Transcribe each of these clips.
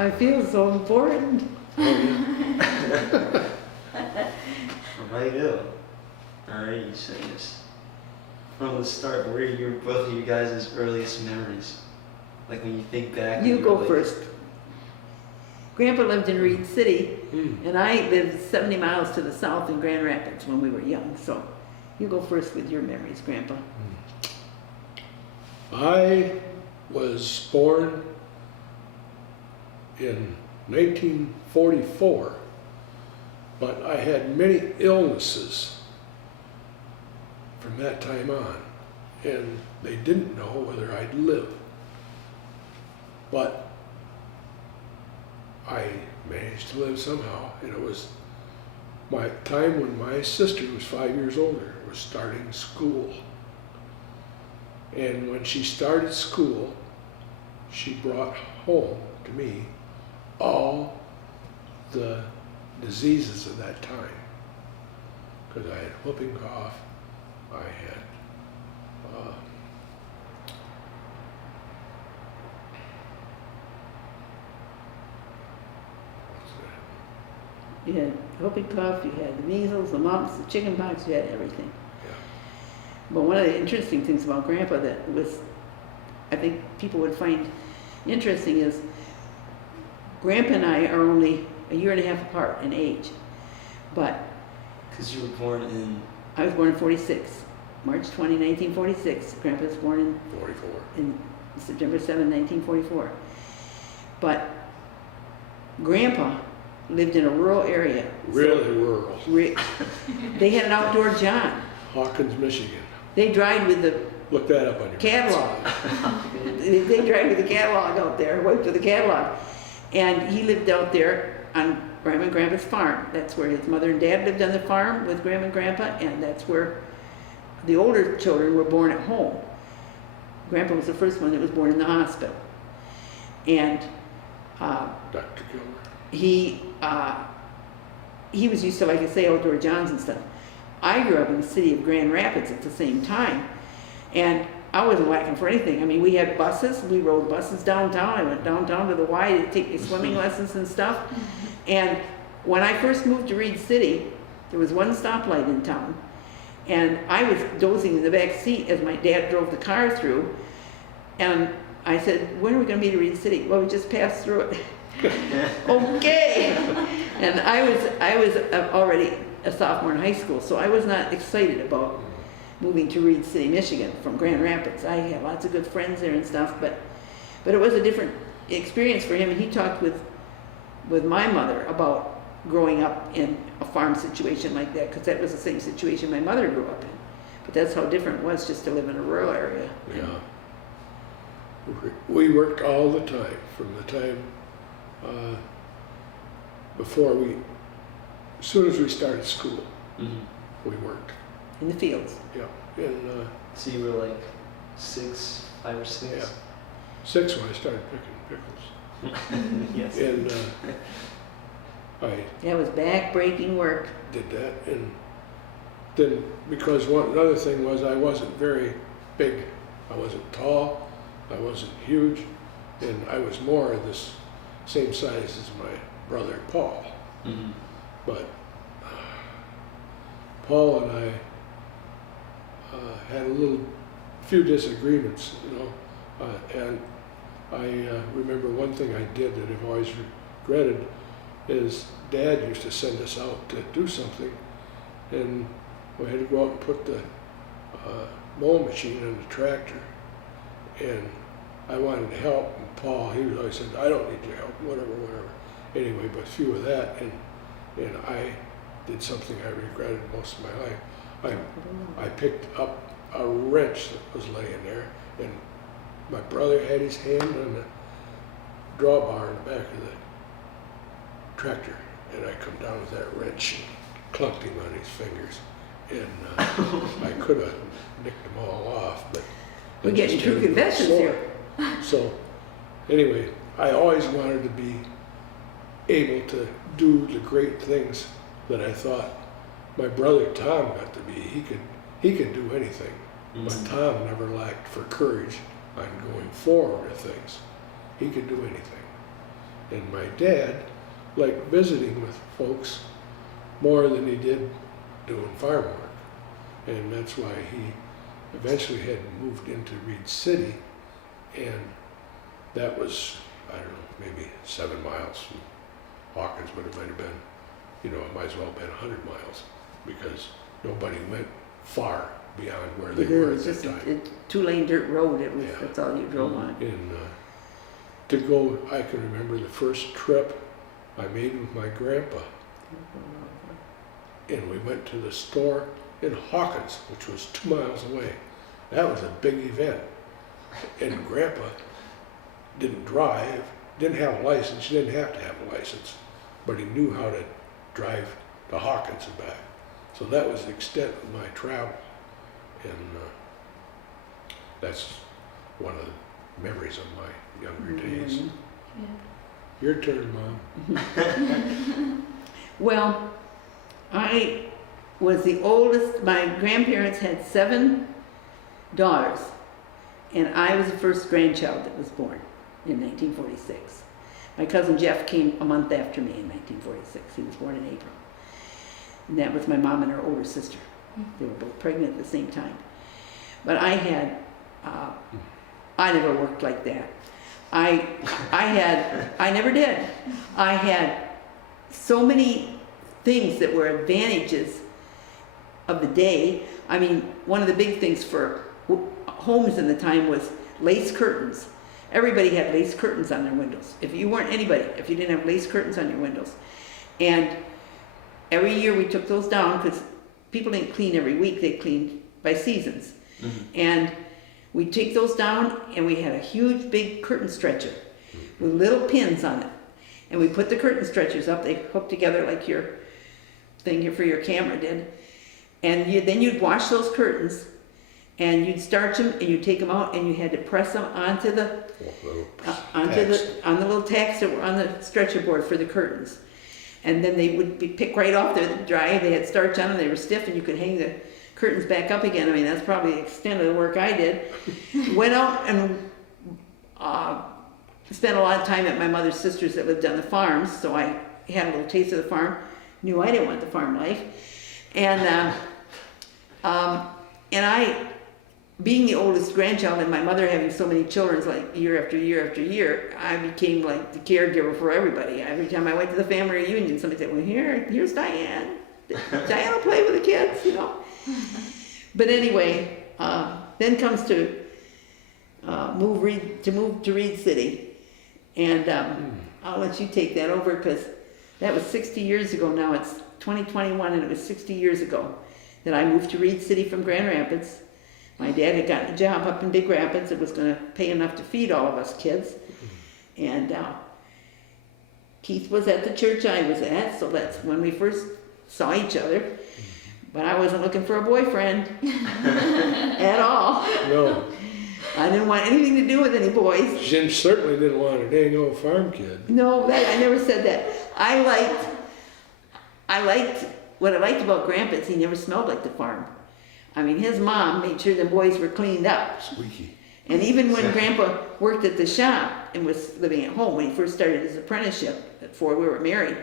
I feel so important. Righto. Alright, you say this. From the start, what are your both of you guys' earliest memories? Like when you think back. You go like, first. Grandpa lived in Reed City, and I lived 70 miles to the south in Grand Rapids when we were young. So you go first with your memories, Grandpa. I was born in 1944, but I had many illnesses from that time on, and they didn't know whether I'd live. But I managed to live somehow, and it was my time when my sister was 5 years older, was starting school. And when she started school, she brought home to me all the diseases of that time. Because I had whooping cough, I had You had whooping cough, you had the measles, the mumps, the chicken pox, you had everything. yeah. But one of the interesting things about Grandpa that was, I think people would find interesting is Grandpa and I are only a year and a half apart in age. But Because you were born in. I was born in 46, March 20, 1946. Grandpa was born in 44. September 7, 1944. But Grandpa lived in a rural area. Really rural. They had an outdoor john. Hawkins, Michigan. They drive with the Look that up on your catalog. They drive with the catalog out there, wait for the catalog. And he lived out there on Grandma and Grandpa's farm. That's where his mother and dad lived on the farm with Grandma and Grandpa, and that's where the older children were born at home. Grandpa was the first one that was born in the hospital. And Dr. Gilmer. he was used to, like I say, outdoor johns and stuff. I grew up in the city of Grand Rapids at the same time, and I wasn't lacking for anything. I mean, we had buses. We rode buses downtown. I went downtown to the Y to take swimming lessons and stuff. And when I first moved to Reed City, there was one stoplight in town, and I was dozing in the back seat as my dad drove the car through. And I said, "When are we going to meet at Reed City?" "Well, we just passed through it." Okay. And I was already a sophomore in high school, so I was not excited about moving to Reed City, Michigan from Grand Rapids. I had lots of good friends there and stuff, but it was a different experience for him. And he talked with my mother about growing up in a farm situation like that, because that was the same situation my mother grew up in. But that's how different it was just to live in a rural area. Yeah. We worked all the time, from the time before as soon as we started school, we worked. In the fields. Yeah. And So you were like 5 or 6? yeah, 6 when I started picking pickles. Yes. And I That was back-breaking work. did that, and then because another thing was I wasn't very big. I wasn't tall, I wasn't huge, and I was more of this same size as my brother Paul. But Paul and I had a few disagreements, and I remember one thing I did that I've always regretted is Dad used to send us out to do something, and we had to go out and put the mowing machine on the tractor, and I wanted to help, and Paul, he always said, "I don't need your help, whatever. Anyway, but few of that, and I did something I regretted most of my life. I picked up a wrench that was laying there, and my brother had his hand on the drawbar in the back of the tractor, and I come down with that wrench and clunked him on his fingers, and I could have nicked them all off, but We're getting true confessions here. So anyway, I always wanted to be able to do the great things that I thought my brother Tom got to be. He could do anything, but Tom never lacked for courage on going forward with things. He could do anything, And my dad liked visiting with folks more than he did doing farm work. And that's why he eventually had moved into Reed City, and that was, I don't know, maybe 7 miles from Hawkins, but it might have been, you know, it might as well have been 100 miles, because nobody went far beyond where they It were was at just that a time. 2-lane dirt road, it was, Yeah. that's all you drove on. And to go, I can remember the first trip I made with my grandpa, and we went to the store in Hawkins, which was 2 miles away. That was a big event. And grandpa didn't drive, didn't have a license, he didn't have to have a license, but he knew how to drive to Hawkins and back. So that was the extent of my travel. And that's one of the memories of my younger days. Mhm. Your turn, Mom. Well, I was the oldest. My grandparents had 7 daughters, and I was the first grandchild that was born in 1946. My cousin Jeff came a month after me in 1946. He was born in April. And that was my mom and her older sister. They were both pregnant at the same time. But I had, I never worked like that. I never did. I had so many things that were advantages of the day. I mean, one of the big things for homes in the time was lace curtains. Everybody had lace curtains on their windows. If you weren't anybody, if you didn't have lace curtains on your windows. And every year we took those down because people didn't clean every week, they cleaned by seasons. Mhm. And we'd take those down, and we had a huge big curtain stretcher with little pins on it. And we put the curtain stretchers up, they hooked together like your thing here for your camera did. And then you'd wash those curtains, and you'd starch them, and you'd take them out, and you had to press them onto the on the little tacks that were on the stretcher board for the curtains. And then they would be picked right off, they're dry, they had starch on them, they were stiff, and you could hang the curtains back up again. I mean, that's probably the extent of the work I did. Went out and spent a lot of time at my mother's sisters that lived on the farms, so I had a little taste of the farm. Knew I didn't want the farm life. And I, being the oldest grandchild and my mother having so many children, like year after year after year, I became like the caregiver for everybody. Every time I went to the family reunion, somebody said, well, here's Diane. Diane will play with the kids, you know. But anyway, then comes to move to Reed City. And I'll let you take that over because that was 60 years ago now. It's 2021 and it was 60 years ago that I moved to Reed City from Grand Rapids. My dad had gotten a job up in Big Rapids. It was going to pay enough to feed all of us kids. And Keith was at the church I was at, so that's when we first saw each other. But I wasn't looking for a boyfriend at all. No, I didn't want anything to do with any boys. Jim certainly didn't want a dang old farm kid. No, I never said that. What I liked about Grandpa is he never smelled like the farm. I mean, his mom made sure the boys were cleaned up. Squeaky. And even when Grandpa worked at the shop and was living at home, when he first started his apprenticeship before we were married,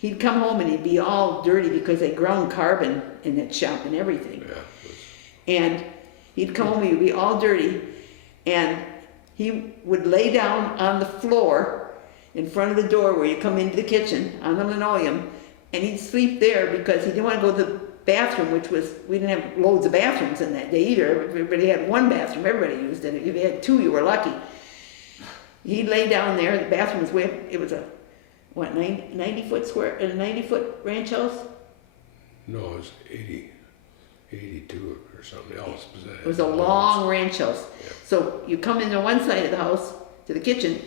he'd come home and he'd be all dirty because they ground carbon in that shop and everything. Yeah, And he'd come home, he'd be all dirty, and he would lay down on the floor in front of the door where you come into the kitchen on the linoleum, and he'd sleep there because he didn't want to go to the bathroom, which was, we didn't have loads of bathrooms in that day either. Everybody had one bathroom, everybody used it. If you had 2, you were lucky. He'd lay down there, the bathroom was way, it was a, 90-foot square, a 90-foot ranch house? no, it was 82 or something else. It was a long ranch house. Yeah. So you come into one side of the house to the kitchen,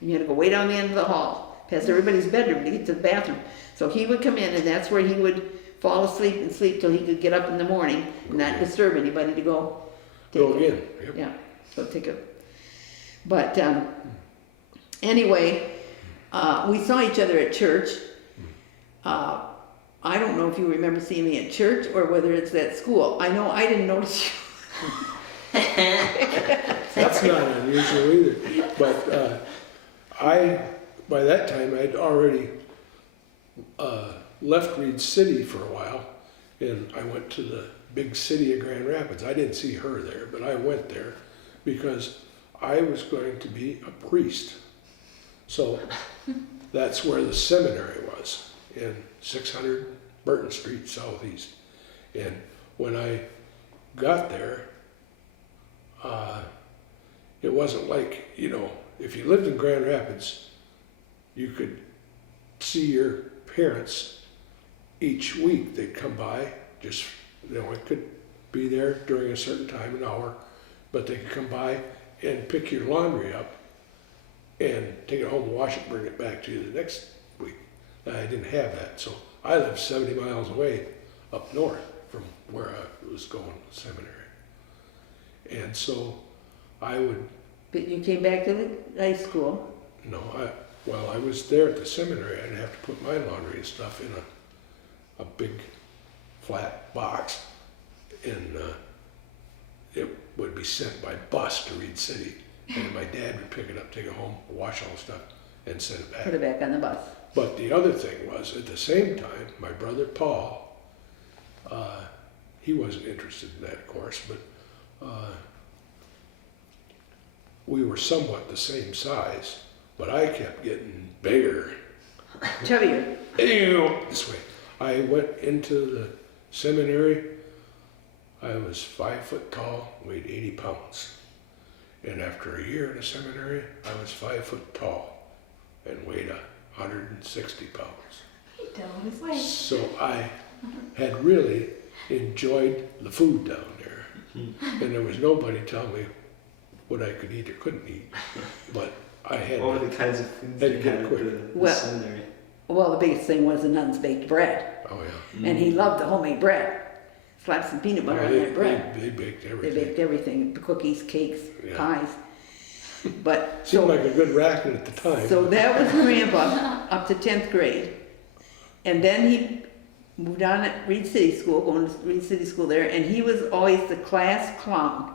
and you had to go way down the end of the hall, past everybody's bedroom to get to the bathroom. So he would come in, and that's where he would fall asleep and sleep till he could get up in the morning and not disturb anybody to go take Go a- again. Yep. Yeah, so take a. But anyway, we saw each other at church. I don't know if you remember seeing me at church or whether it's at school. I know I didn't notice you. That's not unusual either. But I by that time, I'd already left Reed City for a while, and I went to the big city of Grand Rapids. I didn't see her there, but I went there because I was going to be a priest. So that's where the seminary was, in 600 Burton Street Southeast. And when I got there, it wasn't like, you know, if you lived in Grand Rapids, you could see your parents each week. They'd come by, just, you know, it could be there during a certain time, an hour, but they could come by and pick your laundry up and take it home and wash it and bring it back to you the next week. I didn't have that, so I lived 70 miles away up north from where I was going to seminary. And so I would... But you came back to the high school. No, while I was there at the seminary, I'd have to put my laundry and stuff in a big flat box, and it would be sent by bus to Reed City, and my dad would pick it up, take it home, wash all the stuff, and send it back. Put it back on the bus. But the other thing was, at the same time, my brother Paul, he wasn't interested in that, of course, but we were somewhat the same size, but I kept getting bigger. Chubbier. This way. I went into the seminary. I was 5 foot tall, weighed 80 pounds. And after a year in the seminary, I was 5 foot tall and weighed 160 pounds. He don't his way. So I had really enjoyed the food down there. And there was nobody telling me what I could eat or couldn't eat. But I had... What were the kinds of foods Had you to had get at quick. the Well, seminary? Well, the biggest thing was the nuns baked bread. Oh, yeah. And he loved the homemade bread. Slap some peanut butter on that bread. They baked They everything. baked everything, cookies, cakes, Yeah. pies. But Seemed like a good racket at the time. so that was Grandpa up to 10th grade. And then he moved on at Reed City School, going to Reed City School there, and he was always the class clown.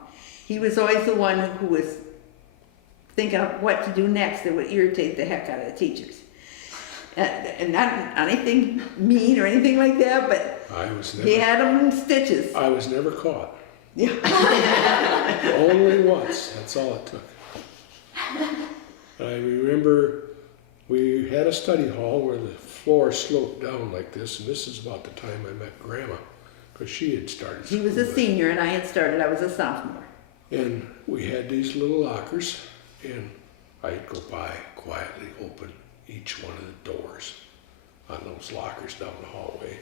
He was always the one who was thinking of what to do next that would irritate the heck out of the teachers. And not anything mean or anything like that, but I was he never, had them in stitches. I was never caught. Yeah. Only once. That's all it took. I remember we had a study hall where the floor sloped down like this, and this is about the time I met Grandma, because she had started He was school a then. senior and I had started, I was a sophomore. And we had these little lockers, and I'd go by, quietly open each one of the doors on those lockers down the hallway,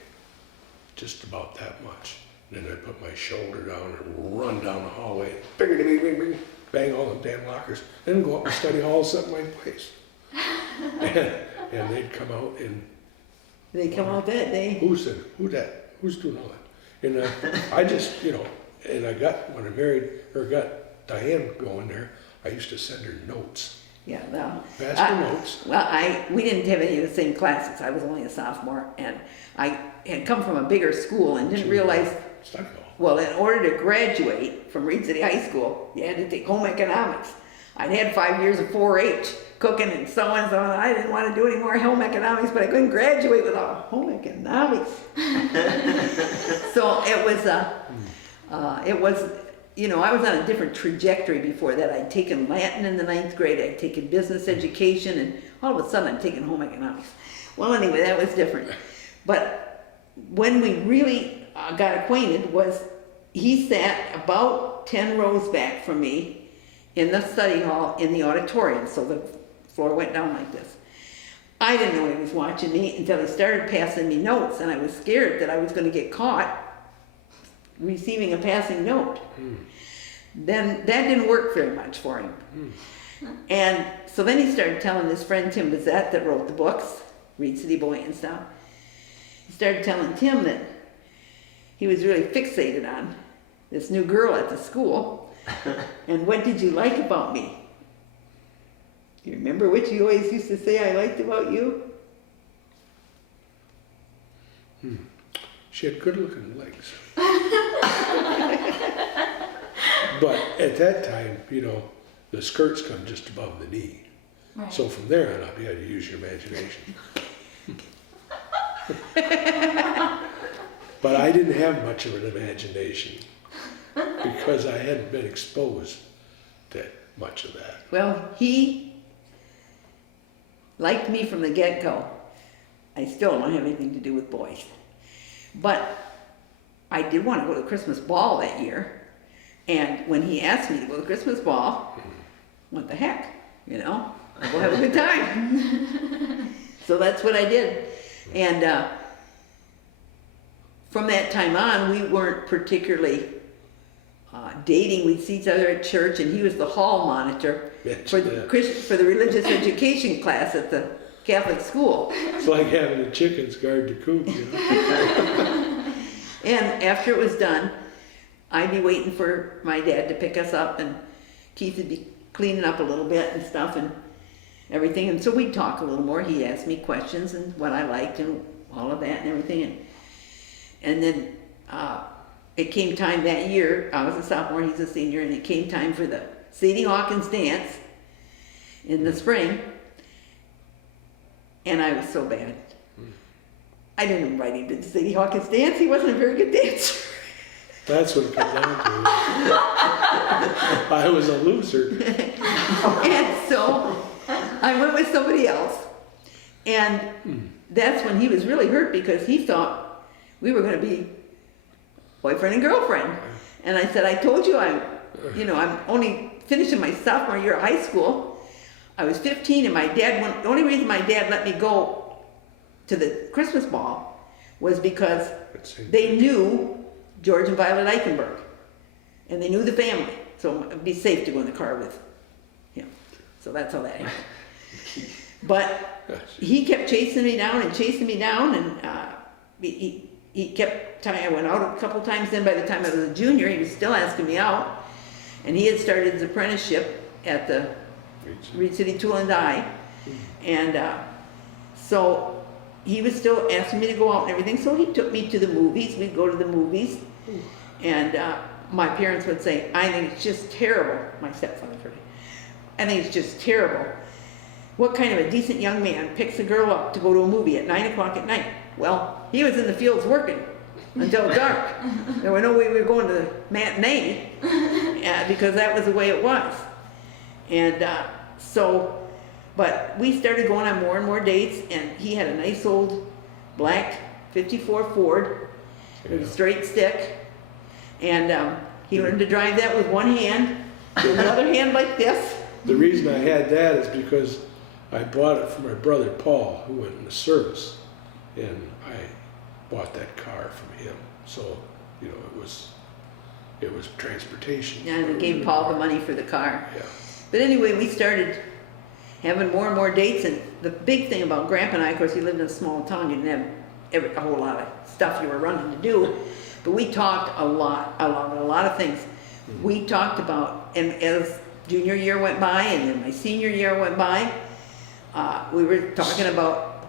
just about that much. And then I'd put my shoulder down and run down the hallway, bing, bing, bing, bing, bang all them damn lockers, then go up to study hall, set my place. And they'd come out and, They come out that day. who said, who that? Who's doing all that? And I just, you know, and I got, when I married, or got Dianne going there, I used to send her notes. Yeah, well. Pass her notes. Well, we didn't have any of the same classes. I was only a sophomore, and I had come from a bigger school and didn't realize, Study hall. well, in order to graduate from Reed City High School, you had to take home economics. I'd had 5 years of 4-H, cooking and sewing, so I didn't want to do any more home economics, but I couldn't graduate without home economics. So it was, you know, I was on a different trajectory before that. I'd taken Latin in the 9th grade, I'd taken business education, and all of a sudden I'd taken home economics. Well, anyway, that was different. But when we really got acquainted was he sat about 10 rows back from me in the study hall in the auditorium, so the floor went down like this. I didn't know he was watching me until he started passing me notes, and I was scared that I was going to get caught receiving a passing note. Then that didn't work very much for him. And so then he started telling his friend Tim Bazette that wrote the books, Reed City Boy and stuff. He started telling Tim that he was really fixated on this new girl at the school. And what did you like about me? Do you remember what you always used to say I liked about you? She had good looking legs. But at that time, you know, the skirts come just above the knee. Right. So from there on up, you had to use your imagination. But I didn't have much of an imagination because I hadn't been exposed to much of that. Well, he liked me from the get-go. I still don't have anything to do with boys. But I did want to go to the Christmas ball that year. And when he asked me to go to the Christmas ball, what the heck, you know? I'll go have a good time. So that's what I did. And from that time on, we weren't particularly dating. We'd see each other at church, and he was the hall monitor for the religious education class at the Catholic school. It's like having the chickens guard the coop, you know? And after it was done, I'd be waiting for my dad to pick us up, and Keith would be cleaning up a little bit and stuff and everything. And so we'd talk a little more. He asked me questions and what I liked and all of that and everything. And then it came time that year, I was a sophomore, he's a senior, and it came time for the Sadie Hawkins dance in the spring. And I was so bad. I didn't invite him to the Sadie Hawkins dance. He wasn't a very good dancer. That's what it comes down to. I was a loser. And so I went with somebody else. And that's when he was really hurt because he thought we were going to be boyfriend and girlfriend. And I said, I told you I'm only finishing my sophomore year of high school. I was 15 and the only reason my dad let me go to the Christmas ball was because they knew George and Violet Eichenberg. And they knew the family. So it'd be safe to go in the car with him. So that's how that happened. But he kept chasing me down, and he kept telling me. I went out a couple times. Then by the time I was a junior, he was still asking me out, and he had started his apprenticeship at the Reed City Tool and Die, and so he was still asking me to go out and everything. So he took me to the movies. We'd go to the movies, and my parents would say, "I think it's just terrible." My stepfather, I think it's just terrible. What kind of a decent young man picks a girl up to go to a movie at 9 o'clock at night? Well, he was in the fields working until dark. There was no way we were going to the matinee because that was the way it was. And but we started going on more and more dates, and he had a nice old black 54 Ford with a straight stick, and he learned to drive that with one hand, with the other hand like this. The reason I had that is because I bought it for my brother Paul, who went in the service, and I bought that car from him. So, it was transportation. Yeah, and we gave Paul the money for the car. Yeah. But anyway, we started having more and more dates, and the big thing about Grandpa and I, of course, he lived in a small town, you didn't have a whole lot of stuff you were running to do, but we talked a lot of things. We talked about, and as junior year went by, and then my senior year went by, we were talking about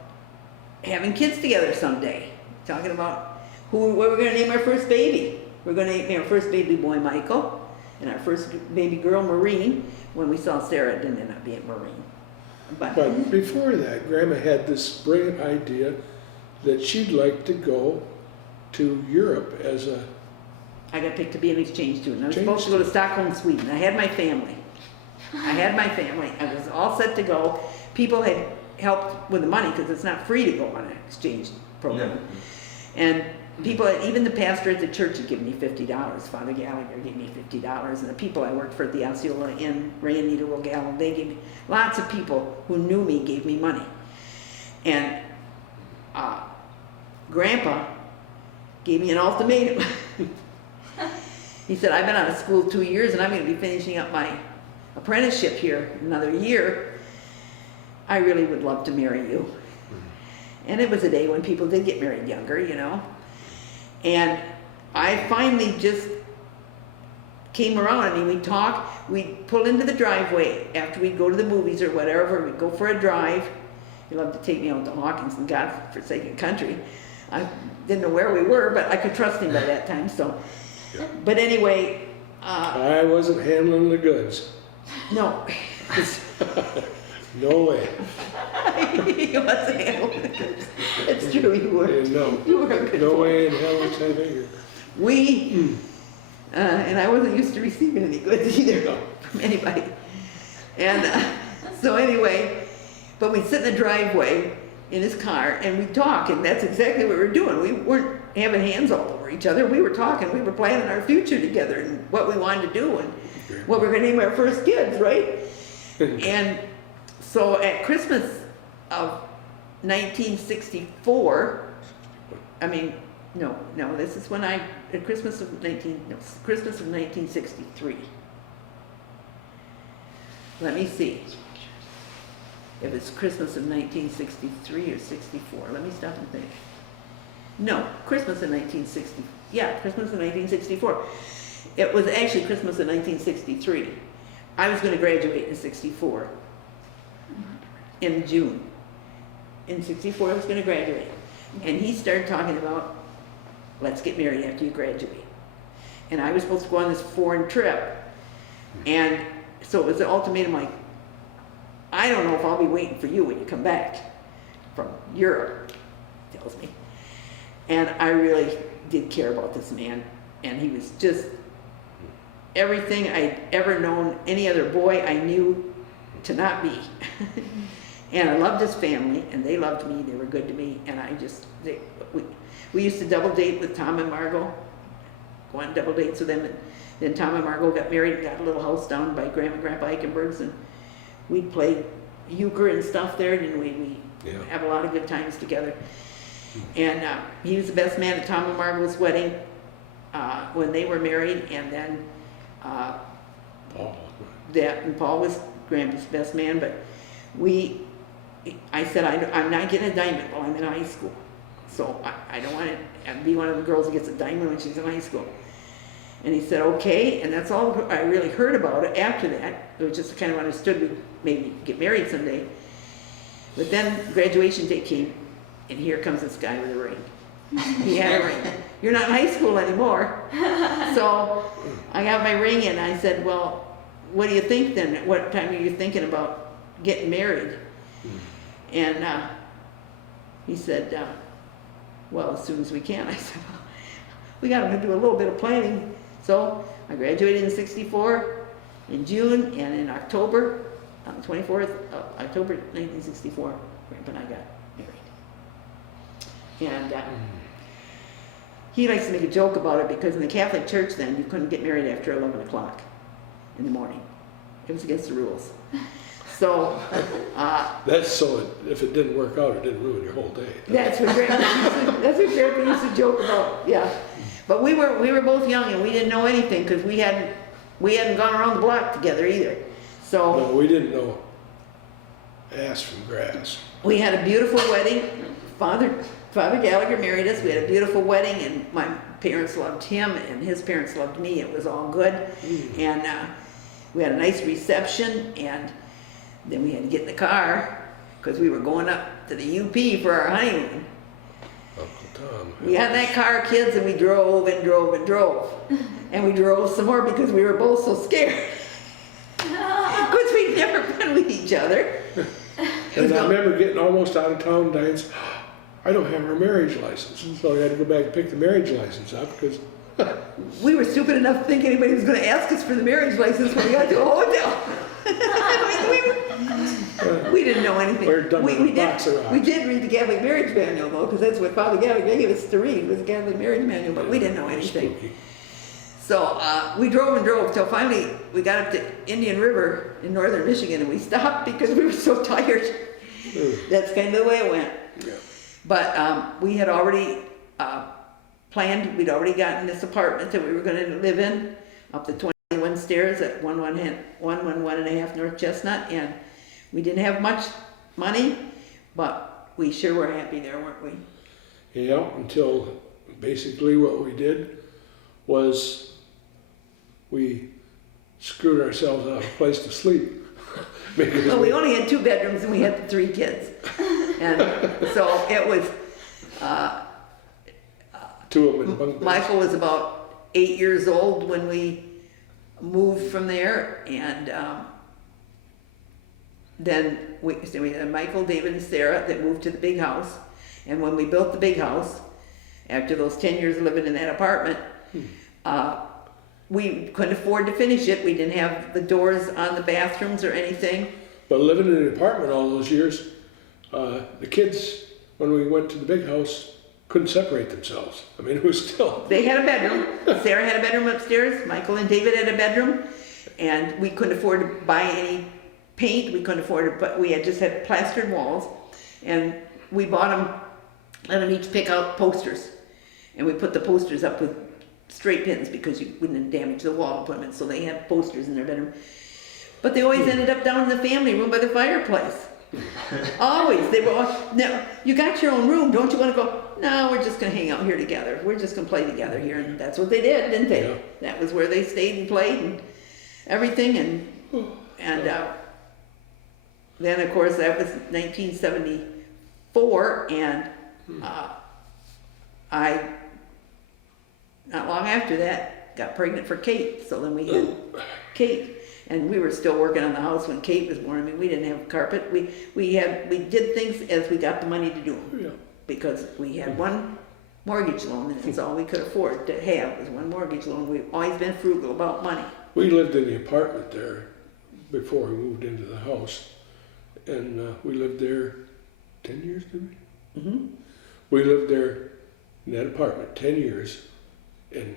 having kids together someday, talking about what we're going to name our first baby. We're going to name our first baby boy Michael, and our first baby girl Maureen. When we saw Sarah, it didn't end up being Maureen. But before that, Grandma had this brilliant idea that she'd like to go to Europe as a... I got picked to be an exchange student. I was supposed to go to Stockholm, Sweden. I had my family. I was all set to go. People had helped with the money because it's not free to go on an exchange program. No. And people, even the pastor at the church had given me $50. Father Gallagher gave me $50. And the people I worked for at the Osceola Inn, Ray and Nita Rogallo, they gave me, lots of people who knew me gave me money. And Grandpa gave me an ultimatum. He said, I've been out of school 2 years and I'm going to be finishing up my apprenticeship here another year. I really would love to marry you. And it was a day when people did get married younger, And I finally just came around. I mean, we'd talk, we'd pull into the driveway after we'd go to the movies or whatever. We'd go for a drive. He loved to take me out to Hawkins and God-forsaken country. I didn't know where we were, but I could trust him by that time. So, Yeah. But anyway, I wasn't handling the goods. no. No way. He wants to handle the goods. It's true, you were. Yeah, no. You were a good No boy. way in hell it's that figure. We, and I wasn't used to receiving any goods either No. from anybody. And so anyway, but we'd sit in the driveway in his car and we'd talk, and that's exactly what we were doing. We weren't having hands all over each other. We were talking, we were planning our future together and what we wanted to do and what we're gonna name our first kids, right? And so at Christmas of 1964, this is when at Christmas of 1963. Let me see if it's Christmas of 1963 or 64. Let me stop and think. No, Christmas of 1960. Yeah, Christmas of 1964. It was actually Christmas of 1963. I was going to graduate in 64 in June. In 64, I was going to graduate. And he started talking about, let's get married after you graduate. And I was supposed to go on this foreign trip. And so it was an ultimatum like, I don't know if I'll be waiting for you when you come back from Europe, he tells me. And I really did care about this man. And he was just everything I'd ever known any other boy I knew to not be. And I loved his family, and they loved me, they were good to me, and we used to double date with Tom and Margot, go on double dates with them, and then Tom and Margot got married and got a little house down by Grandma and Grandpa Eichenberg's, and we'd play euchre and stuff there, and we Yeah. have a lot of good times together. And he was the best man at Tom and Margot's wedding when they were married, and then Paul. and Paul was Grandpa's best man, but I said, I'm not getting a diamond while I'm in high school. So I don't want to be one of the girls who gets a diamond when she's in high school. And he said, okay, and that's all I really heard about it after that. It was just kind of understood we'd maybe get married someday. But then graduation day came, and here comes this guy with a ring. He had a ring. You're not in high school anymore. So I got my ring, and I said, well, what do you think then? What time are you thinking about getting married? And he said, well, as soon as we can. I said, well, we got to do a little bit of planning. So I graduated in 64 in June, and in October, on the 24th of October 1964, Grandpa and I got married. And he likes to make a joke about it because in the Catholic Church then, you couldn't get married after 11 o'clock in the morning. It was against the rules. So, That's so if it didn't work out, it didn't ruin your whole day. that's what Grandpa used to joke about, yeah. But we were both young and we didn't know anything because we hadn't gone around the block together either. So No, we didn't know ass from grass. we had a beautiful wedding. Father Gallagher married us. We had a beautiful wedding, and my parents loved him, and his parents loved me. It was all good, and we had a nice reception, and then we had to get in the car because we were going up to the UP for our honeymoon. Uncle Tom. We got in that car, kids, and we drove and drove and drove. And we drove some more because we were both so scared. Because we'd never been with each other. And I remember getting almost out of town, Diane said, I don't have our marriage license. So I had to go back and pick the marriage license up because We were stupid enough to think anybody was going to ask us for the marriage license when we got to a hotel. We didn't know anything. We're done with a box of rocks. We did read the Catholic marriage manual though, because that's what Father Gallagher gave us to read, was the Catholic marriage manual, but we didn't know anything. Spooky. So we drove and drove till finally we got up to Indian River in northern Michigan, and we stopped because we were so tired. That's kind of the way it went. Yeah. But we had already planned, we'd already gotten this apartment that we were going to live in up the 21 stairs at 111.5 North Chestnut, and we didn't have much money, but we sure were happy there, weren't we? Yeah, until basically what we did was we screwed ourselves out of a place to sleep. Because Well, we only had 2 bedrooms and we had the 3 kids. And so it was, 2 of them in bunk beds. Michael was about 8 years old when we moved from there, and then so we had Michael, David, and Sarah that moved to the big house. And when we built the big house, after those 10 years of living in that apartment, we couldn't afford to finish it. We didn't have the doors on the bathrooms or anything. But living in an apartment all those years, the kids, when we went to the big house, couldn't separate themselves. I mean, it was still... They had a bedroom. Sarah had a bedroom upstairs. Michael and David had a bedroom. And we couldn't afford to buy any paint. We couldn't afford it, but we had just had plastered walls. And we bought them, let them each pick out posters. And we put the posters up with straight pins because you wouldn't damage the wall to put them in. So they had posters in their bedroom. But they always ended up down in the family room by the fireplace. Always. They were all, no, you got your own room. Don't you want to go? No, we're just going to hang out here together. We're just going to play together here. And that's what they did, didn't they? Yeah. That was where they stayed and played and everything. And then, of course, that was 1974. And I, not long after that, got pregnant for Kate. So then we had Kate. And we were still working on the house when Kate was born. I mean, we didn't have carpet. We did things as we got the money to do them. Yeah. Because we had one mortgage loan, and that's all we could afford to have was one mortgage loan. We've always been frugal about money. We lived in the apartment there before we moved into the house. And we lived there 10 years, did we? Mm-hmm. We lived there in that apartment 10 years and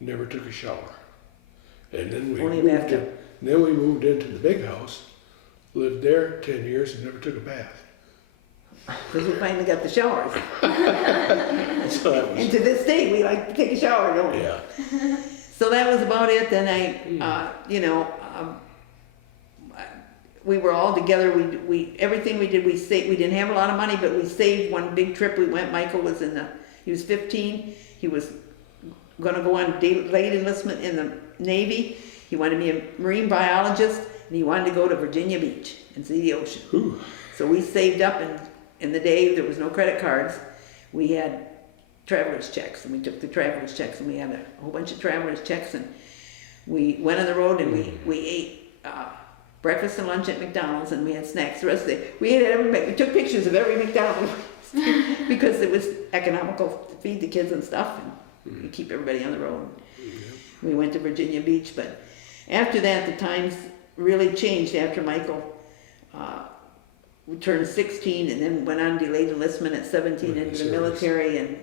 never took a shower. And then we moved into the big house, lived there 10 years and never took a bath. Because we finally got the showers. So that was, And to this day, we like to take a shower, don't we? yeah. So that was about it. Then we were all together. We everything we did, we saved. We didn't have a lot of money, but we saved one big trip. We went. Michael was he was 15. He was going to go on late enlistment in the Navy. He wanted to be a marine biologist, and he wanted to go to Virginia Beach and see the ocean. Ooh. So we saved up, and in the day there was no credit cards. We had traveler's checks, and we took the traveler's checks, and we had a whole bunch of traveler's checks, and we went on the road, and we ate breakfast and lunch at McDonald's, and we had snacks the rest of the day. We ate at every, we took pictures of every McDonald's because it was economical to feed the kids and stuff, and we keep everybody on the road. We went to Virginia Beach, but after that, the times really changed after Michael turned 16 and then went on delayed enlistment at 17 into the military, and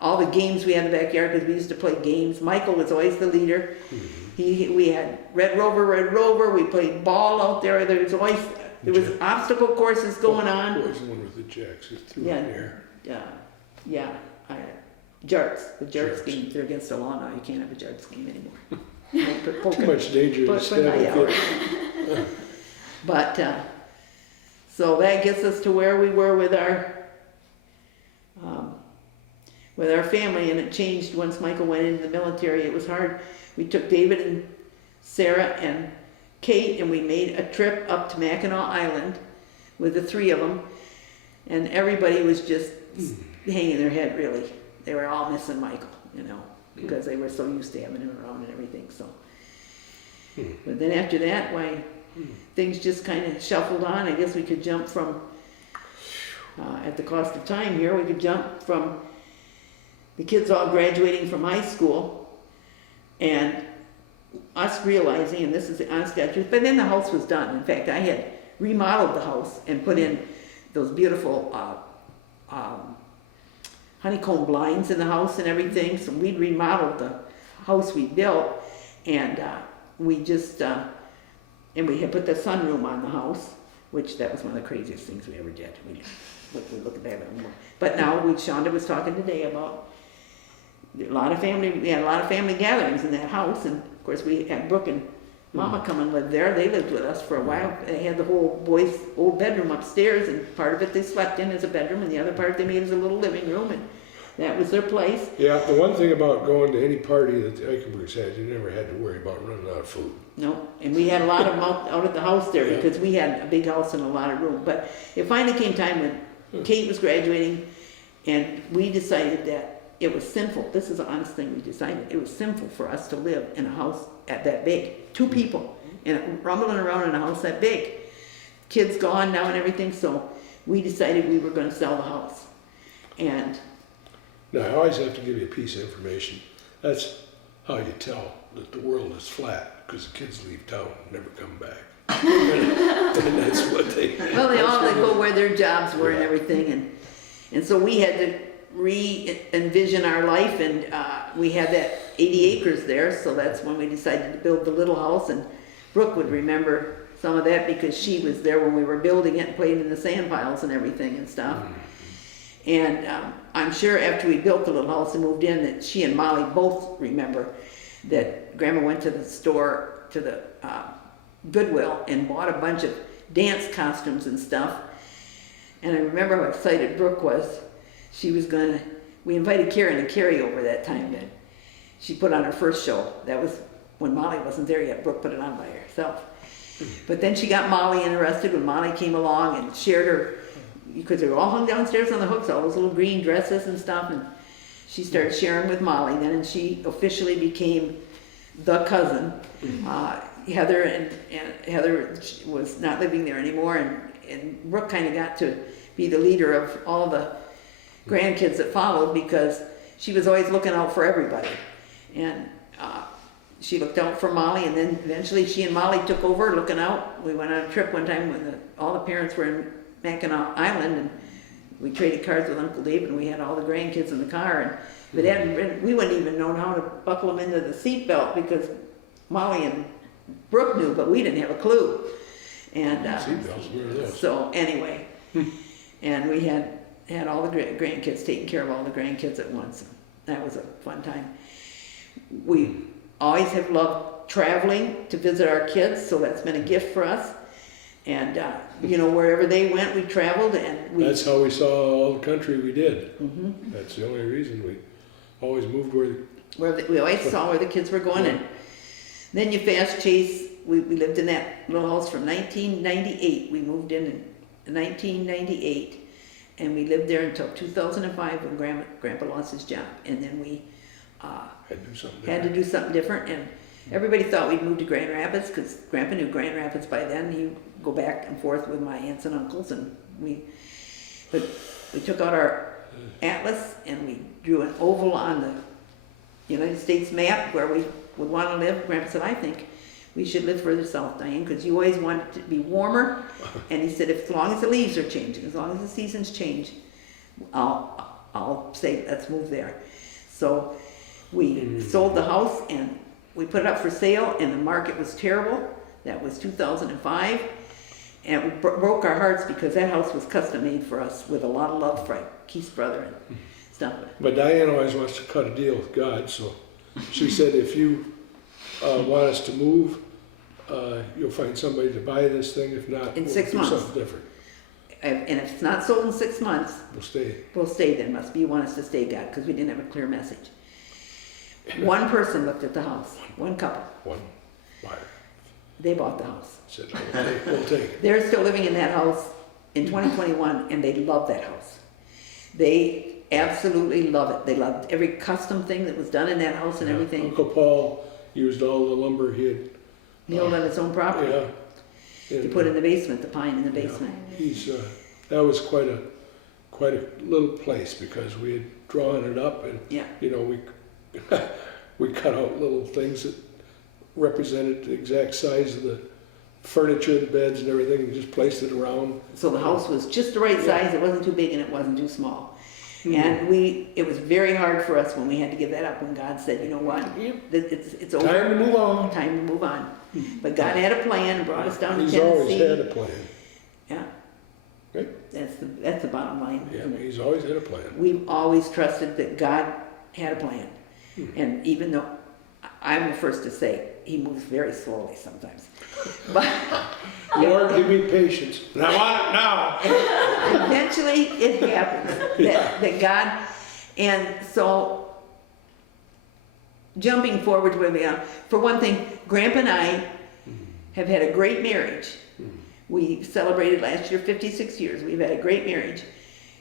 all the games we had in the backyard, because we used to play games. Michael was always the leader. We had Red Rover. We played ball out there. There was obstacle courses going on. What was the one with the jacks? It threw Yeah. in there. Jarts. The jarts Jarts. game, they're against the law now. You can't have a jarts game anymore. Too much danger to Put stab my a hour. kid. But, so that gets us to where we were with our family, and it changed once Michael went into the military. It was hard. We took David and Sarah and Kate, and we made a trip up to Mackinac Island with the three of them, and everybody was just hanging their head, really. They were all missing Michael, because they were so used to having him around and everything, so. But then after that, things just kind of shuffled on. I guess we could jump from, at the cost of time here, we could jump from the kids all graduating from high school and us realizing, and this is the honest truth, but then the house was done. In fact, I had remodeled the house and put in those beautiful honeycomb blinds in the house and everything. So we'd remodeled the house we built, and we just, and we had put the sunroom on the house, which that was one of the craziest things we ever did. We look at that anymore. But now, Shonda was talking today about we had a lot of family gatherings in that house, and of course we had Brooke and Mama come and live there. They lived with us for a while. They had the whole boys' old bedroom upstairs, and part of it they slept in as a bedroom, and the other part they made as a little living room, and that was their place. Yeah, the one thing about going to any party that the Eichenbergs had, you never had to worry about running out of food. No, and we had a lot of them out at the house there because we had a big house and a lot of room. But it finally came time when Kate was graduating, and we decided that it was sinful. This is an honest thing we decided. It was sinful for us to live in a house at that big. 2 people and rumbling around in a house that big. Kids gone now and everything, so we decided we were gonna sell the house. And Now, I always have to give you a piece of information. That's how you tell that the world is flat, because the kids leave town and never come back. And that's what they. well, they all that's they what go where their jobs were and Yeah. everything, and so we had to re-envision our life, and we had that 80 acres there, so that's when we decided to build the little house, and Brooke would remember some of that because she was there when we were building it and played in the sand piles and everything and stuff. And I'm sure after we built the little house and moved in that she and Molly both remember that Grandma went to the store, to the Goodwill, and bought a bunch of dance costumes and stuff. And I remember how excited Brooke was. She was gonna, we invited Karen and Carrie over that time that she put on her first show. That was when Molly wasn't there yet. Brooke put it on by herself. But then she got Molly interested when Molly came along and shared her, because they were all hung downstairs on the hooks, all those little green dresses and stuff, and she started sharing with Molly then, and she officially became the cousin. Heather and Heather was not living there anymore, and Brooke kind of got to be the leader of all the grandkids that followed because she was always looking out for everybody. And she looked out for Molly, and then eventually she and Molly took over looking out. We went on a trip one time when all the parents were in Mackinac Island, and we traded cards with Uncle Dave, and we had all the grandkids in the car. And if it hadn't been, we wouldn't even known how to buckle them into the seatbelt because Molly and Brooke knew, but we didn't have a clue. And Seatbelts, where are those? so anyway, and we had all the grandkids, taking care of all the grandkids at once. That was a fun time. We always have loved traveling to visit our kids, so that's been a gift for us. And you know, wherever they went, we traveled, and we. That's how we saw all the country we did. Mhm. That's the only reason we always moved where. We always saw where the kids were going, and then you fast chase. We lived in that little house from 1998. We moved in 1998, and we lived there until 2005 when Grandpa lost his job, and then we had to do something different. And everybody thought we'd move to Grand Rapids because Grandpa knew Grand Rapids by then. He'd go back and forth with my aunts and uncles, but we took out our atlas and we drew an oval on the United States map where we would want to live. Grandpa said, I think we should live further south, Diane, because you always want it to be warmer. And he said, as long as the leaves are changing, as long as the seasons change, I'll say, let's move there. So we sold the house and we put it up for sale, and the market was terrible. That was 2005. And it broke our hearts because that house was custom made for us with a lot of love for Keith's brother and stuff. But Diane always wants to cut a deal with God, so she said if you want us to move, you'll find somebody to buy this thing. If not, In we'll 6 do months. something different. And if it's not sold in 6 months, We'll stay. we'll stay then. Must be you want us to stay, God, because we didn't have a clear message. One person looked at the house, one couple. One buyer They bought the house. said, we'll take it. They're still living in that house in 2021, and they love that house. They absolutely love it. They loved every custom thing that was done in that house and everything. Uncle Paul used all the lumber he had. Nailed on his own property. Yeah. They put in the basement, the pine in the basement. He's that was quite a little place because we had drawn it up, and Yeah. you know we cut out little things that represented the exact size of the furniture, the beds and everything, and just placed it around. So the house was just the right size. It wasn't too big and it wasn't too small. And it was very hard for us when we had to give that up, when God said, you know what, it's over. Time to move on. Time to move on. But God had a plan and brought us down to He's Tennessee. always had a plan. Yeah. Right? That's the bottom line. Yeah, isn't it? he's always had a plan. We've always trusted that God had a plan. And even though I'm the first to say he moves very slowly sometimes. But Lord, give me patience. And I want it now. eventually it happens that God, and so jumping forward to where we are, for one thing, Grandpa and I have had a great marriage. We celebrated last year 56 years. We've had a great marriage.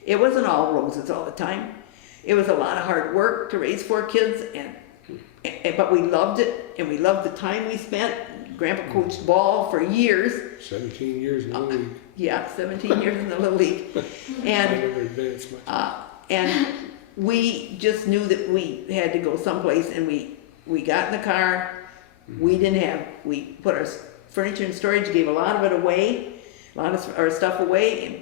It wasn't all roses all the time. It was a lot of hard work to raise 4 kids, but we loved it, and we loved the time we spent Grandpa coached ball for years. 17 years in the league. Yeah, 17 years in the Little League. I And, never advanced much. and we just knew that we had to go someplace, and we got in the car. We put our furniture in storage, gave a lot of it away, a lot of our stuff away, and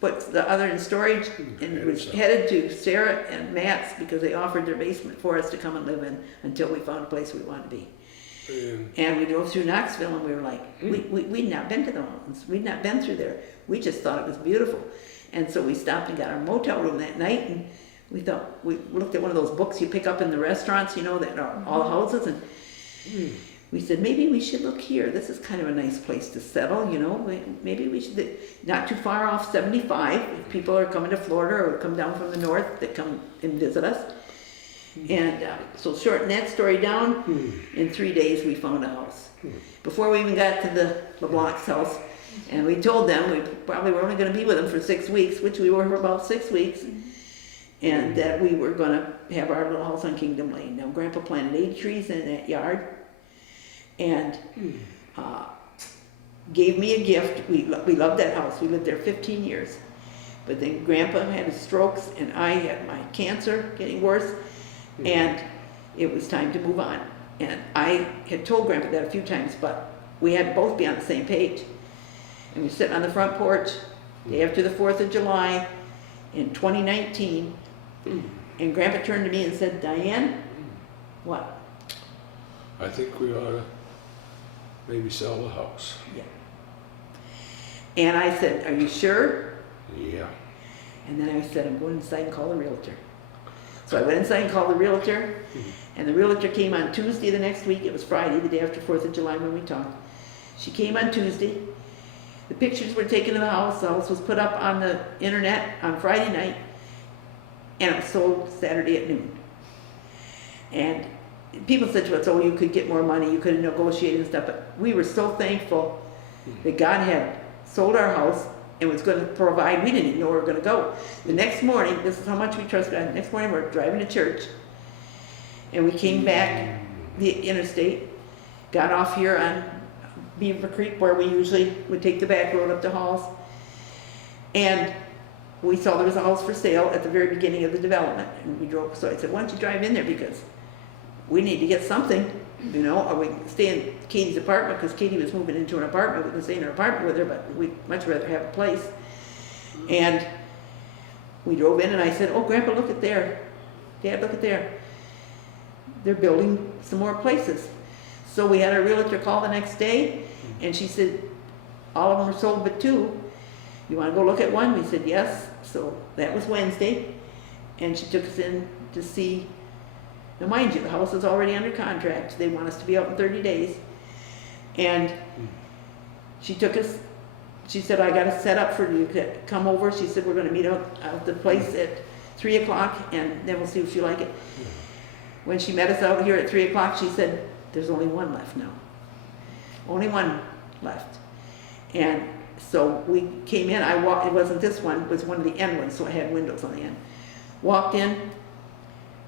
put the other in storage, and was headed to Sarah and Matt's because they offered their basement for us to come and live in until we found a place we wanted to be. And we drove through Knoxville, and we were like, we'd not been to the mountains, we'd not been through there, we just thought it was beautiful. And so we stopped and got our motel room that night, and we looked at one of those books you pick up in the restaurants, you know, that are all houses, and we said, maybe we should look here. This is kind of a nice place to settle, you know. Maybe we should, not too far off 75, if people are coming to Florida or come down from the north that come and visit us. And so shorten that story down, in 3 days we found a house. Before we even got to the LeBlanc's house, and we told them we probably were only going to be with them for 6 weeks, which we were for about 6 weeks, and that we were going to have our little house on Kingdom Lane. Now, Grandpa planted 8 trees in that yard, and gave me a gift. We loved that house. We lived there 15 years. But then Grandpa had his strokes, and I had my cancer getting worse, and it was time to move on. And I had told Grandpa that a few times, but we had to both be on the same page. And we sat on the front porch day after the 4th of July in 2019, and Grandpa turned to me and said, Diane, what? I think we ought to maybe sell the house. Yeah. And I said, are you sure? Yeah. And then I said, I'm going inside and call the realtor. So I went inside and called the realtor, and the realtor came on Tuesday the next week. It was Friday, the day after 4th of July when we talked. She came on Tuesday. The pictures were taken of the house. The house was put up on the internet on Friday night, and it was sold Saturday at noon. And people said to us, oh, you could get more money, you could have negotiated and stuff, but we were so thankful that God had sold our house and was going to provide. We didn't even know where we were going to go. The next morning, this is how much we trust God, the next morning we're driving to church, and we came back the interstate, got off here on Beaver Creek, where we usually would take the back road up to Halls, and we saw there was a house for sale at the very beginning of the development, and we drove. So I said, why don't you drive in there, because we need to get something, you know, or we can stay in Katie's apartment, because Katie was moving into an apartment. We can stay in her apartment with her, but we'd much rather have a place. And we drove in, and I said, oh, Grandpa, look at there. Dad, look at there. They're building some more places. So we had our realtor call the next day, and she said, all of them are sold but 2. You want to go look at one? We said, yes. So that was Wednesday, and she took us in to see. Now, mind you, the house is already under contract. They want us to be out in 30 days. And she took us, she said, I got a set up for you to come over. She said, we're going to meet out the place at 3 o'clock, and then we'll see if you like it. When she met us out here at 3 o'clock, she said, there's only one left now. Only one left. And so we came in. I walked, it wasn't this one, it was one of the end ones, so I had windows on the end. Walked in,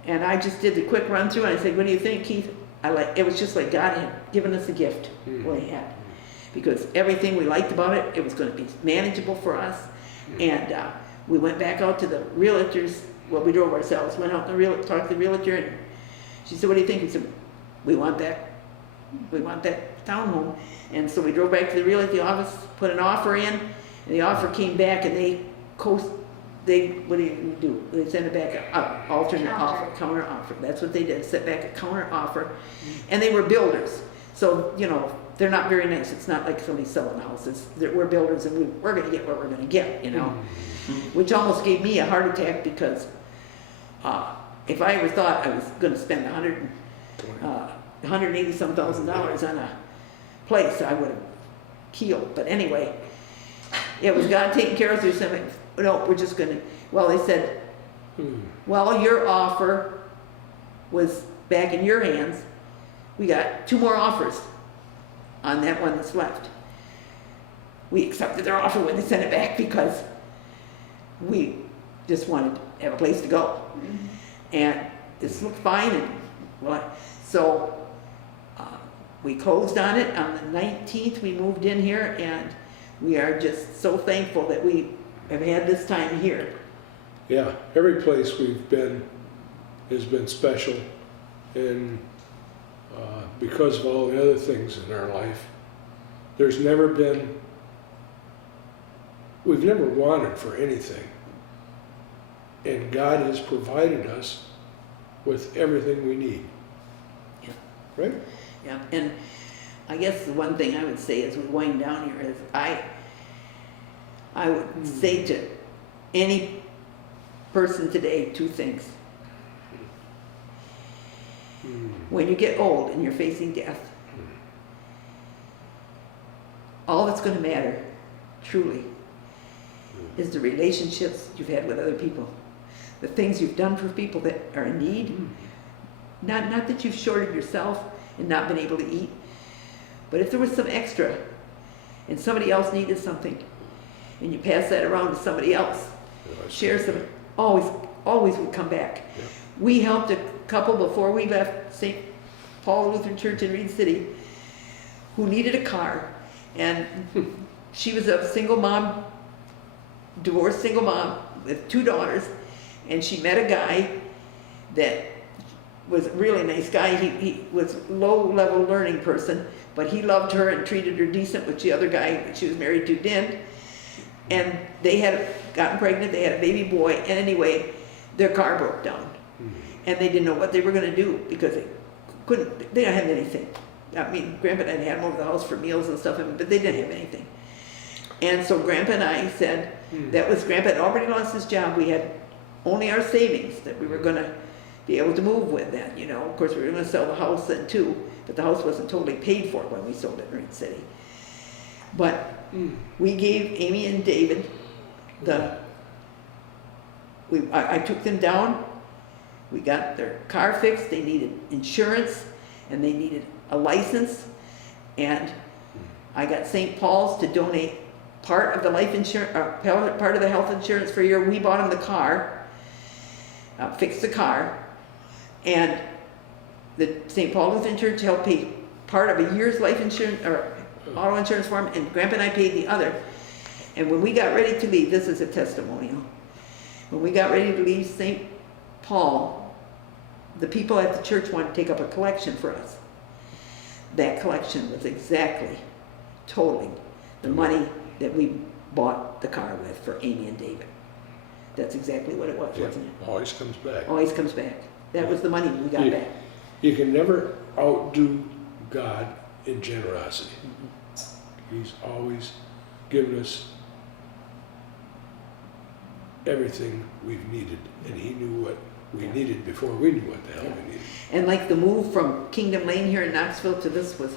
and I just did the quick run through, and I said, what do you think, Keith? It was just like God had given us a gift, what he had. Because everything we liked about it, it was going to be manageable for us. And we went back out to the realtors. Well, we drove ourselves, went out and talked to the realtor, and she said, what do you think? We said, we want that townhome. And so we drove back to the realty office, put an offer in, and the offer came back, and what do you do? They sent it back an alternate offer, counter offer. That's what they did, set back a counter offer. And they were builders. So, you know, they're not very nice. It's not like somebody selling houses. We're builders, and we're going to get what we're going to get, you know. Which almost gave me a heart attack, because if I ever thought I was going to spend $180,000 on a place, I would have keeled. But anyway, it was God taking care of us. They said, no, we're just going to, well, they said, well, your offer was back in your hands. We got 2 more offers on that one that's left. We accepted their offer when they sent it back, because we just wanted to have a place to go. And this looked fine, and well, so we closed on it on the 19th. We moved in here, and we are just so thankful that we have had this time here. Yeah, every place we've been has been special, and because of all the other things in our life, we've never wanted for anything. And God has provided us with everything we need. Yeah. Right? Yeah, and I guess the one thing I would say as we wind down here is I would say to any person today two things. When you get old and you're facing death, all that's going to matter, truly, is the relationships you've had with other people. The things you've done for people that are in need. Not that you've shorted yourself and not been able to eat, but if there was some extra and somebody else needed something and you pass that around to somebody else, share some, always would come back. Yeah. We helped a couple before we left St. Paul Lutheran Church in Reed City who needed a car, and she was a single mom, divorced single mom with 2 daughters, and she met a guy that was a really nice guy. He was low-level learning person, but he loved her and treated her decent, which the other guy that she was married to didn't. And they had gotten pregnant, they had a baby boy, and anyway, their car broke down. And they didn't know what they were going to do because they didn't have anything. I mean, Grandpa and I had them over the house for meals and stuff, but they didn't have anything. And so Grandpa and I said, Grandpa had already lost his job. We had only our savings that we were going to be able to move with then, you know. Of course, we were going to sell the house then too, but the house wasn't totally paid for when we sold it in Reed City. But we gave Amy and David I took them down. We got their car fixed. They needed insurance and they needed a license. And I got St. Paul's to donate part of the life insurance, part of the health insurance for a year. We bought them the car, fixed the car, and the St. Paul Lutheran Church helped pay part of a year's life insurance or auto insurance for him, and Grandpa and I paid the other. And when we got ready to leave, this is a testimonial. When we got ready to leave St. Paul, the people at the church wanted to take up a collection for us. That collection was exactly totaling the money that we bought the car with for Amy and David. That's exactly what it was, wasn't it? Always comes back. Always comes back. That was the money we got back. You can never outdo God in generosity. He's always given us everything we've needed, and he knew what we needed before we knew what the hell we needed. And like the move from Kingdom Lane here in Knoxville to this was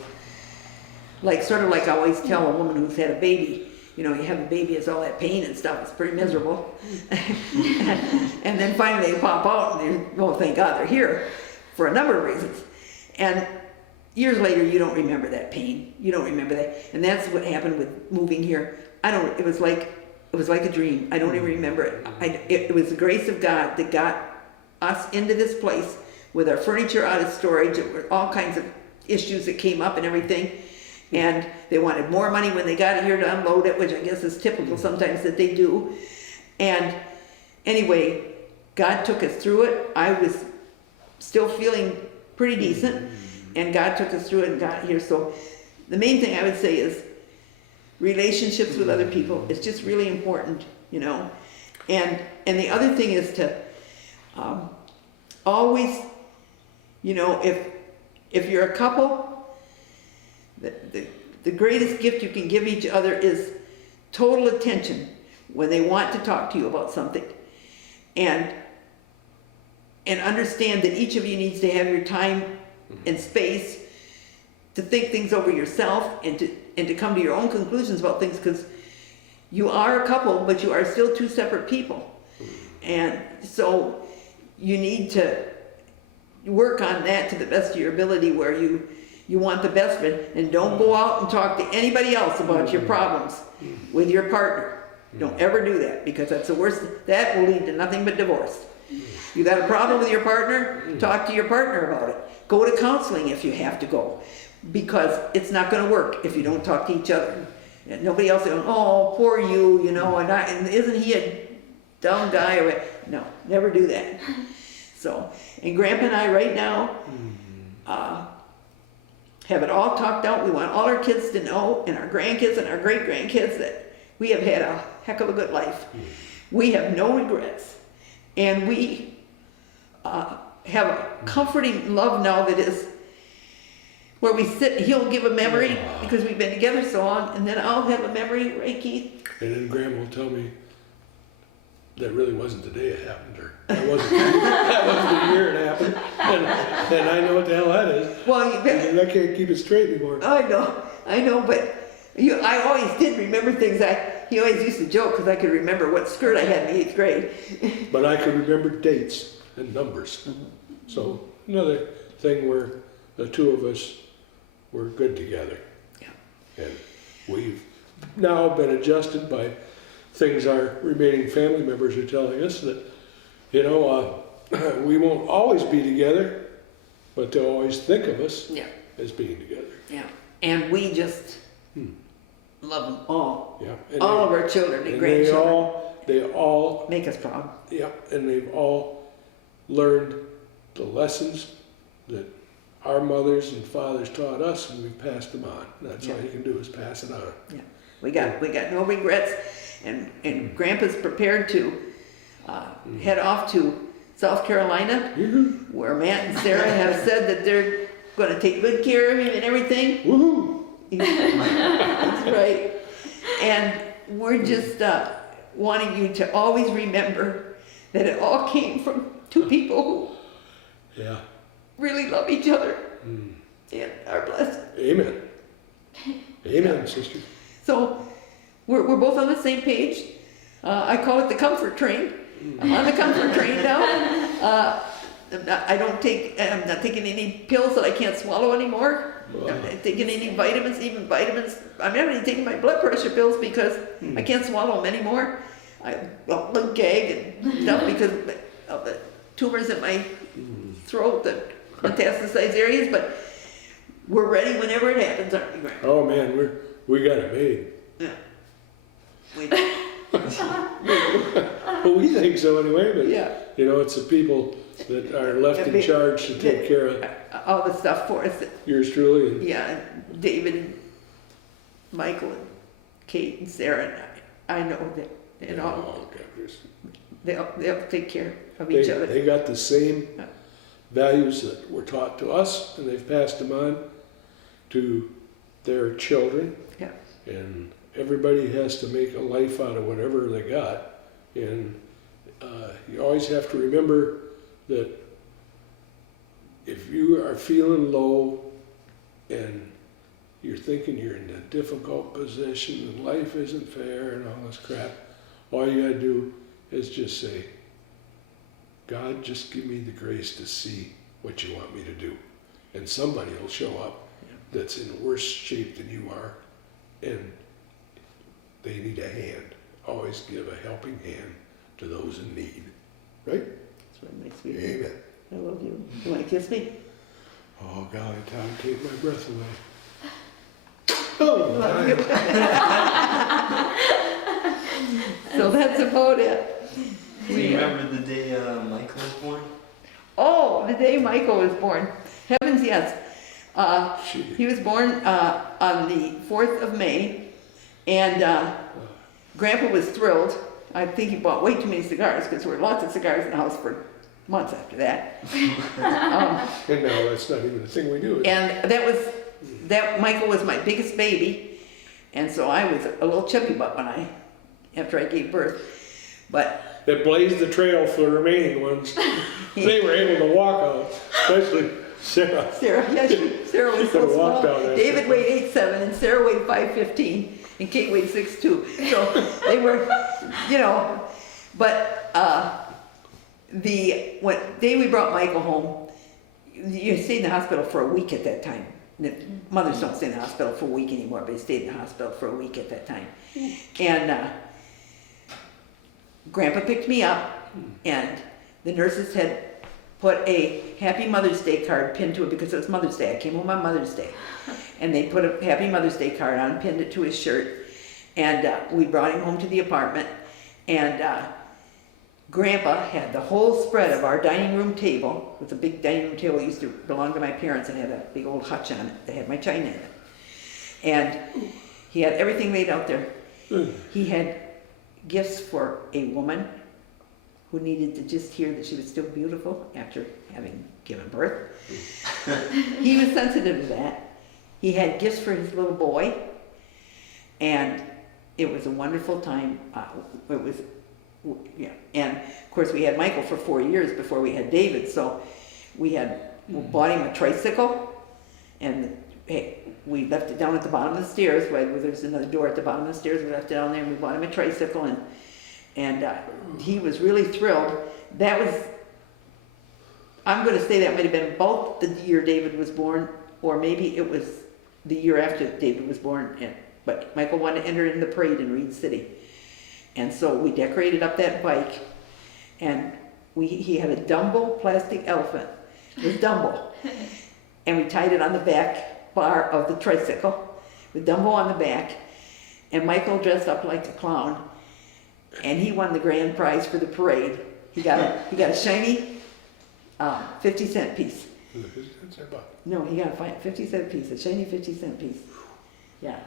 like sort of like I always tell a woman who's had a baby, you know, you have a baby, it's all that pain and stuff, it's pretty miserable. And then finally they pop out and they, well, thank God they're here for a number of reasons. And years later, you don't remember that pain. You don't remember that. And that's what happened with moving here. It was like a dream. I don't even remember it. It was the grace of God that got us into this place with our furniture out of storage. There were all kinds of issues that came up and everything. And they wanted more money when they got here to unload it, which I guess is typical sometimes that they do. And anyway, God took us through it. I was still feeling pretty decent, and God took us through it and got here. So the main thing I would say is relationships with other people is just really important, you know. And the other thing is to always, you know, if you're a couple, the greatest gift you can give each other is total attention when they want to talk to you about something. And understand that each of you needs to have your time and space to think things over yourself and to come to your own conclusions about things, because you are a couple, but you are still two separate people. And so you need to work on that to the best of your ability, where you want the best of it, and don't go out and talk to anybody else about your problems with your partner. Don't ever do that, because that's the worst. That will lead to nothing but divorce. You got a problem with your partner? Talk to your partner about it. Go to counseling if you have to go. because it's not gonna work if you don't talk to each other. And nobody else going, oh, poor you, you know, and isn't he a dumb guy? Or no, never do that. So, and Grandpa and I right now have it all talked out. We want all our kids to know, and our grandkids and our great grandkids, that we have had a heck of a good life. We have no regrets, and we have a comforting love now that is where we sit. He'll give a memory because we've been together so long, and then I'll have a memory, right, Keith? And then Grandma will tell me that really wasn't the day it happened, or that wasn't, that wasn't the year it happened, and I know what the hell that is. Well, you bet. And I can't keep it straight anymore. I know, but I always did remember things. He always used to joke because I could remember what skirt I had in the 8th grade. But I could remember dates and numbers. So another thing where the two of us were good together. Yeah. And we've now been adjusted by things our remaining family members are telling us that, you know, we won't always be together, but they'll always think of us as being together. Yeah. And we just love them all. Yeah. And all of our children and grandchildren. They all make us proud. Yeah, and they've all learned the lessons that our mothers and fathers taught us, and we've passed them on. That's all you can do is pass it on. Yeah, we got no regrets, and Grandpa's prepared to head off to South Carolina, where Matt and Sarah have said that they're going to take good care of him and everything. Woohoo! That's right. And we're just wanting you to always remember that it all came from two people who really love each other and are blessed. Amen. Amen, sister. So we're both on the same page. I call it the comfort train. I'm on the comfort train now. I'm not taking any pills that I can't swallow anymore. I'm not taking any vitamins, even vitamins. I'm not even taking my blood pressure pills because I can't swallow them anymore. I gag and stuff because of the tumors in my throat, the metastasized areas, but we're ready whenever it happens, aren't we, Grandpa? Oh man, we got it made. Yeah. Well, we think so anyway, but Yeah. It's the people that are left in charge to take care of all the stuff for us. yours truly. And Yeah, David and Michael and Kate and Sarah, and I know that, and all, they'll take care of each other. They got the same values that were taught to us, and they've passed them on to their children. Yeah. And everybody has to make a life out of whatever they got. And you always have to remember that if you are feeling low and you're thinking you're in a difficult position and life isn't fair and all this crap, all you gotta do is just say, God, just give me the grace to see what you want me to do. And somebody will show up that's in worse shape than you are, and they need a hand. Always give a helping hand to those in need. Right? That's what makes me Amen. I love you. You want to kiss me? Oh, golly, Tom, take my breath away. Oh, Love you. So that's about it. Do you remember the day Michael was born? Oh, the day Michael was born. Heavens, yes. He was born on the 4th of May, and Grandpa was thrilled. I think he bought way too many cigars because there were lots of cigars in the house for months after that. And now that's not even a thing we do. And Michael was my biggest baby, and so I was a little chubby butt after I gave birth. But That blazed the trail for the remaining ones. They were able to walk out, especially Sarah. Sarah was so Could've walked small. down that David thing. weighed 8'7", and Sarah weighed 5'15", and Kate weighed 6'2". So they were, but the day we brought Michael home, you stayed in the hospital for a week at that time. Mothers don't stay in the hospital for a week anymore, but they stayed in the hospital for a week at that time. And Grandpa picked me up, and the nurses had put a Happy Mother's Day card pinned to it because it was Mother's Day. I came home on Mother's Day. And they put a Happy Mother's Day card on, pinned it to his shirt. And we brought him home to the apartment. And Grandpa had the whole spread of our dining room table. It was a big dining room table. It used to belong to my parents. It had a big old hutch on it. They had my china in it. And he had everything laid out there. He had gifts for a woman who needed to just hear that she was still beautiful after having given birth. He was sensitive to that. He had gifts for his little boy, and it was a wonderful time. It was, yeah. And of course, we had Michael for 4 years before we had David. So we bought him a tricycle, and we left it down at the bottom of the stairs. Where there's another door at the bottom of the stairs. We left it down there, and we bought him a tricycle, and he was really thrilled. That was, I'm going to say that might have been both the year David was born, or maybe it was the year after David was born. But Michael wanted to enter in the parade in Reed City. And so we decorated up that bike, and he had a Dumbo plastic elephant. It was Dumbo. And we tied it on the back bar of the tricycle with Dumbo on the back. And Michael dressed up like a clown, and he won the grand prize for the parade. He got a shiny 50-cent piece. No, he got a 50-cent piece, a shiny 50-cent piece. Yeah.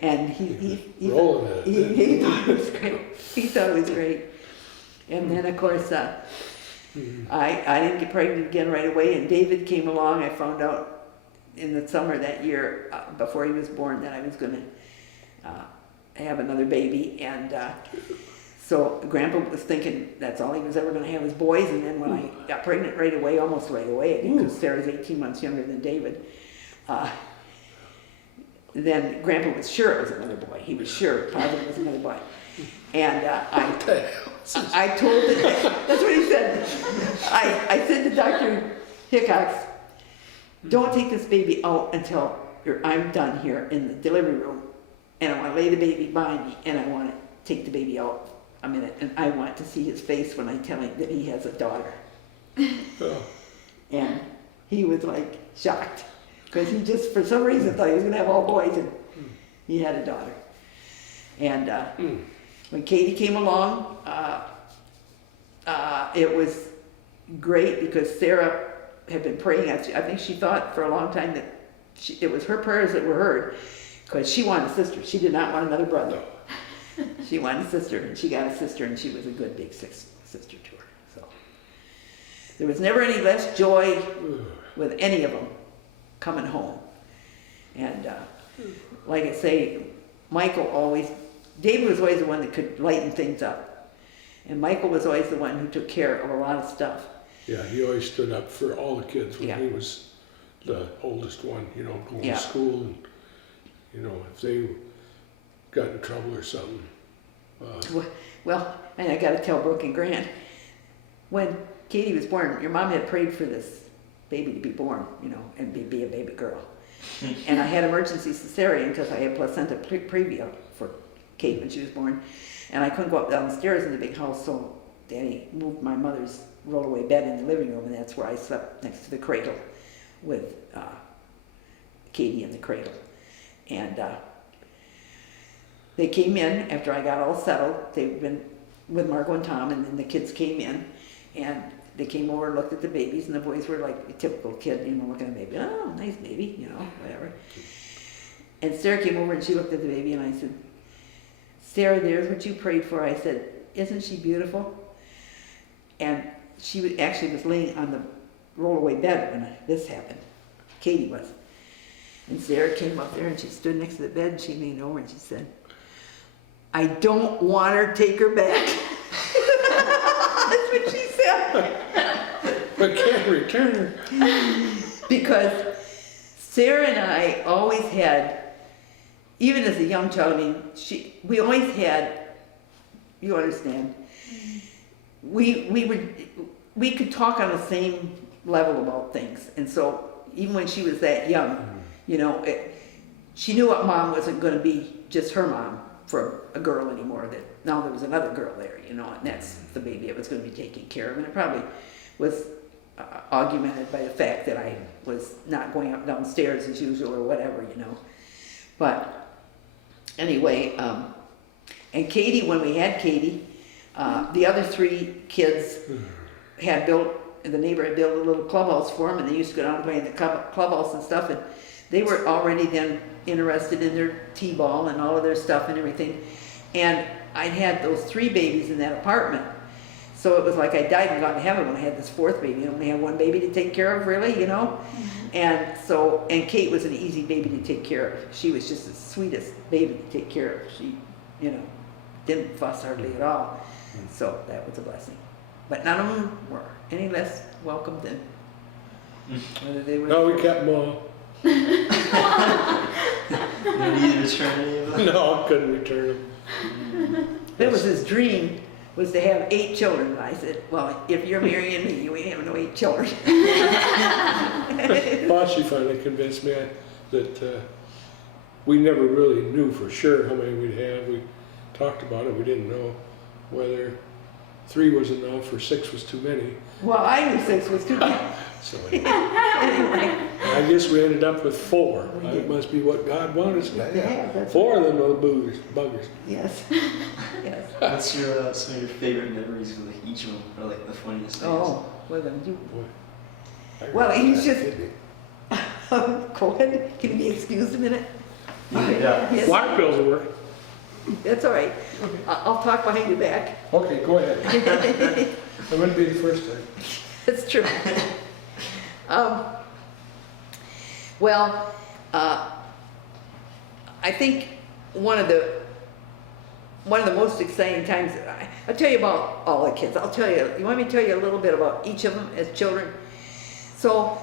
And he thought it was great. He thought it was great. And then, of course, I didn't get pregnant again right away, and David came along. I found out in the summer that year, before he was born, that I was going to have another baby. And so Grandpa was thinking that's all he was ever going to have was boys. And then when I got pregnant right away, almost right away, because Sarah's 18 months younger than David, then Grandpa was sure it was another boy. He was sure, positive it was another boy. And I told him, that's what he said. I said to Dr. Hickox, don't take this baby out until I'm done here in the delivery room. And I want to lay the baby by me, and I want to take the baby out a minute. And I want to see his face when I tell him that he has a daughter. And he was like shocked. Because he just, for some reason, thought he was going to have all boys, and he had a daughter. And when Katie came along, it was great because Sarah had been praying. I think she thought for a long time that it was her prayers that were heard, because she wanted a sister. She did not want another brother. She wanted a sister, and she got a sister, and she was a good big sister to her. So there was never any less joy with any of them coming home. And like I say, David was always the one that could lighten things up. And Michael was always the one who took care of a lot of stuff. Yeah, he always stood up for all the kids when he was the oldest one, going to school. And, if they got in trouble or something. Well, and I got to tell Brooke and Grant, when Katie was born, your mom had prayed for this baby to be born, and be a baby girl. And I had emergency cesarean because I had placenta previa for Kate when she was born. And I couldn't go up downstairs in the big house, so Daddy moved my mother's rollaway bed in the living room, and that's where I slept next to the cradle with Katie in the cradle. And they came in after I got all settled. They'd been with Margot and Tom, and then the kids came in, and they came over and looked at the babies, and the boys were like a typical kid, looking at the baby. Oh, nice baby, whatever. And Sarah came over and she looked at the baby, and I said, Sarah, there's what you prayed for. I said, isn't she beautiful? And she actually was laying on the rollaway bed when this happened. Katie was. And Sarah came up there and she stood next to the bed and she leaned over and she said, I don't want her, take her back. That's what she said. But can't return her. Because Sarah and I always had, even as a young child, we always had, you understand, we could talk on the same level about things. And so even when she was that young, she knew what mom wasn't going to be just her mom for a girl anymore, that now there was another girl there, and that's the baby that was going to be taken care of. And it probably was augmented by the fact that I was not going up downstairs as usual or whatever, you know. But anyway, and Katie, when we had Katie, the other 3 kids had built, the neighbor had built a little clubhouse for them, and they used to go down and play in the clubhouse and stuff, and they were already then interested in their t-ball and all of their stuff and everything. And I'd had those 3 babies in that apartment. So it was like I died and got to heaven when I had this 4th baby. I only had 1 baby to take care of, really, you know? And so, and Kate was an easy baby to take care of. She was just the sweetest baby to take care of. She, you know, didn't fuss hardly at all. So that was a blessing. But none of them were any less welcome than whether they were. No, we kept them all. You need to return any of them? No, I couldn't return them. That was his dream, was to have 8 children. And I said, well, if you're marrying me, you ain't having no 8 children. But she finally convinced me that we never really knew for sure how many we'd have. We talked about it. We didn't know whether 3 was enough or 6 was too many. Well, I knew 6 was too many. So Anyway, I guess we ended up with 4. We It did. must be what God wanted us to yeah, have. that's 4 of them little buggers. Yes, yes. What's your some of your favorite memories with like each of them, or like the funniest things? Oh, well then you, Boy. I Well, remember he's that, just- didn't go ahead, can you be excused a minute? Yeah. he? Yes, Water pills will work. that's all right. I'll talk behind your back. Okay, go ahead. That wouldn't be the first time. That's true. Well, I think one of the most exciting times, I'll tell you about all the kids. I'll tell you, you want me to tell you a little bit about each of them as children? So,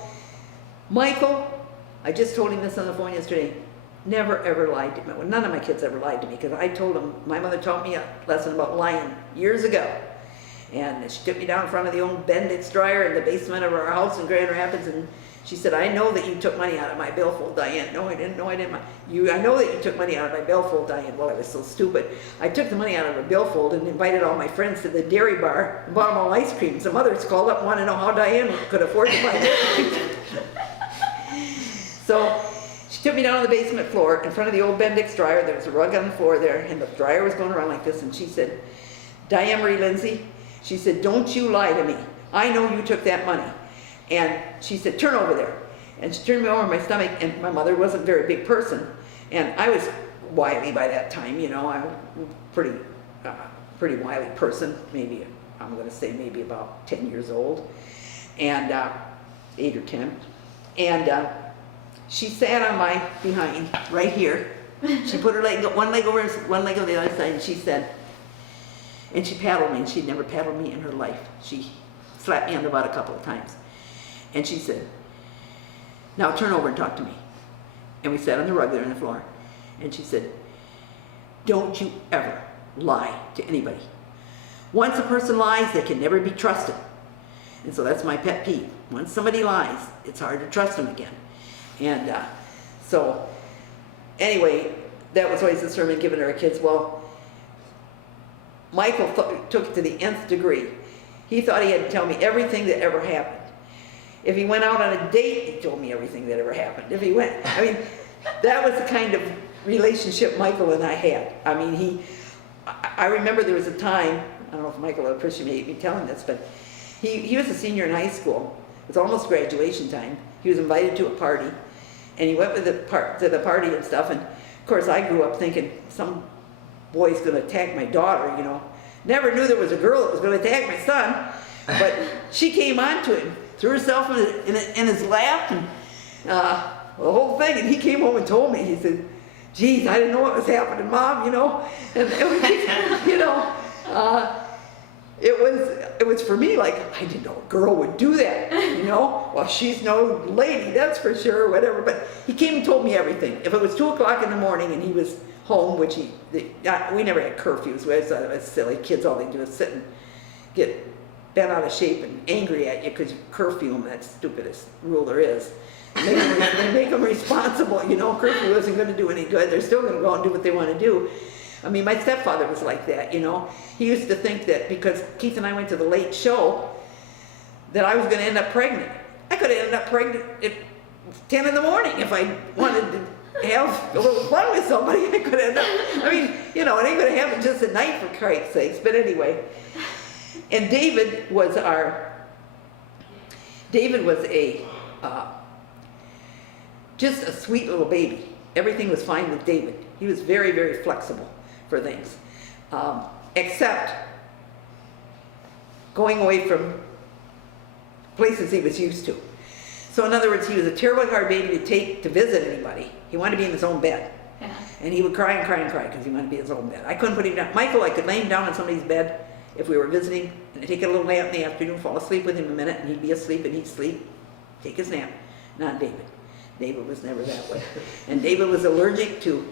Michael, I just told him this on the phone yesterday, never ever lied to me. Well, none of my kids ever lied to me, because I told them, my mother taught me a lesson about lying years ago. And she took me down in front of the old Bendix dryer in the basement of our house in Grand Rapids, and she said, I know that you took money out of my billfold, Diane. No, I didn't. No, I didn't. I know that you took money out of my billfold, Diane. Well, I was so stupid. I took the money out of her billfold and invited all my friends to the dairy bar and bought them all ice cream. Some others called up and wanted to know how Diane could afford to buy dairy cream. So she took me down on the basement floor in front of the old Bendix dryer. There was a rug on the floor there, and the dryer was going around like this, and she said, Diane Marie Lindsay, she said, don't you lie to me. I know you took that money. And she said, turn over there. And she turned me over on my stomach, and my mother wasn't a very big person. And I was wily by that time, you know, I'm a pretty wily person, maybe, I'm gonna say maybe about 10 years old, and 8 or 10. And she sat on my behind, right here. She put her leg, one leg over, one leg on the other side, and she said, and she paddled me, and she'd never paddled me in her life. She slapped me on the butt a couple of times. And she said, now turn over and talk to me. And we sat on the rug there on the floor. And she said, don't you ever lie to anybody. Once a person lies, they can never be trusted. And so that's my pet peeve. Once somebody lies, it's hard to trust them again. And so anyway, that was always the sermon given to our kids. Well, Michael took it to the nth degree. He thought he had to tell me everything that ever happened. If he went out on a date, he told me everything that ever happened. If he went, I mean, that was the kind of relationship Michael and I had. I mean, I remember there was a time, I don't know if Michael will appreciate me telling this, but he was a senior in high school. It was almost graduation time. He was invited to a party, and he went with to the party and stuff. And of course, I grew up thinking some boy's going to attack my daughter, you know. Never knew there was a girl that was going to attack my son, but she came on to him, threw herself in his lap, and the whole thing. And he came home and told me. He said, "Geez, I didn't know what was happening, Mom. You know." And it was, you know, it was for me like, I didn't know a girl would do that. You know, well, she's no lady, that's for sure, or whatever. But he came and told me everything. If it was 2 o'clock in the morning and he was home, which we never had curfews. We thought it was silly. Kids, all they do is sit and get bent out of shape and angry at you because you curfew them. That's the stupidest rule there is. They make them responsible. You know, curfew isn't going to do any good. They're still going to go out and do what they want to do. I mean, my stepfather was like that, you know. He used to think that because Keith and I went to the Late Show, that I was gonna end up pregnant. I could have ended up pregnant at 10 in the morning if I wanted to have a little fun with somebody. I could end up, I mean, you know, it ain't gonna happen just at night for Christ's sakes, but anyway. And David was just a sweet little baby. Everything was fine with David. He was very, very flexible for things, except going away from places he was used to. So in other words, he was a terribly hard baby to take to visit anybody. He wanted to be in his own bed. Yeah. And he would cry and cry and cry because he wanted to be in his own bed. I couldn't put him down. Michael, I could lay him down on somebody's bed if we were visiting, and I'd take a little nap in the afternoon, fall asleep with him a minute, and he'd be asleep and he'd sleep, take his nap. Not David. David was never that way. And David was allergic to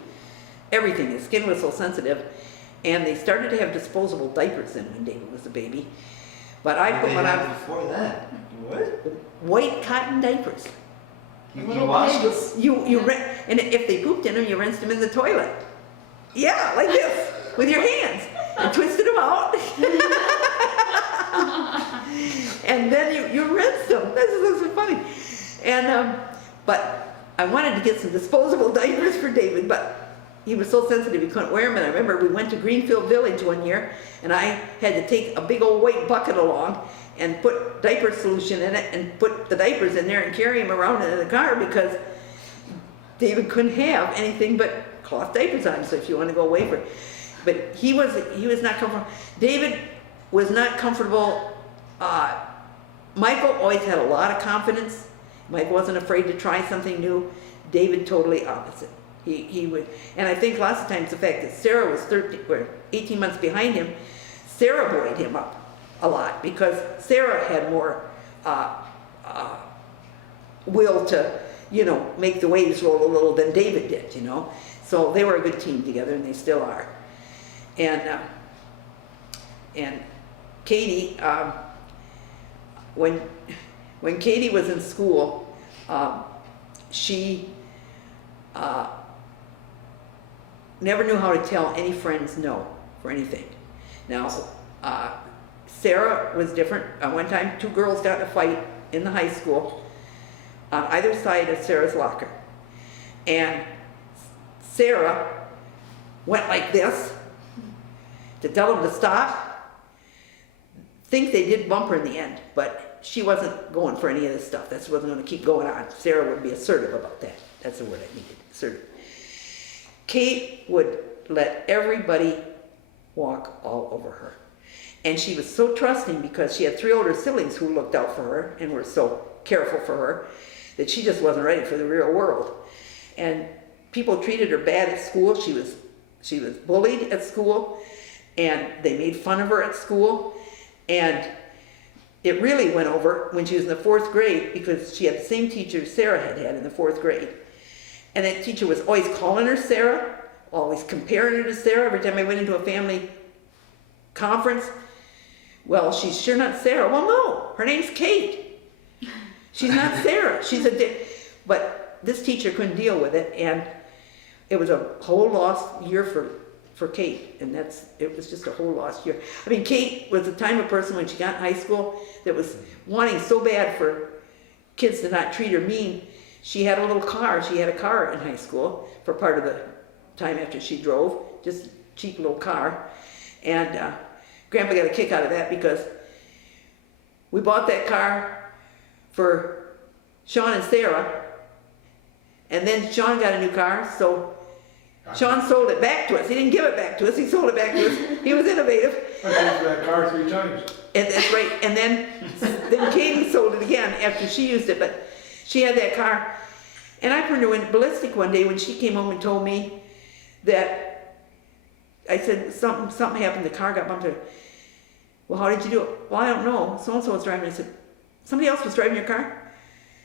everything. His skin was so sensitive. And they started to have disposable diapers in when David was a baby. But I put one on before that. What? white cotton diapers. You Little washed them? pigs. And if they pooped in them, you rinsed them in the toilet. Yeah, like this, with your hands. And twisted them out. And then you rinsed them. This is so funny. And, but I wanted to get some disposable diapers for David, but he was so sensitive he couldn't wear them. And I remember we went to Greenfield Village one year, and I had to take a big old white bucket along and put diaper solution in it and put the diapers in there and carry them around in the car because David couldn't have anything but cloth diapers on him. So if you want to go away for it. But he was not comfortable. David was not comfortable. Michael always had a lot of confidence. Mike wasn't afraid to try something new. David totally opposite. He would, and I think lots of times the fact that Sarah was 18 months behind him, Sarah buoyed him up a lot because Sarah had more will to, you know, make the waves roll a little than David did, you know. So they were a good team together, and they still are. And Katie, when Katie was in school, she never knew how to tell any friends no for anything. Now, Sarah was different. One time, two girls got in a fight in the high school on either side of Sarah's locker. And Sarah went like this to tell them to stop. Think they did bump her in the end, but she wasn't going for any of this stuff. That wasn't going to keep going on. Sarah would be assertive about that. That's the word I needed, assertive. Kate would let everybody walk all over her. And she was so trusting because she had 3 older siblings who looked out for her and were so careful for her that she just wasn't ready for the real world. And people treated her bad at school. She was bullied at school, and they made fun of her at school. And it really went over when she was in the 4th grade because she had the same teacher Sarah had in the 4th grade. And that teacher was always calling her Sarah, always comparing her to Sarah. Every time I went into a family conference, well, she's sure not Sarah. Well, no, her name's Kate. She's not Sarah. But this teacher couldn't deal with it, and it was a whole lost year for Kate, and it was just a whole lost year. I mean, Kate was the type of person when she got in high school that was wanting so bad for kids to not treat her mean. She had a little car. She had a car in high school for part of the time after she drove, just a cheap little car. And Grandpa got a kick out of that because we bought that car for Sean and Sarah, and then Sean got a new car, so Sean sold it back to us. He didn't give it back to us, he sold it back to us. He was innovative. I paid for that car 3 times. And that's right. And then Katie sold it again after she used it, but she had that car. And I went ballistic one day when she came home and told me that, I said, something happened, the car got bumped. Well, how did you do it? Well, I don't know. So-and-so was driving. I said, somebody else was driving your car?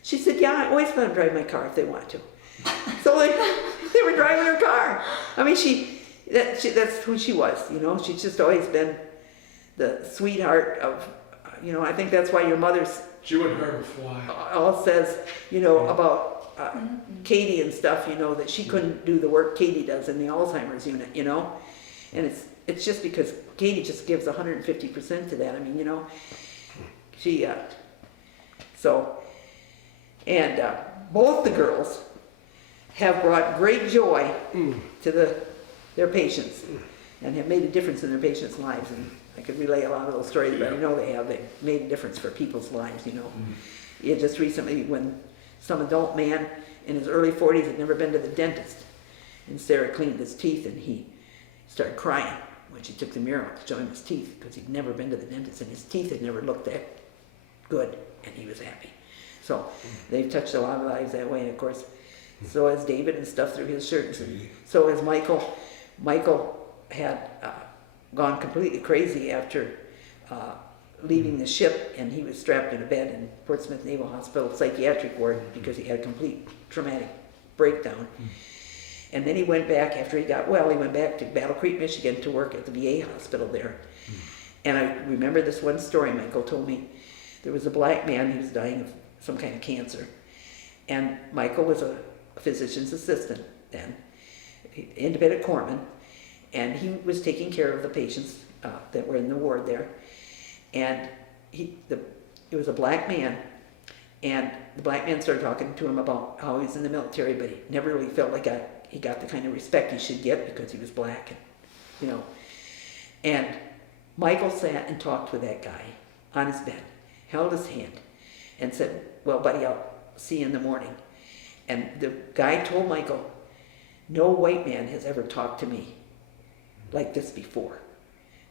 She said, yeah, I always let them drive my car if they want to. So they were driving her car. I mean, that's who she was, you know. She's just always been the sweetheart of, you know, I think that's why your mother's She wouldn't hurt a fly. all says, you know, about Katie and stuff, you know, that she couldn't do the work Katie does in the Alzheimer's unit, you know. And it's just because Katie just gives 150% to that. I mean, you know, she So, and both the girls have brought great joy to their patients and have made a difference in their patients' lives. And I could relay a lot of those stories, but I know they've made a difference for people's lives, you know. Yeah, just recently when some adult man in his early 40s had never been to the dentist, and Sarah cleaned his teeth, and he started crying when she took the mirror out to show him his teeth, because he'd never been to the dentist and his teeth had never looked that good, and he was happy. So they've touched a lot of lives that way, and of course so has David and stuff through his shirts, and so has Michael. Michael had gone completely crazy after leaving the ship, and he was strapped in a bed in Portsmouth Naval Hospital psychiatric ward because he had a complete traumatic breakdown. And then he went back, after he got well, he went back to Battle Creek, Michigan to work at the VA hospital there. And I remember this one story Michael told me. There was a black man who was dying of some kind of cancer. And Michael was a physician's assistant then, independent corpsman, and he was taking care of the patients that were in the ward there. And it was a black man, and the black man started talking to him about how he was in the military, but he never really felt like he got the kind of respect he should get because he was black, and, you know. And Michael sat and talked with that guy on his bed, held his hand, and said, "Well, buddy, I'll see you in the morning." And the guy told Michael, "No white man has ever talked to me like this before."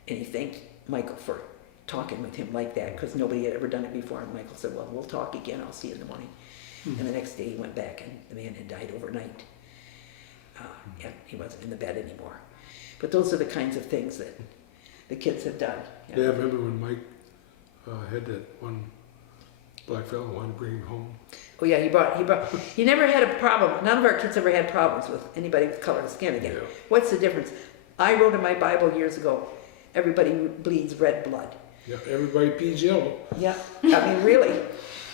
And he thanked Michael for talking with him like that, because nobody had ever done it before. And Michael said, "Well, we'll talk again. I'll see you in the morning." And the next day he went back, and the man had died overnight. And he wasn't in the bed anymore. But those are the kinds of things that the kids have done. Yeah, I remember when Mike had that one black fellow wanted to bring him home. Oh yeah, he never had a problem. None of our kids ever had problems with anybody with colored skin again. Yeah. What's the difference? I wrote in my Bible years ago, everybody bleeds red blood. Yeah, everybody pees yellow. Yeah, I mean, really,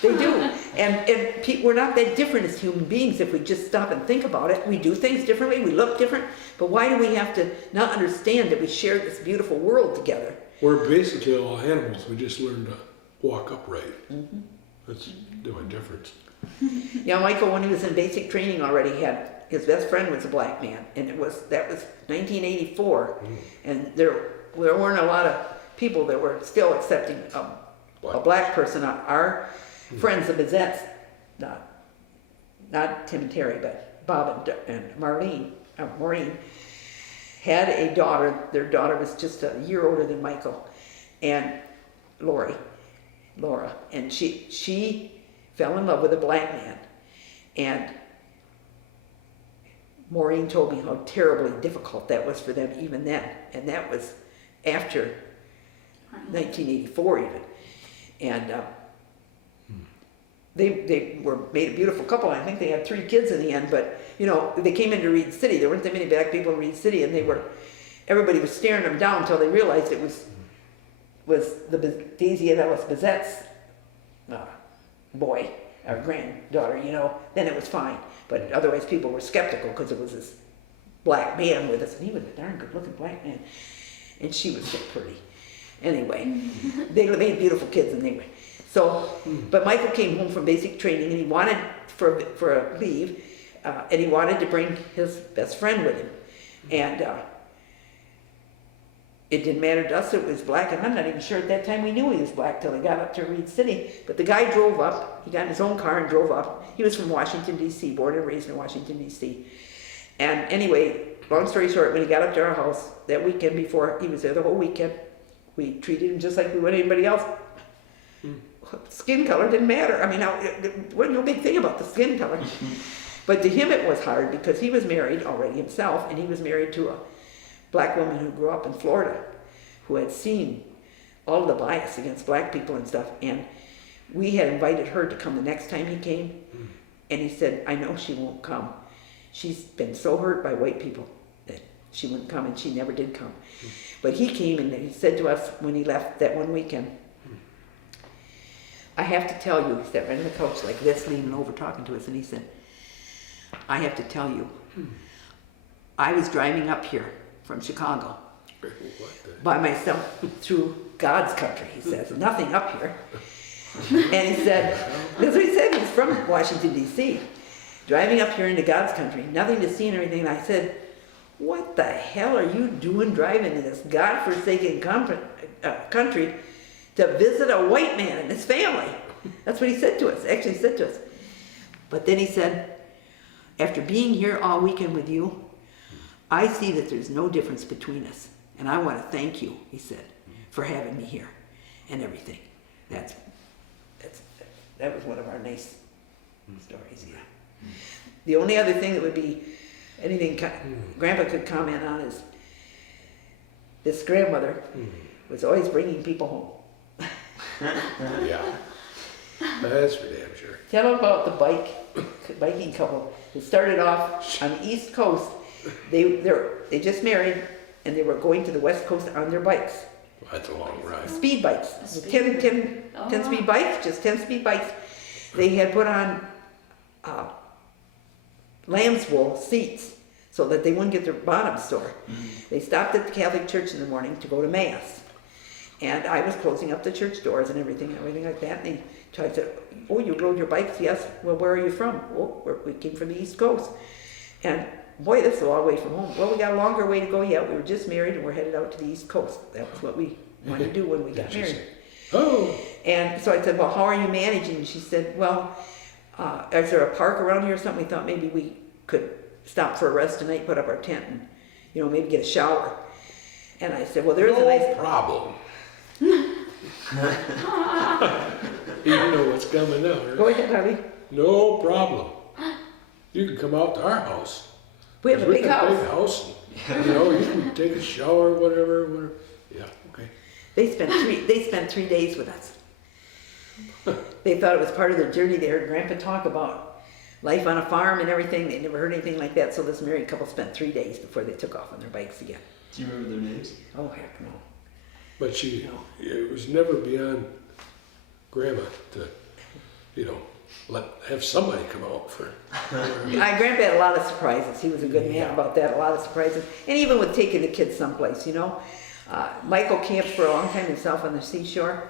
they do. And we're not that different as human beings if we just stop and think about it. We do things differently, we look different, but why do we have to not understand that we share this beautiful world together? We're basically all animals. We just learn to walk upright. That's the only difference. Yeah, Michael, when he was in basic training already, had his best friend was a black man, and that was 1984, and there weren't a lot of people that were still accepting a black person. Friends, the Bizettes, not Tim and Terry, but Bob and Maureen, had a daughter. Their daughter was just a year older than Michael, and Laura, and she fell in love with a black man, and Maureen told me how terribly difficult that was for them even then, and that was after 1984 even, and they were made a beautiful couple. I think they had 3 kids in the end, but you know, they came into Reed City. There weren't that many black people in Reed City, and everybody was staring them down until they realized it was the Daisy and Ellis Bizette's boy, our granddaughter, you know. Then it was fine, but otherwise people were skeptical because it was this black man with us, and he was a darn good looking black man, and she was so pretty. Anyway, they made beautiful kids, and they were. So, but Michael came home from basic training, and he wanted for a leave, and he wanted to bring his best friend with him, and it didn't matter to us. It was black, and I'm not even sure at that time we knew he was black till he got up to Reed City. But the guy drove up. He got in his own car and drove up. He was from Washington D.C., born and raised in Washington D.C. And anyway, long story short, when he got up to our house that weekend before, he was there the whole weekend. We treated him just like we would anybody else. Skin color didn't matter. I mean, there wasn't no big thing about the skin color. But to him it was hard because he was married already himself, and he was married to a black woman who grew up in Florida, who had seen all the bias against black people and stuff. And we had invited her to come the next time he came, and he said, "I know she won't come. She's been so hurt by white people that she wouldn't come," and she never did come. But he came, and he said to us when he left that one weekend, "I have to tell you," he sat right on the couch like this, leaning over talking to us, and he said, "I have to tell you, I was driving up here from Chicago by myself through God's country," he says, "nothing up here. And he said, that's what he said, he's from Washington DC. Driving up here into God's country, nothing to see and everything. And I said, what the hell are you doing driving in this godforsaken country to visit a white man and his family? That's what he said to us, actually said to us. But then he said, after being here all weekend with you, I see that there's no difference between us. And I want to thank you, he said, for having me here and everything. That was one of our nice stories, yeah. The only other thing that would be anything Grandpa could comment on is this grandmother was always bringing people home. Yeah, that's for damn sure. Tell about the biking couple. It started off on the East Coast. They just married and they were going to the West Coast on their bikes. That's a long ride. Speed bikes. 10 speed bikes, just 10 speed bikes. They had put on lamb's wool seats so that they wouldn't get their bottoms sore. They stopped at the Catholic Church in the morning to go to Mass. And I was closing up the church doors and everything like that. And they tried to, oh, you rode your bikes? Yes. Well, where are you from? Oh, we came from the East Coast. And boy, this is a long way from home. Well, we got a longer way to go yet. We were just married and we're headed out to the East Coast. That was what we wanted to do when we got married. Oh. And so I said, well, how are you managing? And she said, well, is there a park around here or something? We thought maybe we could stop for a rest tonight, put up our tent and, maybe get a shower. And I said, well, there's a nice problem. You know what's coming now, right? Go ahead, Harvey. No problem. You can come out to our house. We have a big house. Big house. And, you can take a shower, whatever. Yeah, okay. They spent 3 days with us. They thought it was part of their journey. They heard Grandpa talk about life on a farm and everything. They never heard anything like that. So this married couple spent 3 days before they took off on their bikes again. Do you remember their names? Oh, heck no. But it was never beyond Grandma to, have somebody come out for. Grandpa had a lot of surprises. He was a good man about that, a lot of surprises. And even with taking the kids someplace, Michael camped for a long time himself on the seashore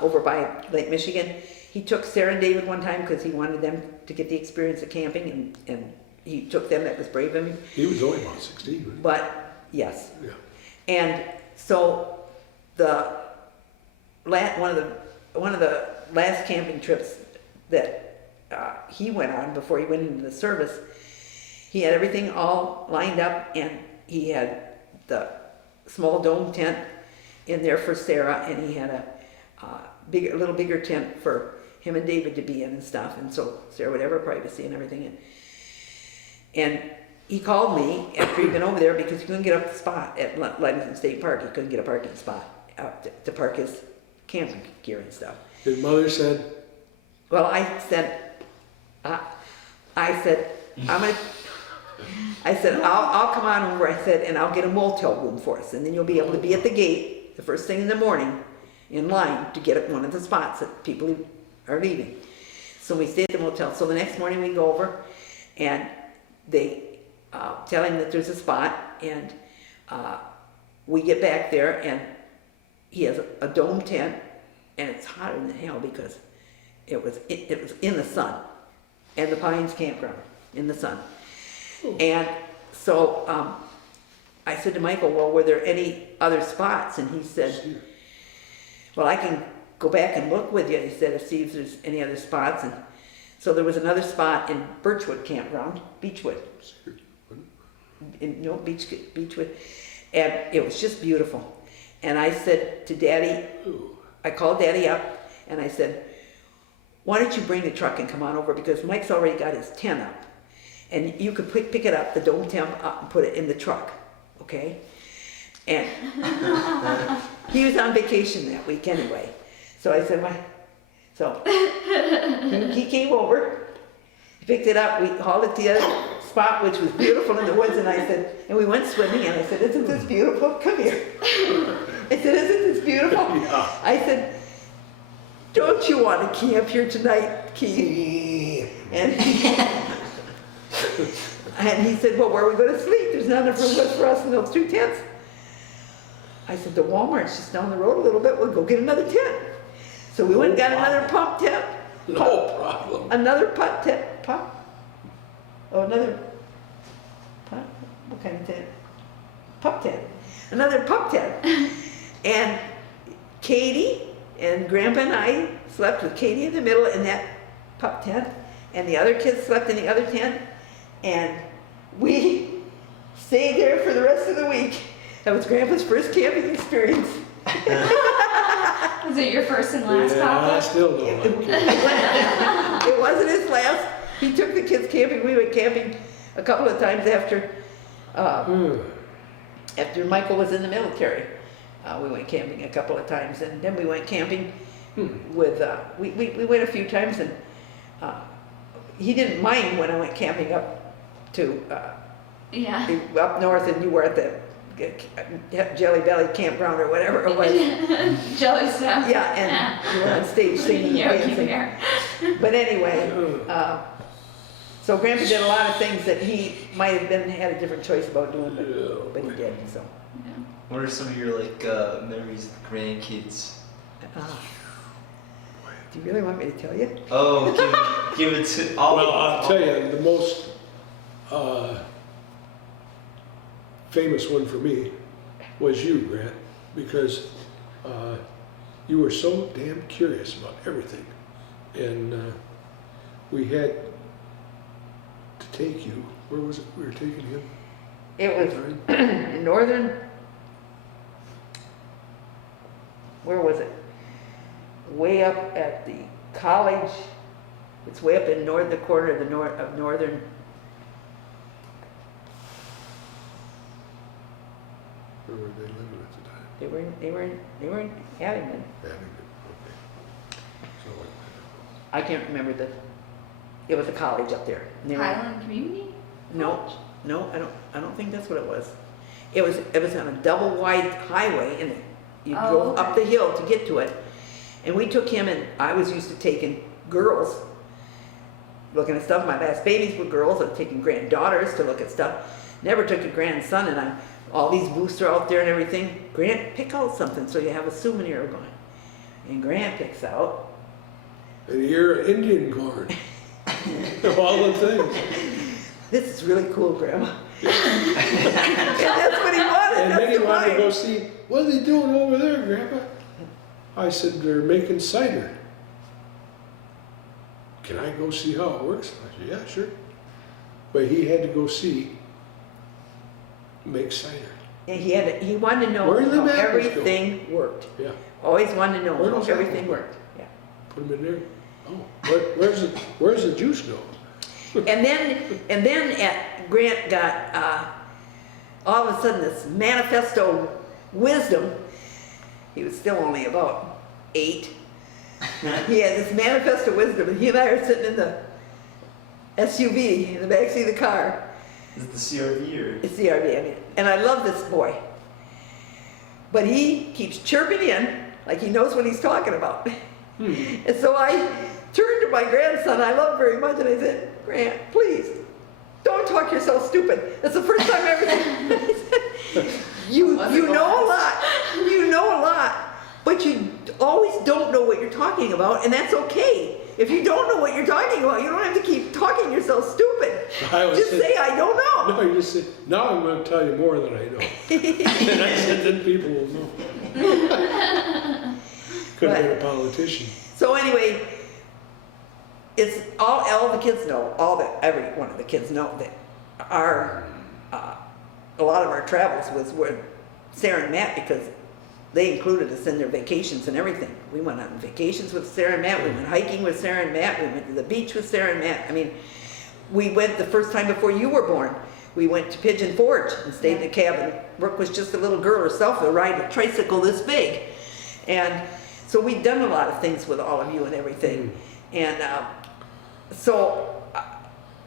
over by Lake Michigan. He took Sarah and David one time because he wanted them to get the experience of camping, and he took them. That was brave of him. He was only about 16, right? But, yes. Yeah. And so one of the last camping trips that he went on before he went into the service, he had everything all lined up, and he had the small dome tent in there for Sarah, and he had a little bigger tent for him and David to be in and stuff, and so Sarah would have her privacy and everything. And he called me after he'd been over there because he couldn't get up the spot at Ludington State Park. He couldn't get a parking spot out to park his camping gear and stuff. His mother said, well, I said, I'll come on over, I said, and I'll get a motel room for us, and then you'll be able to be at the gate the first thing in the morning in line to get at one of the spots that people who are leaving. So we stayed at the motel. So the next morning we go over, and they tell him that there's a spot, and we get back there, and he has a dome tent, and it's hotter than hell because it was in the sun, and the Pines campground in the sun. And so I said to Michael, well, were there any other spots? And he said, well, I can go back and look with you, he said, to see if there's any other spots. And so there was another spot in Birchwood campground, Beechwood. Beechwood. And it was just beautiful. And I said to Daddy, I called Daddy up, and I said, why don't you bring the truck and come on over, because Mike's already got his tent up. And you could pick it up, the dome tent up, and put it in the truck, okay? And he was on vacation that week anyway. So I said, why? So he came over, he picked it up, we hauled it to the other spot, which was beautiful in the woods, and I said, and we went swimming, and I said, isn't this beautiful? Come here. I said, isn't this beautiful? Yeah. I said, don't you want to camp here tonight, Keith? And he said, well, where are we going to sleep? There's not enough room for us in those 2 tents. I said, the Walmart's just down the road a little bit. We'll go get another tent. So we went and got another pump tent, No problem. another putt tent, another putt, what kind of tent? Pup tent, another pup tent. And Katie and Grandpa and I slept with Katie in the middle in that pup tent, and the other kids slept in the other tent, and we stayed there for the rest of the week. That was Grandpa's first camping experience. Was it your first and last, Yeah, I Papa? still don't like it. It wasn't his last. He took the kids camping. We went camping a couple of times after Michael was in the military. We went camping a couple of times, and then we went camping with, we went a few times, and he didn't mind when I went camping up to, Yeah. up north, and you were at the Jelly Belly campground or whatever it was. Jelly stuff. Yeah, and you were on stage singing and Yogi dancing. Bear. But anyway, so Grandpa did a lot of things that he might have had a different choice about doing, but he did, so. What are some of your like memories of the grandkids? Do you really want me to tell you? Oh, give it to all. Well, I'll tell you, the most famous one for me was you, Grant, because you were so damn curious about everything. And we had to take you, where was it we were taking him? It was in northern, where was it? Way up at the college. It's way up in the corner of northern. Where were they living at the time? They were in Abingdon. Abingdon, okay. So, I can't remember it was a college up there. And they were- Highland Community? No, I don't think that's what it was. It was on a double wide highway, and you Oh, drove okay. up the hill to get to it. And we took him, and I was used to taking girls, looking at stuff. My last babies were girls. I'm taking granddaughters to look at stuff. Never took a grandson, and all these booths are out there and everything. Grant, pick out something so you have a souvenir going. And Grant picks out. and you're Indian corn. Of all the things. This is really cool, Grandma. And that's what he wanted. And That's then he the wanted to wine. go see, what are they doing over there, Grandpa? I said, they're making cider. Can I go see how it works? I said, yeah, sure. But he had to go make cider. And he wanted to know Where did the how apples go? everything worked. Yeah, Always wanted to know Where how those everything apples worked. Yeah. put them in there. Oh, where's the juice go? And then Grant got all of a sudden this manifesto wisdom. He was still only about 8. He had this manifesto wisdom, and he and I are sitting in the SUV in the backseat of the car. Is it the CRV or? It's the RV, I mean, and I love this boy. But he keeps chirping in like he knows what he's talking about. And so I turned to my grandson I love very much, and I said, Grant, please, don't talk yourself stupid. That's the first time I ever said, you know a lot. You know a lot. But you always don't know what you're talking about, and that's okay. If you don't know what you're talking about, you don't have to keep talking yourself stupid. Just say, I don't know. No, you just say, now I'm going to tell you more than I know. And I said, then people will know. Could have been a politician. So anyway, it's all the kids know, every one of the kids know that a lot of our travels was with Sarah and Matt, because they included us in their vacations and everything. We went on vacations with Sarah and Matt, we went hiking with Sarah and Matt, we went to the beach with Sarah and Matt. I mean, we went the first time before you were born. We went to Pigeon Forge and stayed in a cabin. Brooke was just a little girl herself, to ride a tricycle this big. And so we'd done a lot of things with all of you and everything. And so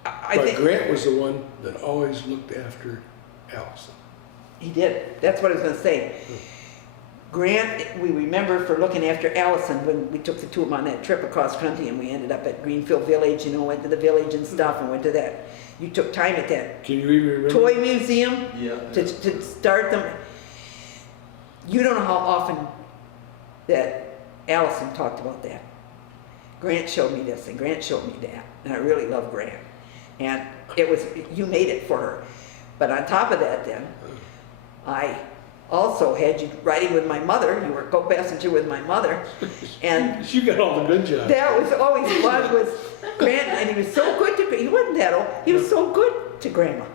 I But think Grant was the one that always looked after Allison. he did. That's what I was going to say. Grant, we remember for looking after Allison when we took the two of them on that trip across country, and we ended up at Greenfield Village, went to the village and stuff, and went to that. You took time at that Can you even remember? toy museum Yeah. to start them. You don't know how often that Allison talked about that. Grant showed me this and Grant showed me that. And I really love Grant. And it was, you made it for her. But on top of that then, I also had you riding with my mother. You were co-passenger with my mother. And You got all the good jobs. that was always fun was Grant, and he was so good to, he wasn't that old, he was so good to Grandma.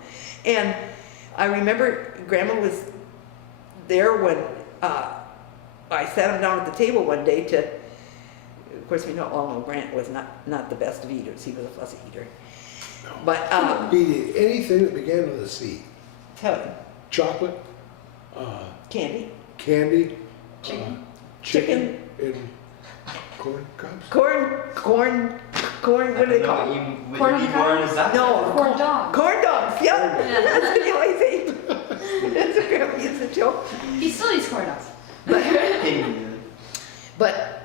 And I remember Grandma was there when I sat him down at the table one day to, of course we all know Grant was not the best of eaters, he was a fussy eater. But, Eating anything that began with a C. tell him, Chocolate, candy, candy, Chicken. chicken, and corn cobs. corn, what do they call it? Would Corn you be born cobs? as that? No, Corn dogs. corn dogs, yeah, Yeah. that's what he always ate. That's a Grandma used to joke. He still eats corn dogs. But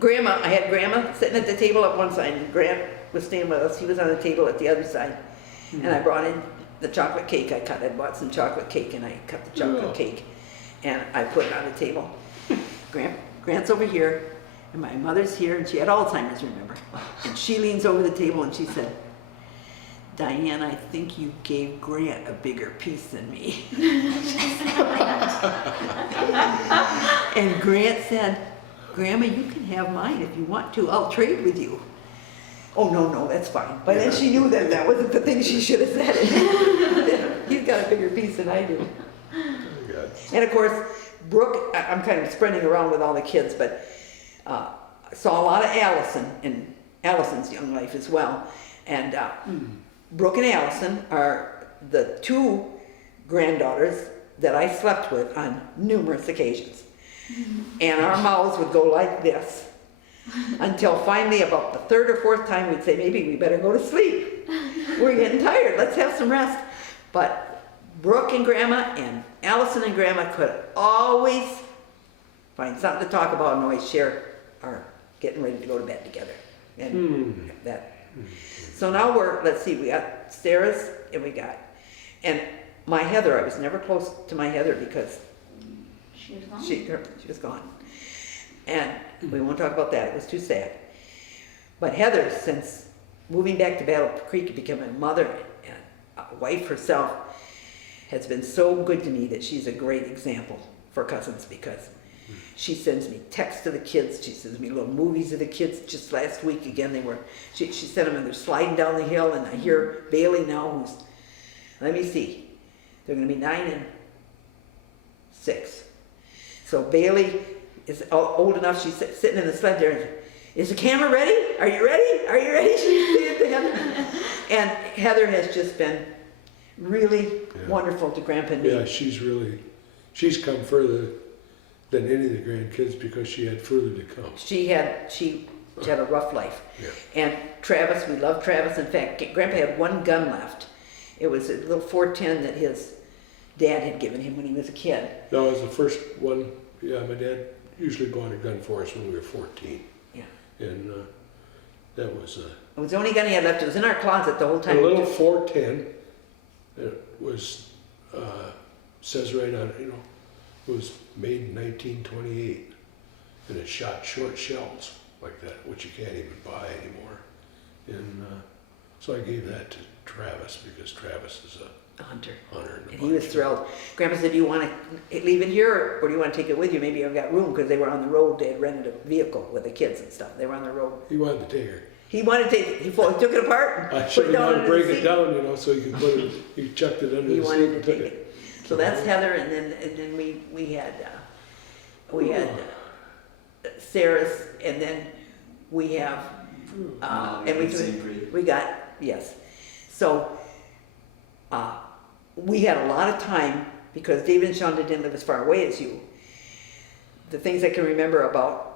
Grandma, I had Grandma sitting at the table at one side, and Grant was staying with us. He was on the table at the other side. And I brought in the chocolate cake I cut. I bought some chocolate cake, and I cut the chocolate cake, and I put it on the table. Grant's over here, and my mother's here, and she had Alzheimer's, remember? And she leans over the table, and she said, Diane, I think you gave Grant a bigger piece than me. And Grant said, Grandma, you can have mine if you want to. I'll trade with you. Oh, no, that's fine. But then she knew that that wasn't the thing she should have said. He's got a bigger piece than I do. God. And of course, Brooke, I'm kind of sprinting around with all the kids, but I saw a lot of Allison in Allison's young life as well. And Brooke and Allison are the two granddaughters that I slept with on numerous occasions. And our mouths would go like this until finally about the third or fourth time we'd say, maybe we better go to sleep. We're getting tired, let's have some rest. But Brooke and Grandma and Allison and Grandma could always find something to talk about and always share our getting ready to go to bed together. And that. So now let's see, we got Sarah's and my Heather, I was never close to my Heather because She was gone. she was gone. And we won't talk about that, it was too sad. But Heather, since moving back to Battle Creek and becoming a mother and a wife herself, has been so good to me that she's a great example for cousins because she sends me texts to the kids, she sends me little movies of the kids. Just last week again, she sent them and they're sliding down the hill, and I hear Bailey now who's, let me see, they're gonna be 9 and 6. So Bailey is old enough, she's sitting in the sled there, and, is the camera ready? Are you ready? Are you ready? She's saying to Heather. And Heather has just been really wonderful to Grandpa and me. Yeah, she's come further than any of the grandkids because she had further to come. She had a rough life. Yeah. And Travis, we love Travis. In fact, Grandpa had one gun left. It was a little 410 that his dad had given him when he was a kid. That was the first one. Yeah, my dad usually bought a gun for us when we were 14. Yeah. And that was It was the only gun he had left. It was in our closet the whole time. a little 410. It was, says right on it, it was made in 1928. And it shot short shells like that, which you can't even buy anymore. And so I gave that to Travis because Travis is a Hunter. hunter. in the And he was bunch. thrilled. Grandpa said, do you want to leave it here or do you want to take it with you? Maybe you've got room, because they were on the road. They had rented a vehicle with the kids and stuff. They were on the road. He wanted to take her. He wanted to take it. He took it apart and I put should it have down gone under break the it seat. down, so you could put it, you chucked it under He the seat wanted to and take took it. So that's Heather, and then we had Sarah's, and then we have and we got, yes. So we had a lot of time because David and Shonda didn't live as far away as you. The things I can remember about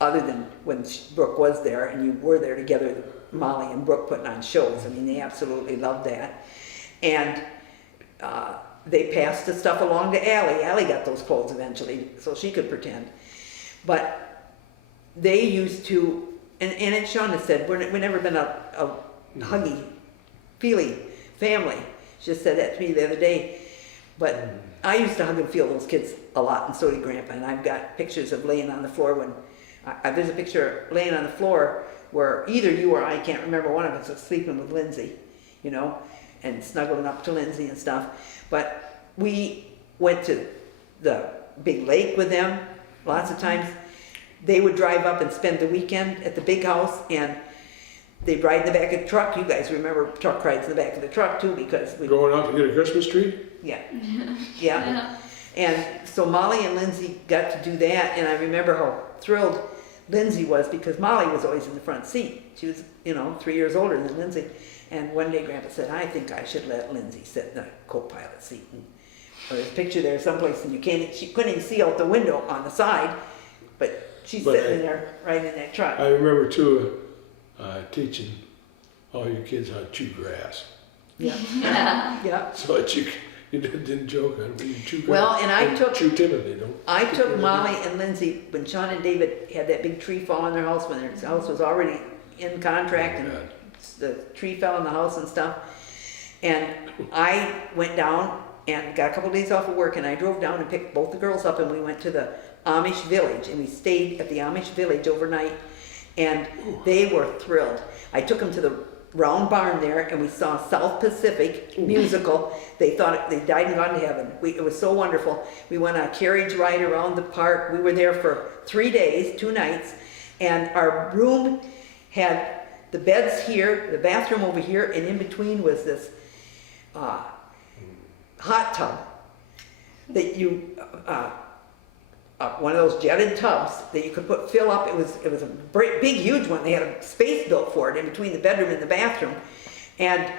other than when Brooke was there and you were there together, Molly and Brooke putting on shows. I mean, they absolutely loved that. And they passed the stuff along to Allie. Allie got those clothes eventually, so she could pretend. But they used to, and Aunt Shonda said, we've never been a huggy, feely family. She just said that to me the other day. But I used to hug and feel those kids a lot, and so did Grandpa. And I've got pictures of laying on the floor when, there's a picture laying on the floor where either you or I, can't remember, one of us was sleeping with Lindsay, you know, and snuggling up to Lindsay and stuff. But we went to the big lake with them lots of times. They would drive up and spend the weekend at the big house, and they'd ride in the back of the truck. You guys remember truck rides in the back of the truck too, because we Going out to get a Christmas tree? yeah. Yeah. And so Molly and Lindsay got to do that, and I remember how thrilled Lindsay was because Molly was always in the front seat. She was, you know, 3 years older than Lindsay. And one day Grandpa said, I think I should let Lindsay sit in the co-pilot seat. And there's a picture there someplace, and she couldn't even see out the window on the side, but she's sitting in there right in that truck. I remember too, teaching all you kids how to chew grass. Yeah. Yeah. So that you didn't joke on it, but you chew grass. Well, and I took chew timidly, don't. I took Molly and Lindsay when Sean and David had that big tree fall on their house when their house was already in contract, and the tree fell in the house and stuff. And I went down and got a couple of days off of work, and I drove down and picked both the girls up, and we went to the Amish village, and we stayed at the Amish village overnight, and they were thrilled. I took them to the round barn there, and we saw South Pacific musical. They thought they died and gone to heaven. It was so wonderful. We went on a carriage ride around the park. We were there for 3 days, 2 nights, and our room had the beds here, the bathroom over here, and in between was this hot tub that you one of those jetted tubs that you could fill up. It was a big, huge one. They had a space built for it in between the bedroom and the bathroom, and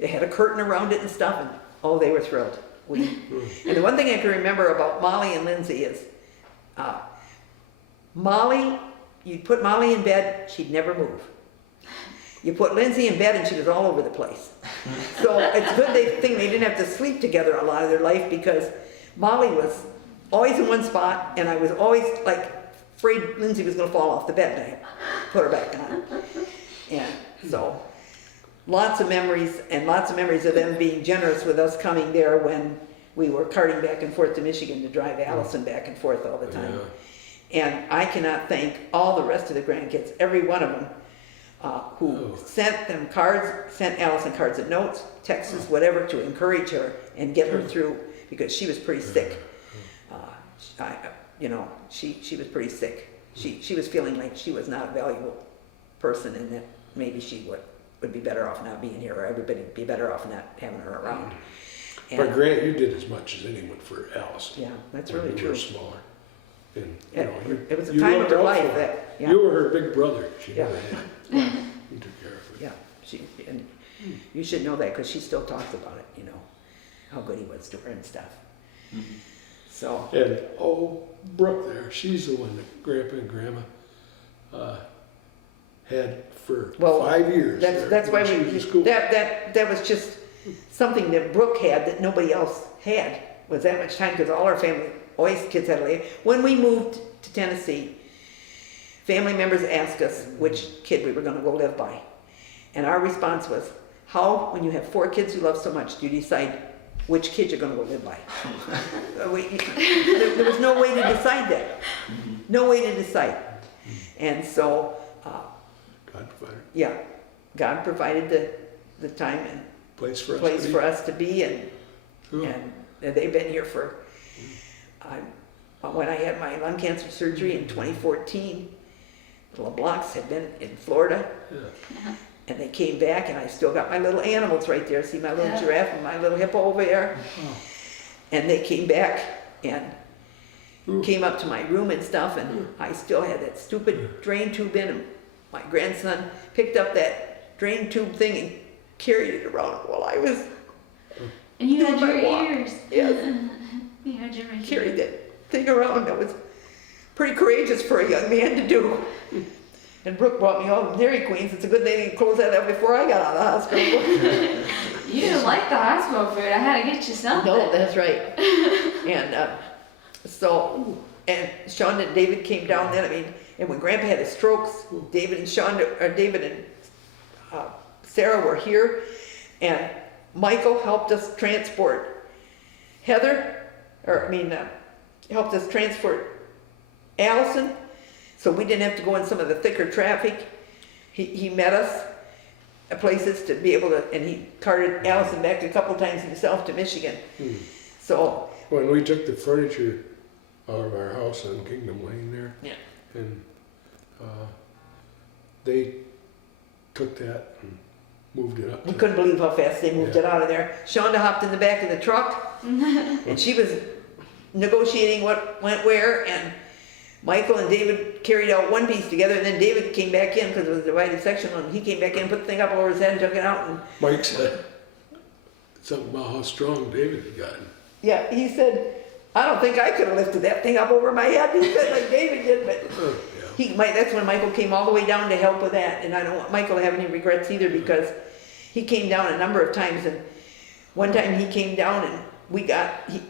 they had a curtain around it and stuff. And oh, they were thrilled. And the one thing I can remember about Molly and Lindsay is, you'd put Molly in bed, she'd never move. You put Lindsay in bed, and she was all over the place. So it's a good thing they didn't have to sleep together a lot of their life, because Molly was always in one spot, and I was always like afraid Lindsay was going to fall off the bed, and I put her back on. And so lots of memories, and lots of memories of them being generous with us coming there when we were carting back and forth to Michigan to drive Allison back and forth all the time. And I cannot thank all the rest of the grandkids, every one of them, who sent them cards, sent Allison cards and notes, texts, whatever, to encourage her and get her through, because she was pretty sick. She was pretty sick. She was feeling like she was not a valuable person, and that maybe she would be better off not being here, or everybody would be better off not having her around. But Grant, you did as much as anyone for Allison. Yeah, that's really when you true. were smaller. And, It was a time of her life that, yeah. You were her big brother. She Yeah. never had. Yeah. You took care of it. Yeah, and you should know that, because she still talks about it, you know, how good he was to her and stuff. So. And Brooke there, she's the one that Grandpa and Grandma had for 5 years. That's why she was in school. that was just something that Brooke had that nobody else had, was that much time, because all our family, always kids had to leave. When we moved to Tennessee, family members asked us which kid we were going to go live by. And our response was, how, when you have 4 kids you love so much, do you decide which kid you're going to go live by? There was no way to decide that. No way to decide. And so, God provided. yeah, God provided the time and Place for us to be. and they've been here for, when I had my lung cancer surgery in 2014, the LeBlancs had been in Florida, and they came back, and I still got my little animals right there. See my little giraffe and my little hippo over there. And they came back and came up to my room and stuff, and I still had that stupid drain tube in, and my grandson picked up that drain tube thing and carried it around while I was And you had doing your my walk. ears. Yes. You had your ears. Carried that thing around. That was pretty courageous for a young man to do. And Brooke brought me all the Dairy Queens. It's a good thing they didn't close that up before I got out of the hospital. You didn't like the hospital food. I had to get you something. No, that's right. And and Sean and David came down then. And when Grandpa had his strokes, David and Sarah were here, and Michael helped us transport Heather helped us transport Allison, so we didn't have to go in some of the thicker traffic. He met us at places to be able to, and he carted Allison back a couple times himself to Michigan. So, When we took the furniture out of our house on Kingdom Lane there, yeah. and they took that and moved it up. We to- couldn't believe how fast they moved Yeah. it out of there. Shonda hopped in the back of the truck, and she was negotiating what went where, and Michael and David carried out one piece together, and then David came back in because it was a divided section, and he came back in, put the thing up over his head, and took it out, and Mike said something about how strong David had gotten. yeah, he said, I don't think I could have lifted that thing up over my head, he said, like David did, but Yeah. that's when Michael came all the way down to help with that, and I don't want Michael to have any regrets either, because he came down a number of times, and one time he came down and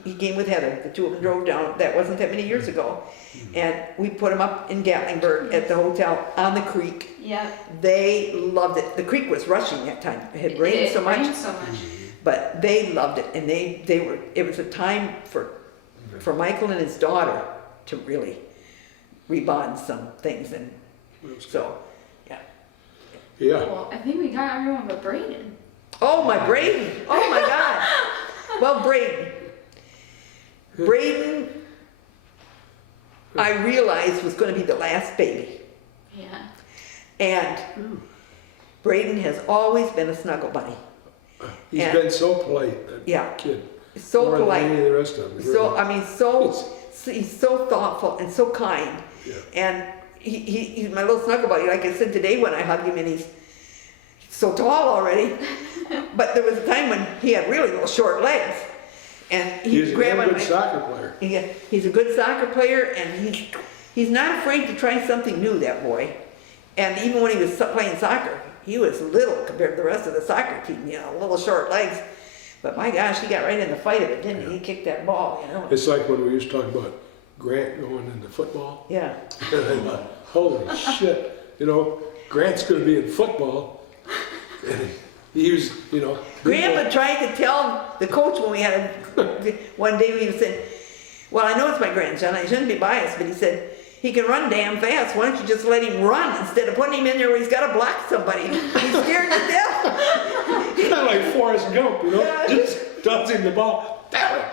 he came with Heather, the two of them drove down, that wasn't that many years ago, and we put him up in Gatlinburg at the hotel on the creek. Yeah. They loved it, the creek was rushing that time, it had rained so much, Rained so much. but they loved it, and it was a time for Michael and his daughter to really rebond some things, and so, Yeah. Well, I think we got everyone but Braden. oh, my Braden, oh my God. Well, Braden, I realized was gonna be the last baby, Yeah. and Braden has always been a snuggle bunny, He's And- been so polite, that yeah, kid. so More than polite. any of the rest of them. So, really. he's so thoughtful and so kind. Yeah. And he's my little snuggle buddy. Like I said today when I hugged him, and he's so tall already. But there was a time when he had really little short legs. And He's he'd a grab damn on good my... soccer player. He's a good soccer player, and he's not afraid to try something new, that boy. And even when he was playing soccer, he was little compared to the rest of the soccer team, little short legs. But my gosh, he got right in the fight of it, didn't he? He kicked that ball, It's like when we used to talk about Grant going into football. Yeah. And I thought, holy shit, Grant's going to be in football. And he was, Grandpa tried to tell the coach when we had one day, he said, well, I know it's my grandson, I shouldn't be biased, but he said, he can run damn fast, why don't you just let him run instead of putting him in there where he's got to block somebody? He's scared to death. kind of like Forrest Gump, just tossing the ball that way.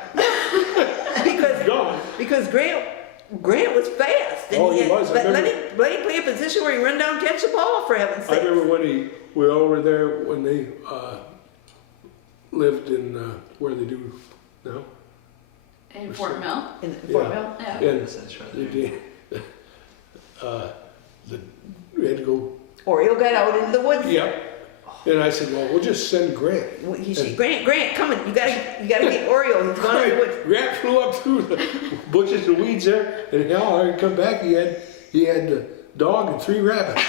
Because Grant was fast. And Oh, he was. Let him play a position where he run down and catch the ball, for heaven's I sake. remember when we were over there when they lived in where they do now. In Fort Mill. In Fort Mill. Yeah. And That's right. we had to go. Oriole got out into the woods. Yep. And I said, well, we'll just send Grant. Grant, come on, you gotta get Oriole. He's gone in the woods. Grant flew up through the bushes and weeds there, and hell, I come back. He had a dog and 3 rabbits.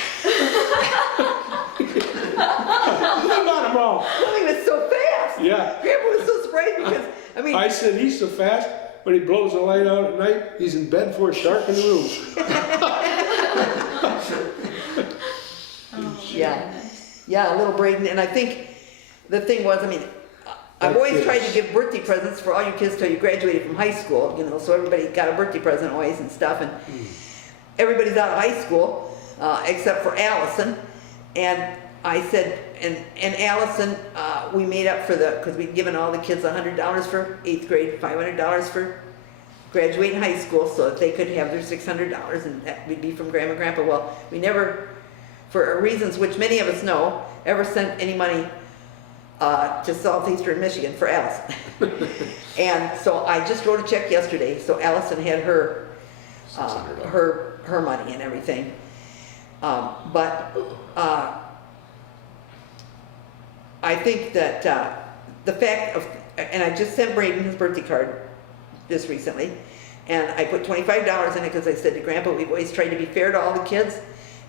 Not them all. Well, he was so fast. Yeah. Grandpa was so surprised because I said he's so fast. When he blows the light out at night, he's in bed before it's dark in the room. Oh, Yeah. goodness. Yeah, little Braden, and I think the thing was, I've That always kid tried is- to give birthday presents for all you kids till you graduated from high school, so everybody got a birthday present always and stuff, and everybody's out of high school, except for Allison, and I said, and Allison, we made up for because we'd given all the kids $100 for 8th grade, $500 for graduating high school, so that they could have their $600, and that would be from Grandma and Grandpa. Well, we never, for reasons which many of us know, ever sent any money to Southeastern Michigan for Allison. And so I just wrote a check yesterday, so Allison had her her money and everything. But I think that the fact of, and I just sent Braden his birthday card just recently, and I put $25 in it because I said to Grandpa, we've always tried to be fair to all the kids,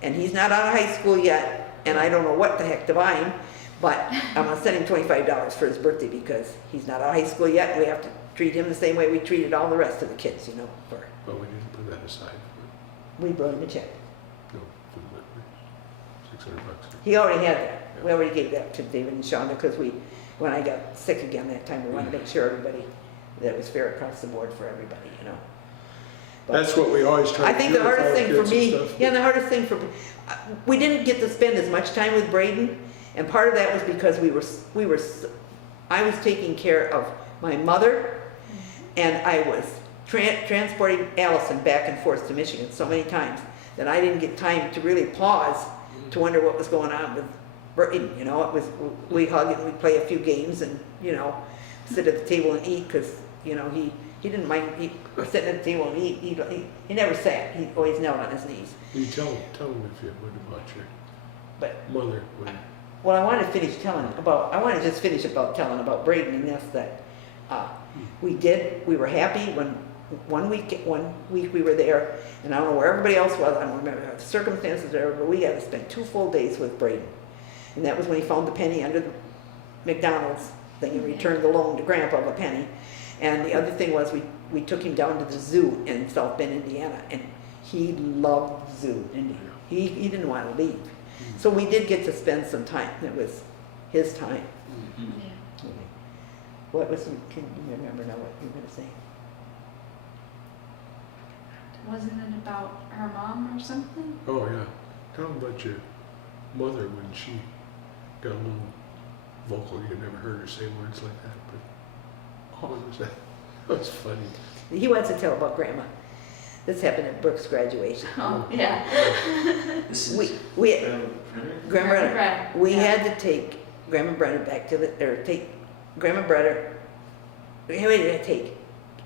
and he's not out of high school yet, and I don't know what the heck to buy him, but I'm gonna send him $25 for his birthday because he's not out of high school yet, and we have to treat him the same way we treated all the rest of the kids, for, But we didn't put that aside. we brought him a check. No, for the $600. He already had that. We already gave that to David and Shonda because when I got sick again that time, we wanted to make sure everybody that it was fair across the board for everybody, you know. But That's what we always try I to think do the with hardest our thing for kids and me, stuff. yeah, the hardest thing for, we didn't get to spend as much time with Braden, and part of that was because I was taking care of my mother, and I was transporting Allison back and forth to Michigan so many times that I didn't get time to really pause to wonder what was going on with Braden, you know. It was, we hug and we play a few games and, you know, sit at the table and eat, because, you know, he didn't mind sitting at the table and eat. He never sat. He always knelt on his knees. You tell them if you would about your But mother. well, I want to just finish about telling about Braden, and that's that we were happy when one week we were there, and I don't know where everybody else was. I don't remember the circumstances there, but we got to spend 2 full days with Braden, and that was when he found the penny under the McDonald's thing and returned the loan to Grandpa of a penny. And the other thing was we took him down to the zoo in South Bend, Indiana, and he loved the zoo, and he didn't want to leave. So we did get to spend some time. It was his time. Mhm. Yeah. What was, can you remember now what you were going to say? Wasn't it about her mom or something? Oh, yeah. Tell them about your mother when she got a little vocal. You never heard her say words like that, but what was that? That was funny. He wants to tell about Grandma. This happened at Brooke's graduation. Oh, yeah. This is We Printer? Grandma Brenner, Brad, we yeah. had to take Grandma Brenner back to take Grandma Brenner, we had to take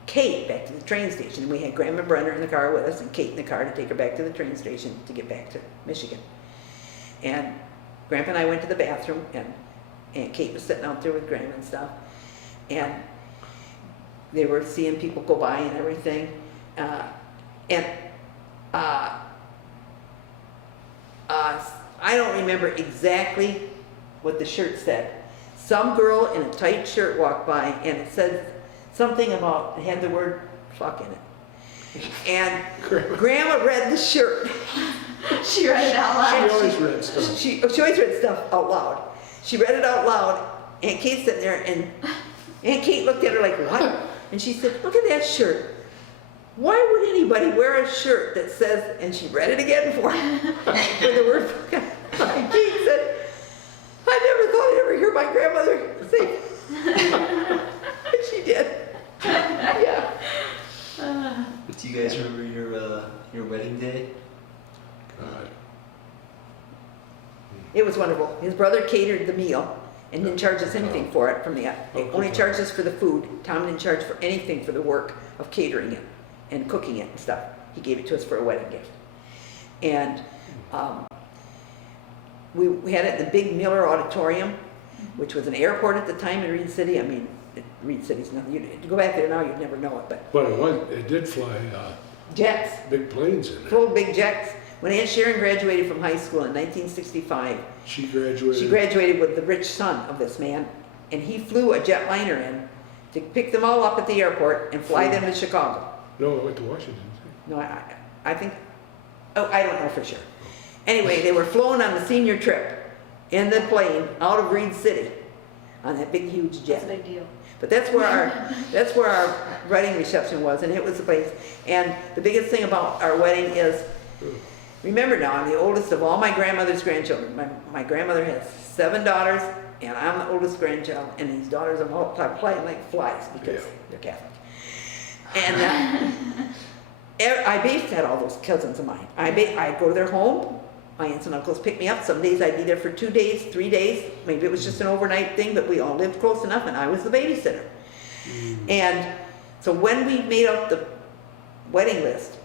Kate back to the train station. We had Grandma Brenner in the car with us and Kate in the car to take her back to the train station to get back to Michigan. And Grandpa and I went to the bathroom, and Kate was sitting out there with Grandma and stuff. And they were seeing people go by and everything. I don't remember exactly what the shirt said. Some girl in a tight shirt walked by, and it said something about, it had the word fuck in it. And Grandma read the shirt. She read it out She loud. always read stuff. She always read stuff out loud. She read it out loud, and Kate's sitting there, and Aunt Kate looked at her like, what? And she said, look at that shirt. Why would anybody wear a shirt that says, and she read it again for the word fuck. And Kate said, I never thought I'd ever hear my grandmother say. And she did. Yeah. Do you guys remember your wedding day? God. It was wonderful. His brother catered the meal and didn't charge us anything for it from the, they only charged us for the food. Tom didn't charge for anything for the work of catering it and cooking it and stuff. He gave it to us for a wedding gift. And we had it in the big Miller Auditorium, which was an airport at the time in Reed City. I mean, Reed City's nothing. You go back there now, you'd never know it, but But it did fly jets, big planes in it. full big jets. When Aunt Sharon graduated from high school in 1965, She graduated. she graduated with the rich son of this man, and he flew a jetliner in to pick them all up at the airport and fly them to Chicago. No, I went to Washington. No, I think, oh, I don't know for sure. Anyway, they were flown on the senior trip in the plane out of Reed City on that big, huge That's a jet. big deal. But that's where our wedding reception was, and it was the place. And the biggest thing about our wedding is, remember now, I'm the oldest of all my grandmother's grandchildren. My grandmother has 7 daughters, and I'm the oldest grandchild, and these daughters are multiplying like flies because they're Catholic. And I babysat all those cousins of mine. I'd go to their home. My aunts and uncles picked me up. Some days I'd be there for 2 days, 3 days. Maybe it was just an overnight thing, but we all lived close enough, and I was the babysitter. And so when we made out the wedding list,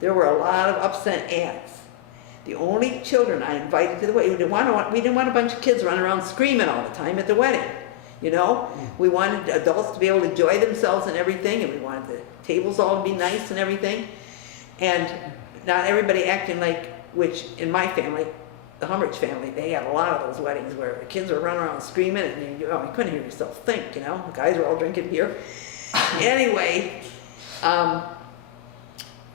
there were a lot of upset aunts. The only children I invited to the wedding, we didn't want a bunch of kids running around screaming all the time at the wedding. You know, we wanted adults to be able to enjoy themselves and everything, and we wanted the tables all to be nice and everything. And not everybody acting like, which in my family, the Humrich family, they had a lot of those weddings where the kids were running around screaming, and you couldn't hear yourself think, you know. The guys were all drinking beer. Anyway,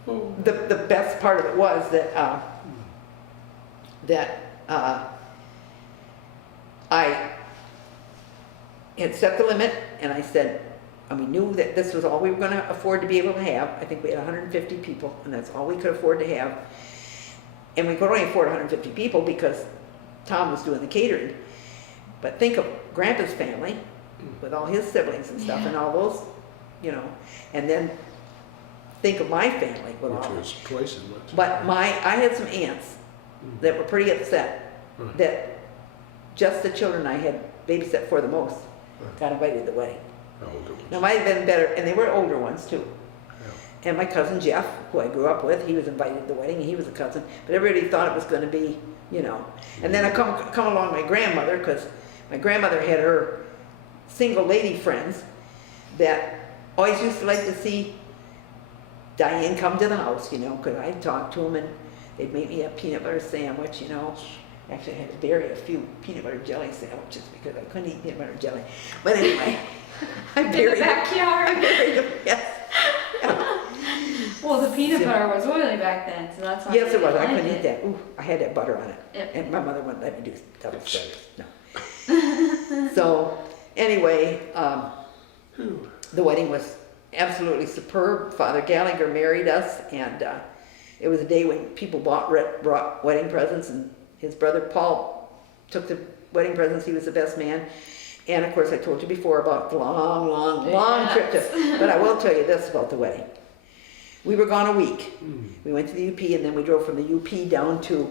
the best part of it was that I had set the limit, and I said, and we knew that this was all we were gonna afford to be able to have. I think we had 150 people, and that's all we could afford to have. And we could only afford 150 people because Tom was doing the catering. But think of Grandpa's family, with all his siblings and stuff, and all those, you know, and then think of my family with Which all. was twice as much. But I had some aunts that were pretty upset that just the children I had babysat for the most got invited to the wedding. How old it was. Now, might have been better, and they were older ones too. Yeah. And my cousin Jeff, who I grew up with, he was invited to the wedding, and he was a cousin. But everybody thought it was going to be, you know. And then I come along my grandmother, because my grandmother had her single lady friends that always used to like to see Diane come to the house, you know, because I'd talk to them and they'd make me a peanut butter sandwich, you know. Actually, I had to bury a few peanut butter jelly sandwiches because I couldn't eat peanut butter jelly. But anyway, I In the buried them. backyard. I buried them, yes. Well, the peanut butter was oily back then, so that's why. Yes, it they was. I liked couldn't eat that. Ooh, I had that butter on it. Yep. And my mother wouldn't let me do double stutters. No. So, anyway, the wedding was absolutely superb. Father Gallagher married us, and it was a day when people brought wedding presents, and his brother Paul took the wedding presents. He was the best man. And of course, I told you before about the long trip to, but I will tell you this about the wedding. We were gone a week. We went to the UP, and then we drove from the UP down to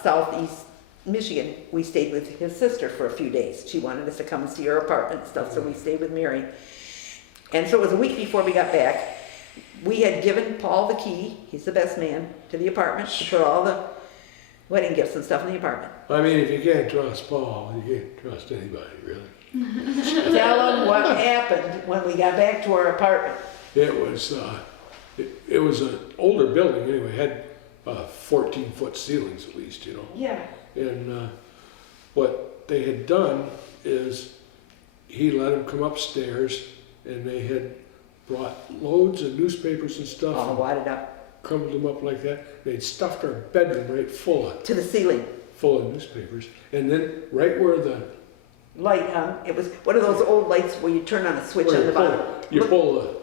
southeast Michigan. We stayed with his sister for a few days. She wanted us to come and see her apartment and stuff, so we stayed with Mary. And so it was a week before we got back. We had given Paul the key, he's the best man, to the apartment to put all the wedding gifts and stuff in the apartment. I mean, if you can't trust Paul, you can't trust anybody, really. Tell them what happened when we got back to our apartment. It was an older building anyway. It had 14-foot ceilings at least, you know. Yeah. And what they had done is he let them come upstairs, and they had brought loads of newspapers and stuff. All and wadded up crumbled them up like that. They'd stuffed our bedroom right full to the ceiling. of newspapers. And then right where the Light hung. It was one of those old lights where you turn on a switch where on the bottom. you Look- pull the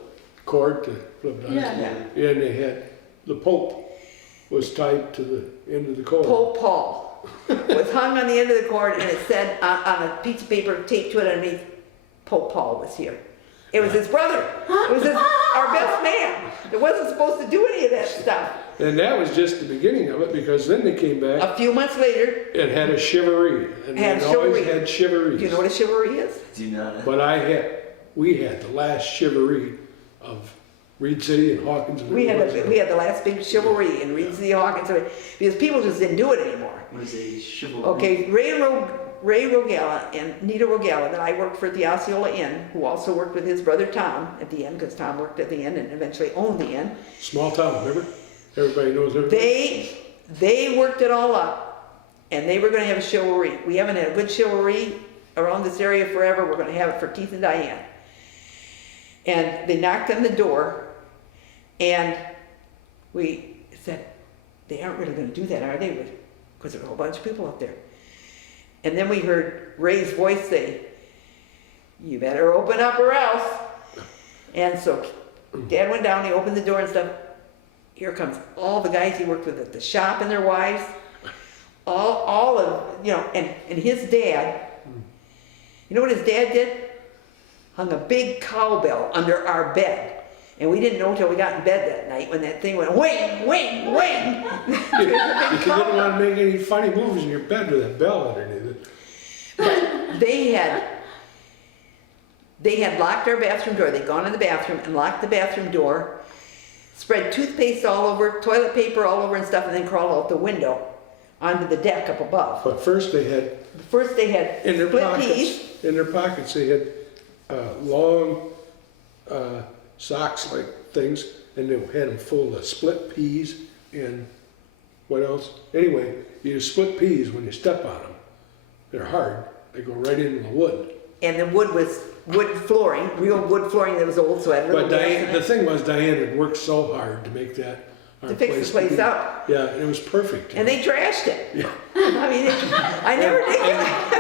cord to flip it on. Yeah. Yeah. And they had the Pope was tied to the end of the cord. Pope Paul was hung on the end of the cord, and it said on a piece of paper taped to it underneath, Pope Paul was here. It was his brother. It was our best man. It wasn't supposed to do any of that stuff. And that was just the beginning of it, because then they came back A few months later, and had a chivalry. And Had they always chivalry. had chivalries. do you know what a chivalry is? Do not. But we had the last chivalry of Reed City and Hawkins. And We everything. had the last big chivalry in Reed City, Hawkins, because people just didn't do it anymore. Was a chivalry. Okay, Ray Rogala and Nita Rogala, that I worked for at the Osceola Inn, who also worked with his brother Tom at the inn, because Tom worked at the inn and eventually owned the inn. Small town, remember? Everybody knows everybody. They worked it all up, and they were going to have a chivalry. We haven't had a good chivalry around this area forever. We're going to have it for Keith and Diane. And they knocked on the door, and we said, they aren't really going to do that, are they? Because there's a whole bunch of people up there. And then we heard Ray's voice say, "You better open up or else." And so Dad went down, he opened the door and stuff. Here comes all the guys he worked with at the shop and their wives. All of, you know, and his dad, you know what his dad did? Hung a big cowbell under our bed. And we didn't know till we got in bed that night when that thing went wing, wing, wing. You didn't want to make any funny moves in your bed with that bell underneath it. But they had locked our bathroom door. They'd gone in the bathroom and locked the bathroom door, spread toothpaste all over, toilet paper all over and stuff, and then crawled out the window onto the deck up above. But first they had First they had in their split peas. pockets. In their pockets they had long socks like things, and they had them full of split peas and what else? Anyway, you split peas when you step on them. They're hard. They go right into the wood. And the wood was wood flooring, real wood flooring that was old, so it had little But gaps in Diane, the it. thing was, Diane had worked so hard to make that our To fix the place be. up. Yeah, it was perfect. And they trashed it. Yeah. I mean, I never did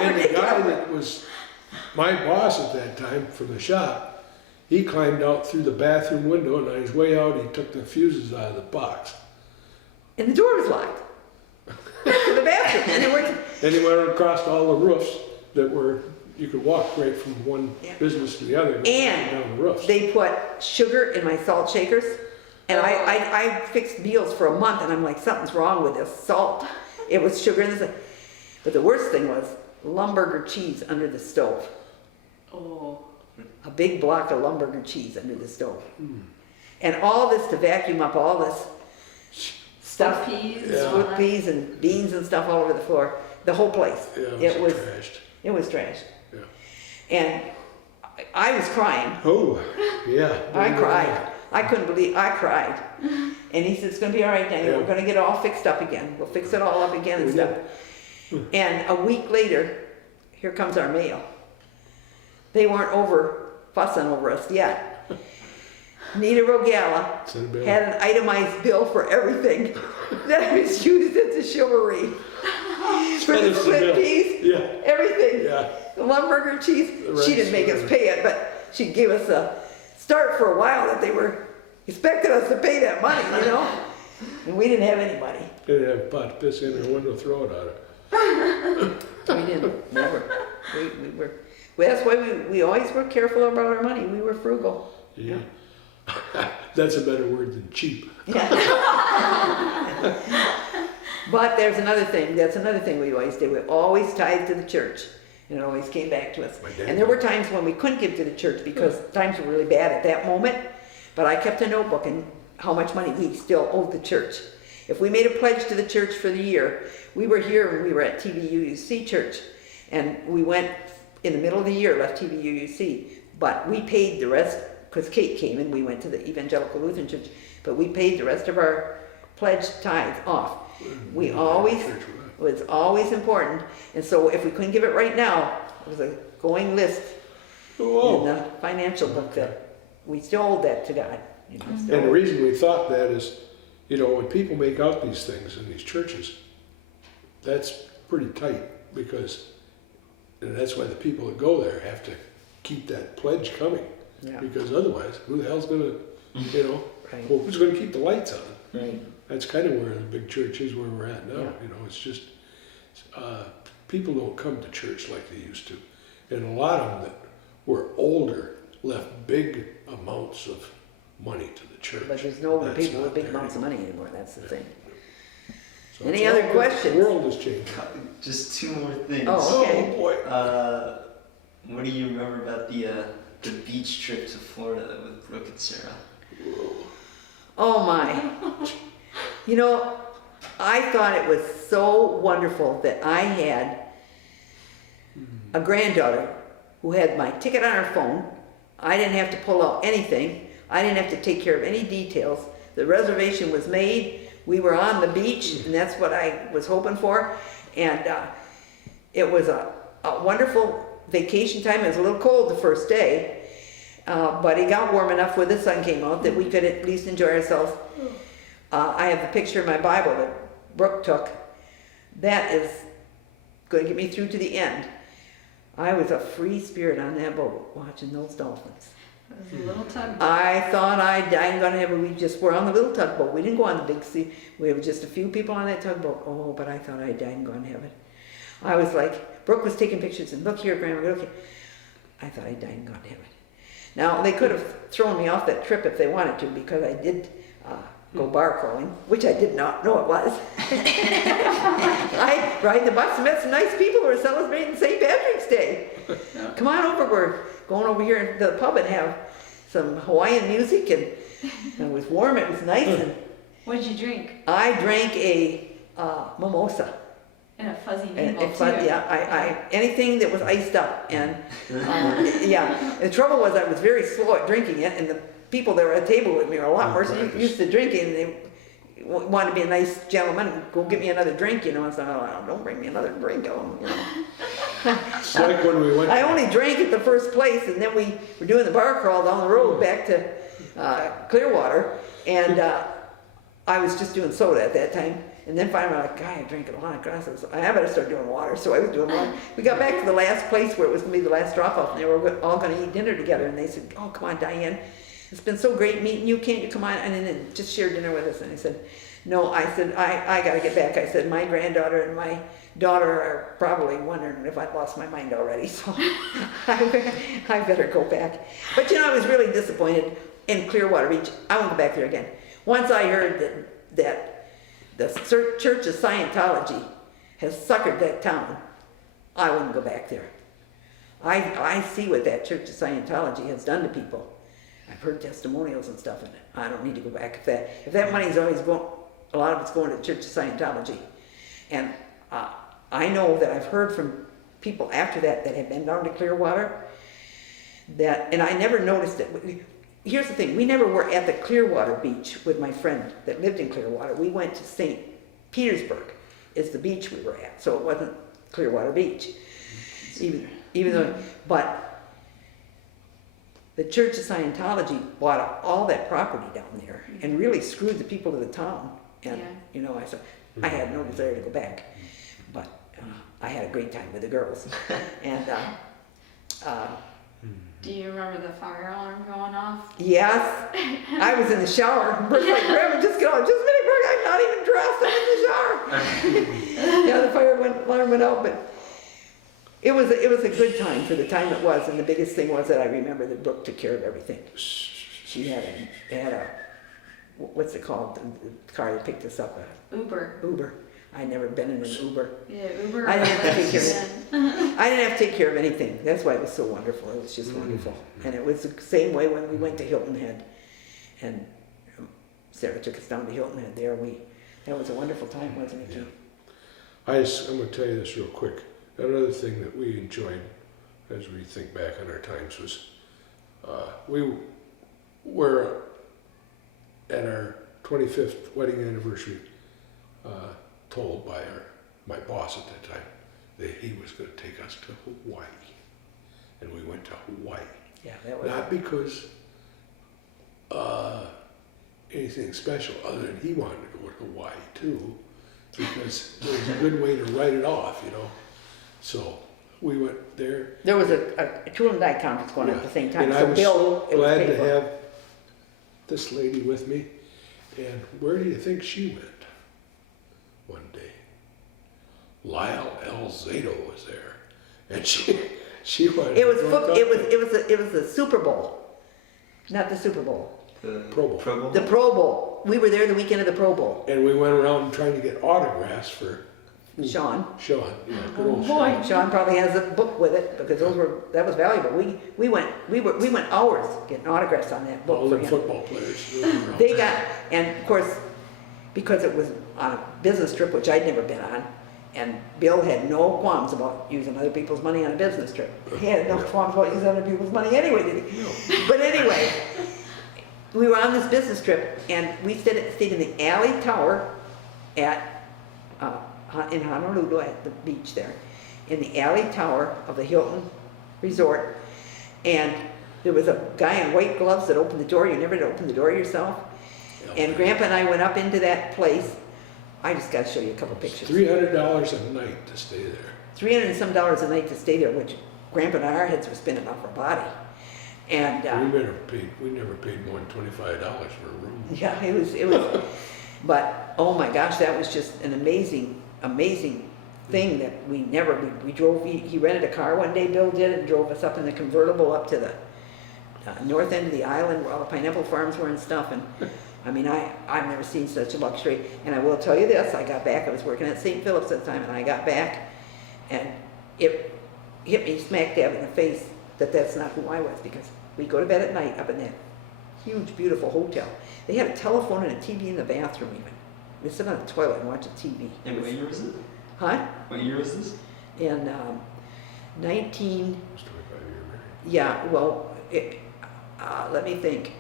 And the get guy it. that was my boss at that time from the shop, he climbed out through the bathroom window, and on his way out, he took the fuses out of the box. And the door was locked. To the bathroom, and it worked. And he went across all the roofs that were, you could walk right from one Yeah. business to the other, And down the roofs. they put sugar in my salt shakers, and I fixed meals for a month, and I'm like, something's wrong with this salt. It was sugar in this. But the worst thing was Lumburger cheese under the stove. Oh. A big block of Lumburger cheese under the stove. Hmm. And all this to vacuum up all this stuff, Peas. Yeah. split peas and beans and stuff all over the floor. The whole place. Yeah, It was trashed. it was trash. Yeah. And I was crying. Oh, yeah. I cried. I couldn't believe, I cried. And he said, it's gonna be all right, Daniel, we're Yeah. gonna get it all fixed up again. We'll fix it all up again and We stuff. And a week later, here comes our mail. They weren't fussing over us yet. Nita Rogala Send a bill. had an itemized bill for everything that was used at the chivalry. For Send the us a split bill. peas, Yeah, everything. yeah. The Lumburger cheese, The she didn't make us rice, pay it, but she gave us a start for a while that they were expecting us to pay that money, you know? And we didn't have any money. They didn't have a pot to piss in their window, throw it at it. We didn't, never. We were, well, that's why we always were careful about our money. We were frugal. Yeah. That's a better word than cheap. Yeah. But there's another thing, that's another thing we always did. We always tithed to the church. And it always came back to us. My dad And there were times when we couldn't give to the church because times were really bad at that moment. But I kept a notebook and how much money we still owed the church. If we made a pledge to the church for the year, we were here when we were at TVUC church. And we went in the middle of the year, left TVUC. But we paid the rest, because Kate came and we went to the Evangelical Lutheran Church. But we paid the rest of our pledge tithe off. We always, it was always important. And so if we couldn't give it right now, it was a going list in Whoa. the financial book that we still owe that to God. You know, still And the owe- reason we thought that is, you know, when people make out these things in these churches, that's pretty tight because, and that's why the people that go there have to keep that pledge coming. Yeah. Because otherwise, who the hell's gonna, you know, Right. well, who's gonna keep the lights on? Right. That's kind of where the big church is where we're at now. Yeah. You know, it's just, people don't come to church like they used to. And a lot of them that were older left big amounts of money to the church. But there's no That's people with not big there amounts of money anymore, that's the thing. So Any it's other all good. questions? The world has changed. Just two more things. Oh, okay. Oh, boy. What do you remember about the beach trip to Florida with Brooke and Sarah? Oh my. You know, I thought it was so wonderful that I had a granddaughter who had my ticket on her phone. I didn't have to pull out anything. I didn't have to take care of any details. The reservation was made. We were on the beach, and that's what I was hoping for. And it was a wonderful vacation time. It was a little cold the first day, but it got warm enough when the sun came out that we could at least enjoy ourselves. I have the picture in my Bible that Brooke took. That is going to get me through to the end. I was a free spirit on that boat watching those dolphins. It was a little tugboat. I thought I died gonna have, we just were on the little tugboat. We didn't go on the big sea. We were just a few people on that tugboat. Oh, but I thought I died and gone to heaven. I was like, Brooke was taking pictures and look here, Grandma, look here. I thought I died and gone to heaven. Now, they could have thrown me off that trip if they wanted to because I did go bar crawling, which I did not know it was. I ride the bus and met some nice people who were celebrating St. Patrick's Day. Come on over, we're going over here to the pub and have some Hawaiian music and it was warm, it was nice. And What did you drink? I drank a mimosa. And a fuzzy And navel it, too. I anything that was iced up, and yeah. The trouble was I was very slow at drinking it, and the people that were at the table with me are a lot more used to drinking. And they wanted to be a nice gentleman and go get me another drink, you know. And so, oh, don't bring me another drink, you know. It's like when we went. I only drank at the first place, and then we were doing the bar crawl down the road back to Clearwater, and I was just doing soda at that time. And then finally, I'm like, God, I drank a lot of glasses. I better start doing water. So I was doing water. We got back to the last place where it was going to be the last drop off, and they were all going to eat dinner together. And they said, oh, come on, Diane. It's been so great meeting you. Can't you come on and then just share dinner with us? And I said, no. I said, I got to get back. I said, my granddaughter and my daughter are probably wondering if I've lost my mind already. So I better go back. But you know, I was really disappointed in Clearwater Beach. I won't go back there again. Once I heard that the Church of Scientology has suckered that town, I wouldn't go back there. I see what that Church of Scientology has done to people. I've heard testimonials and stuff, and I don't need to go back. If that money's always going, a lot of it's going to the Church of Scientology. And I know that I've heard from people after that have been down to Clearwater, and I never noticed it. Here's the thing, we never were at the Clearwater Beach with my friend that lived in Clearwater. We went to St. Petersburg, is the beach we were at, so it wasn't Clearwater Beach. Even though, but the Church of Scientology bought all that property down there and really screwed the people of the town. And, you know, I had no desire to go back, but I had a great time with the girls. And, Do you remember the fire alarm going off? yes, I was in the shower. Bert's like, Grandma, just get on. Just a minute, Bert, I'm not even dressed. I'm in the shower. Yeah, the alarm went out, but it was a good time for the time it was. And the biggest thing was that I remember that Brooke took care of everything. She had a what's it called? The car that picked us up. Uber. I'd never been in an Uber. Yeah, Uber. I didn't have to take care of I didn't have to take care of anything. That's why it was so wonderful. It was just wonderful. And it was the same way when we went to Hilton Head. And Sarah took us down to Hilton Head there. That was a wonderful time, wasn't it, Keith? I'm going to tell you this real quick. Another thing that we enjoyed as we think back on our times was we were at our 25th wedding anniversary told by my boss at that time that he was going to take us to Hawaii. And we went to Hawaii. Yeah, that was Not because anything special, other than he wanted to go to Hawaii too, because it was a good way to write it off, you know. So we went there. There was a tool and die conference going on at the same time. And So I was Bill, so glad to have this lady with me. And where do you think she went one day? Lyle L. Zato was there, and she wanted. it was to go it was the Super Bowl, not the Super Bowl, The Pro Bowl. Pro Bowl? the Pro Bowl. We were there the weekend of the Pro Bowl. And we went around trying to get autographs for Sean. Sean, yeah, good old boy. Sean. Sean probably has a book with it because that was valuable. We went hours getting autographs on that book All for the him. football players. Around. They got, and of course, because it was on a business trip, which I'd never been on, and Bill had no qualms about using other people's money on a business trip. He had no qualms about using other people's money anyway, did he? No. But anyway, we were on this business trip, and we stayed in the Alley Tower in Honolulu at the beach there, in the Alley Tower of the Hilton Resort, and there was a guy in white gloves that opened the door. You never had to open the door yourself. And Grandpa and I went up into that place. I just got to show you a couple pictures. $300 a night to stay there. $300 and some a night to stay there, which Grandpa and our heads were spinning off our body. And We never paid more than $25 for a room. yeah, it was, but oh my gosh, that was just an amazing thing that we drove. He rented a car one day, Bill did, and drove us up in the convertible up to the north end of the island where all the pineapple farms were and stuff. And I mean, I've never seen such a luxury. And I will tell you this, I got back, I was working at St. Philip's at the time, and I got back, and it hit me smack dab in the face that that's not who I was, because we go to bed at night up in that huge, beautiful hotel. They had a telephone and a TV in the bathroom even. We sit on the toilet and watch a TV. And what year was it? Huh? What year was this? In 19... It was 25 year marriage. Yeah, well, let me think.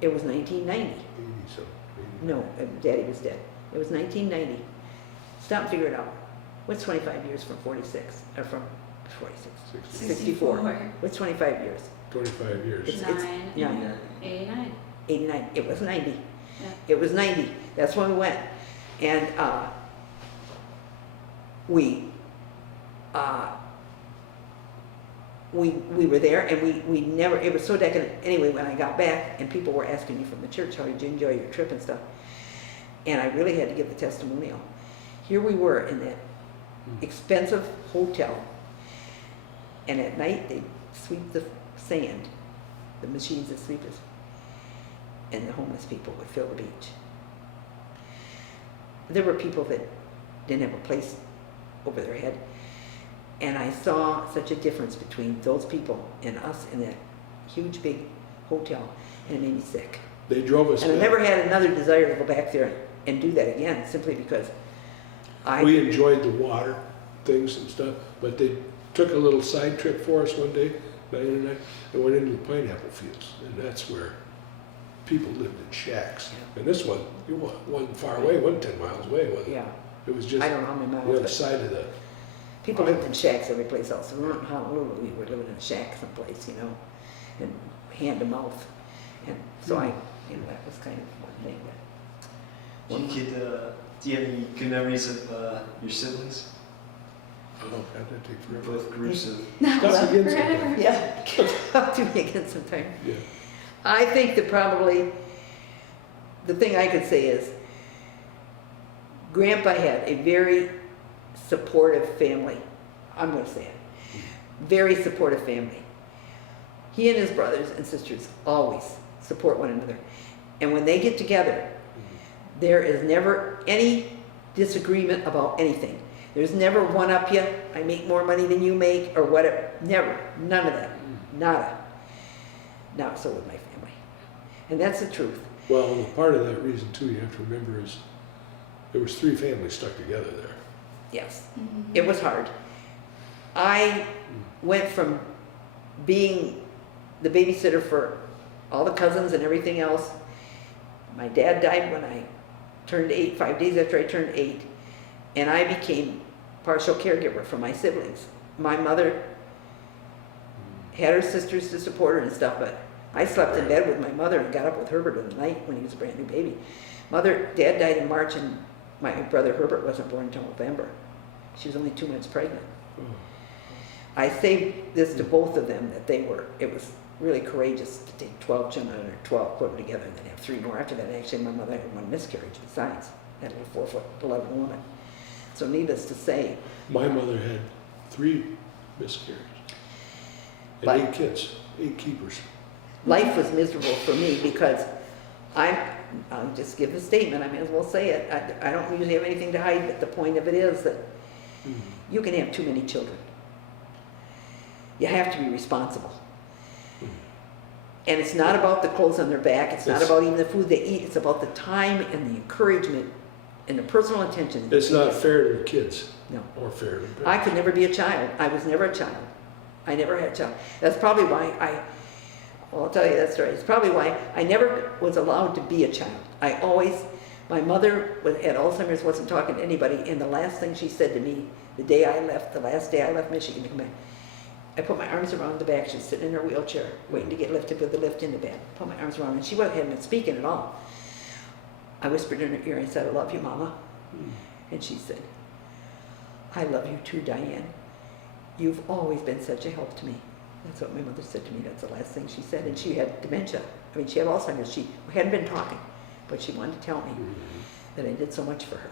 It was 1990. 80 something. No, Daddy was dead. It was 1990. Stop and figure it out. What's 25 years from 46? Or from 46? 64. What's 25 years? 25 years. It's- yeah. 89. 89. It was 90. Yeah. It was 90. That's when we went. And we were there, and we never, it was so decadent. Anyway, when I got back and people were asking me from the church, how did you enjoy your trip and stuff? And I really had to give the testimonial. Here we were in that expensive hotel, and at night they'd sweep the sand, the machines that sweep it, and the homeless people would fill the beach. There were people that didn't have a place over their head, and I saw such a difference between those people and us in that huge big hotel, and it made me sick. They drove us And I back. never had another desire to go back there and do that again, simply because We enjoyed the water things and stuff, but they took a little side trip for us one day, Diane and I, and went into the pineapple fields, and that's where people lived in shacks. And this one, it wasn't far away, it wasn't 10 miles away, was it? yeah, It was just I don't know how many the miles, other but side of the, people lived in shacks every place else. We weren't in Honolulu, we were living in a shack someplace, you know, and hand to mouth. And so that was kind of one thing that. Do you have any good memories of your siblings? oh, God, that take We're forever. both groups of. Stop again Forever. sometime. Yeah, talk to me again sometime. Yeah. I think that probably the thing I could say is Grandpa had a very supportive family. I'm going to say it. Very supportive family. He and his brothers and sisters always support one another. And when they get together, there is never any disagreement about anything. There's never one up you, I make more money than you make, or whatever. Never. None of that. Nada. Not so with my family. And that's the truth. Well, and part of that reason too, you have to remember, is there was 3 families stuck together there. Yes. Mhm. It was hard. I went from being the babysitter for all the cousins and everything else. My dad died when I turned 8, 5 days after I turned 8, and I became partial caregiver for my siblings. My mother had her sisters to support her and stuff, but I slept in bed with my mother and got up with Herbert in the night when he was a brand new baby. Dad died in March, and my brother Herbert wasn't born until November. She was only 2 months pregnant. Oh. I say this to both of them, that it was really courageous to take 12 children, or 12, put them together, and then have 3 more after that. Actually, my mother had 1 miscarriage besides, that little 4'11" woman. So needless to say, My mother had 3 miscarriages. And But- 8 kids, 8 keepers. life was miserable for me because I'll just give a statement, I may as well say it. I don't usually have anything to hide, but the point of it is that you can have too many children. You have to be responsible. And it's not about the clothes on their back, it's not It's- about even the food they eat, it's about the time and the encouragement and the personal attention. that It's you not give. fair to the kids No. or fair to the I parents. could never be a child. I was never a child. I never had a child. That's probably why I'll tell you that story. It's probably why I never was allowed to be a child. My mother had Alzheimer's, wasn't talking to anybody, and the last thing she said to me the last day I left Michigan to come back, I put my arms around the back. She was sitting in her wheelchair, waiting to get lifted with the lift into bed. Put my arms around her, and she hadn't been speaking at all. I whispered in her ear, I said, I love you, Mama. And she said, I love you too, Diane. You've always been such a help to me. That's what my mother said to me. That's the last thing she said. And she had dementia. I mean, she had Alzheimer's. She hadn't been talking, but she wanted to tell me that I did so much for her.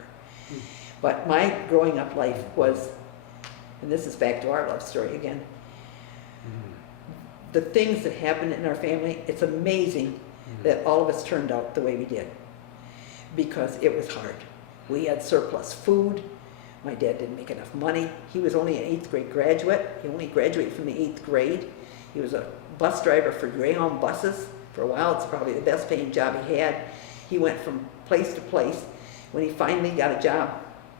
But my growing up life was, and this is back to our love story again, the things that happened in our family, it's amazing that all of us turned out the way we did, because it was hard. We had surplus food. My dad didn't make enough money. He was only an 8th grade graduate. He only graduated from the 8th grade. He was a bus driver for Greyhound buses. For a while, it's probably the best paying job he had. He went from place to place. When he finally got a job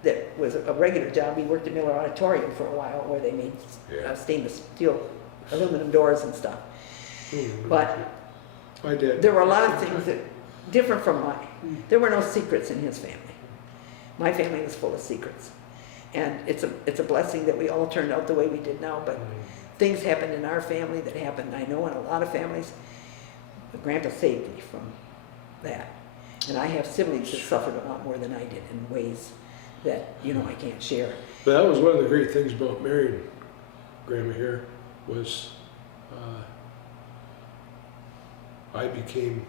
that was a regular job, he worked at Miller Auditorium for a while, where they made stainless steel aluminum doors and stuff. But My dad. there were a lot of things that different from mine. There were no secrets in his family. My family was full of secrets. And it's a blessing that we all turned out the way we did now, but things happened in our family that happened, I know, in a lot of families. But Grandpa saved me from that. And I have siblings that suffered a lot more than I did in ways that, you know, I can't share. But that was one of the great things about marrying Grandma here was I became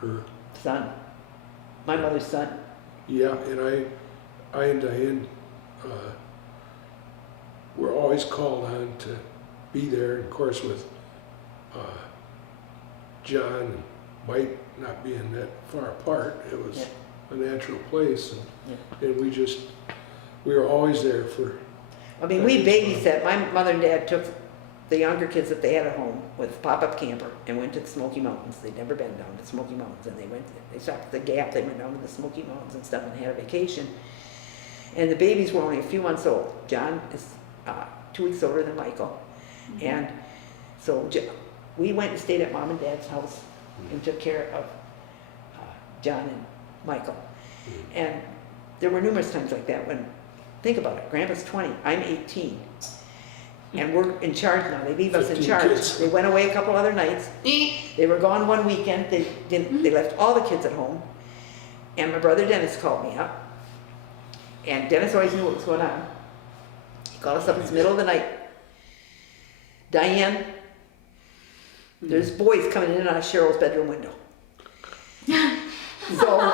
her. Son, my mother's son. Yeah, and I and Diane were always called on to be there. And of course, with John and Mike not being that far apart, it was a natural place, and we were always there for. I mean, we babysat. My mother and dad took the younger kids that they had at home with pop-up camper and went to the Smoky Mountains. They'd never been down to Smoky Mountains, and they stopped at the Gap. They went down to the Smoky Mountains and stuff and had a vacation. And the babies were only a few months old. John is 2 weeks older than Michael, and so we went and stayed at Mom and Dad's house and took care of John and Michael. And there were numerous times like that when, think about it, Grandpa's 20, I'm 18. And we're in charge now. They leave us in 15 charge. kids. They went away a couple other nights. They were gone one weekend. They left all the kids at home. And my brother Dennis called me up. And Dennis always knew what was going on. He called us up in the middle of the night. Diane, there's boys coming in and out of Cheryl's bedroom window. So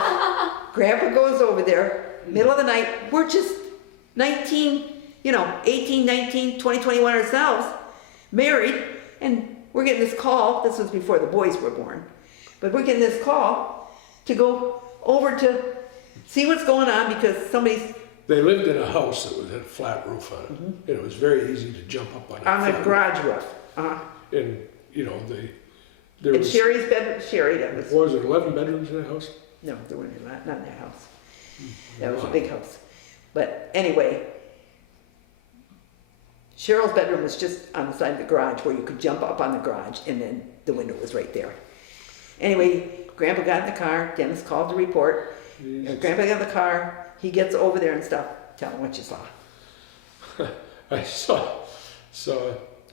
Grandpa goes over there, middle of the night. We're just 19, 18, 19, 20, 21 ourselves, married, and we're getting this call. This was before the boys were born. But we're getting this call to go over to see what's going on because somebody's They lived in a house that had a flat roof on it, and it was very easy to jump up on it. on the garage roof. And there And was. Sherry's bed, Sherry, that was, What was it, 11 bedrooms in that house? no, there weren't, not in that house. That was a big house. But anyway, Cheryl's bedroom was just on the side of the garage where you could jump up on the garage and then the window was right there. Anyway, Grandpa got in the car, Dennis called to report. Grandpa got in the car, he gets over there and stuff. Tell him what you saw. I saw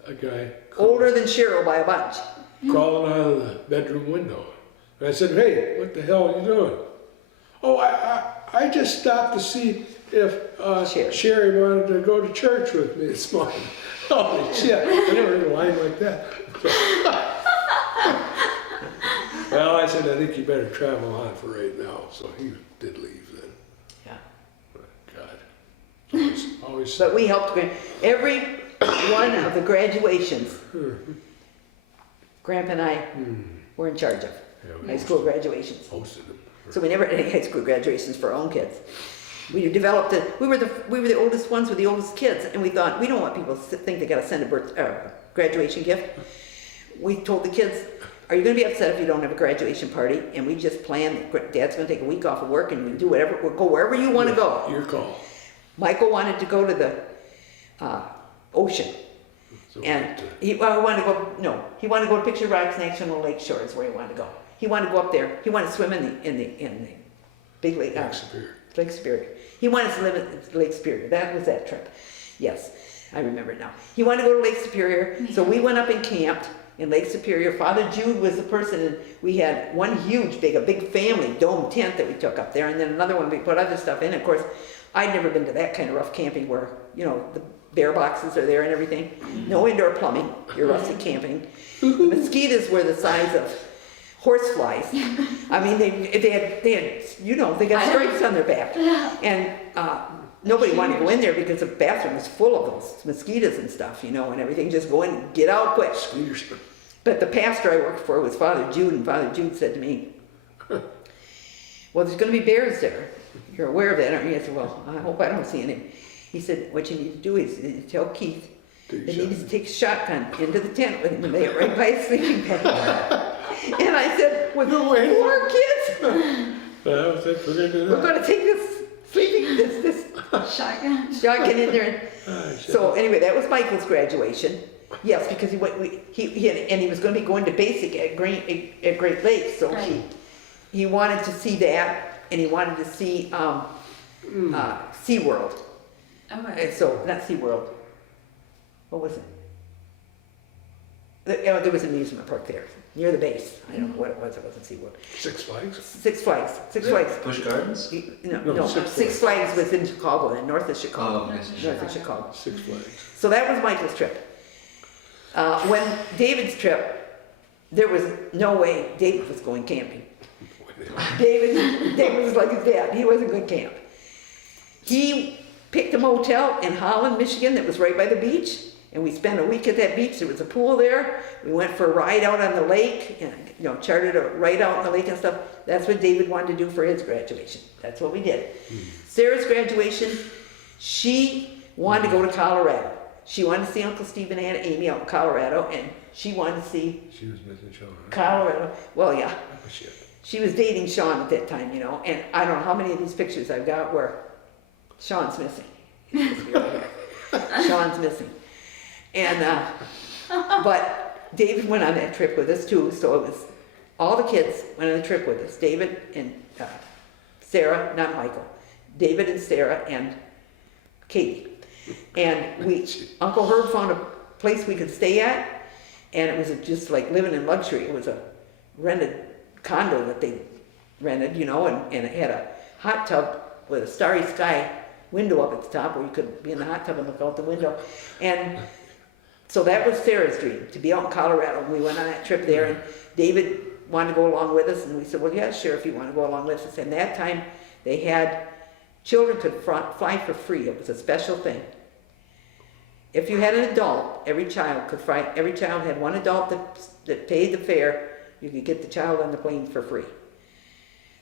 a guy Older than Cheryl by a bunch. crawling out of the bedroom window. And I said, "Hey, what the hell are you doing?" "Oh, I just stopped to see if Sherry wanted to go to church with me this morning." Holy shit, I never heard a line like that. Well, I said, "I think you better travel on for right now." So he did leave then. Yeah. God. Always. But we helped every one of the graduations. Grandpa and I were in charge of high school graduations. Hosted them. So we never had any high school graduations for our own kids. We developed we were the oldest ones with the oldest kids, and we thought we don't want people to think they got to send a graduation gift. We told the kids, "Are you going to be upset if you don't have a graduation party?" And we just planned. Dad's going to take a week off of work, and we do whatever. We'll go wherever you want to go. Your call. Michael wanted to go to the ocean. So And he wanted to go. No, he wanted to go to Picture Rocks National Lake Shore is where he wanted to go. He wanted to go up there. He wanted to swim in the big lake. Lake Superior. Lake Superior. He wanted to live at Lake Superior. That was that trip. Yes, I remember it now. He wanted to go to Lake Superior, so we went up and camped in Lake Superior. Father Jude was the person, and we had one a big family dome tent that we took up there, and then another one we put other stuff in. Of course, I'd never been to that kind of rough camping where the bear boxes are there and everything. No indoor plumbing. You're rustic camping. The mosquitoes were the size of horseflies. I mean, they had they got stripes on their back, and nobody wanted to go in there because the bathroom was full of those mosquitoes and stuff, and everything. Just go in and get out quick. But the pastor I worked for was Father Jude, and Father Jude said to me, "Well, there's going to be bears there. You're aware of that, aren't you?" I said, "Well, I hope I don't see any." He said, "What you need to do is tell Keith that he needs to take a shotgun into the tent with him and lay it right by his sleeping bag." And I said, "With 4 kids, we're going to take this shotgun in there." So anyway, that was Michael's graduation. Yes, because he was going to be going to basic at Great Lakes, so he wanted to see that, and he wanted to see SeaWorld. Okay. So not SeaWorld. What was it? There was an amusement park there. near the base. I don't know what it was, it wasn't SeaWorld. Six Flags? Six Flags, Six Flags. Busch Gardens? No, Six Flags was in Chicago, then north of Chicago. Oh, okay. North of Chicago. Six Flags. So that was Michael's trip. When David's trip, there was no way David was going camping. David was like his dad, he wasn't going to camp. He picked a motel in Holland, Michigan that was right by the beach, and we spent a week at that beach. There was a pool there. We went for a ride out on the lake, and chartered a ride out on the lake and stuff. That's what David wanted to do for his graduation. That's what we did. Sarah's graduation, she wanted to go to Colorado. She wanted to see Uncle Steve and Aunt Amy out in Colorado, and she wanted to see She was missing Sean, right? Colorado. Well, yeah. Oh, shit. She was dating Sean at that time, and I don't know how many of these pictures I've got where Sean's missing. Sean's missing. And, but David went on that trip with us too, so it was, all the kids went on the trip with us. David and Sarah, not Michael. David and Sarah and Katie. And Uncle Herb found a place we could stay at, and it was just like living in luxury. It was a rented condo that they rented, and it had a hot tub with a starry sky window up at the top where you could be in the hot tub and look out the window. And so that was Sarah's dream, to be out in Colorado. We went on that trip there, and David wanted to go along with us, and we said, well, yeah, sure, if you want to go along with us. And that time they had, children could fly for free. It was a special thing. If you had an adult, every child could fly, every child had one adult that paid the fare. You could get the child on the plane for free.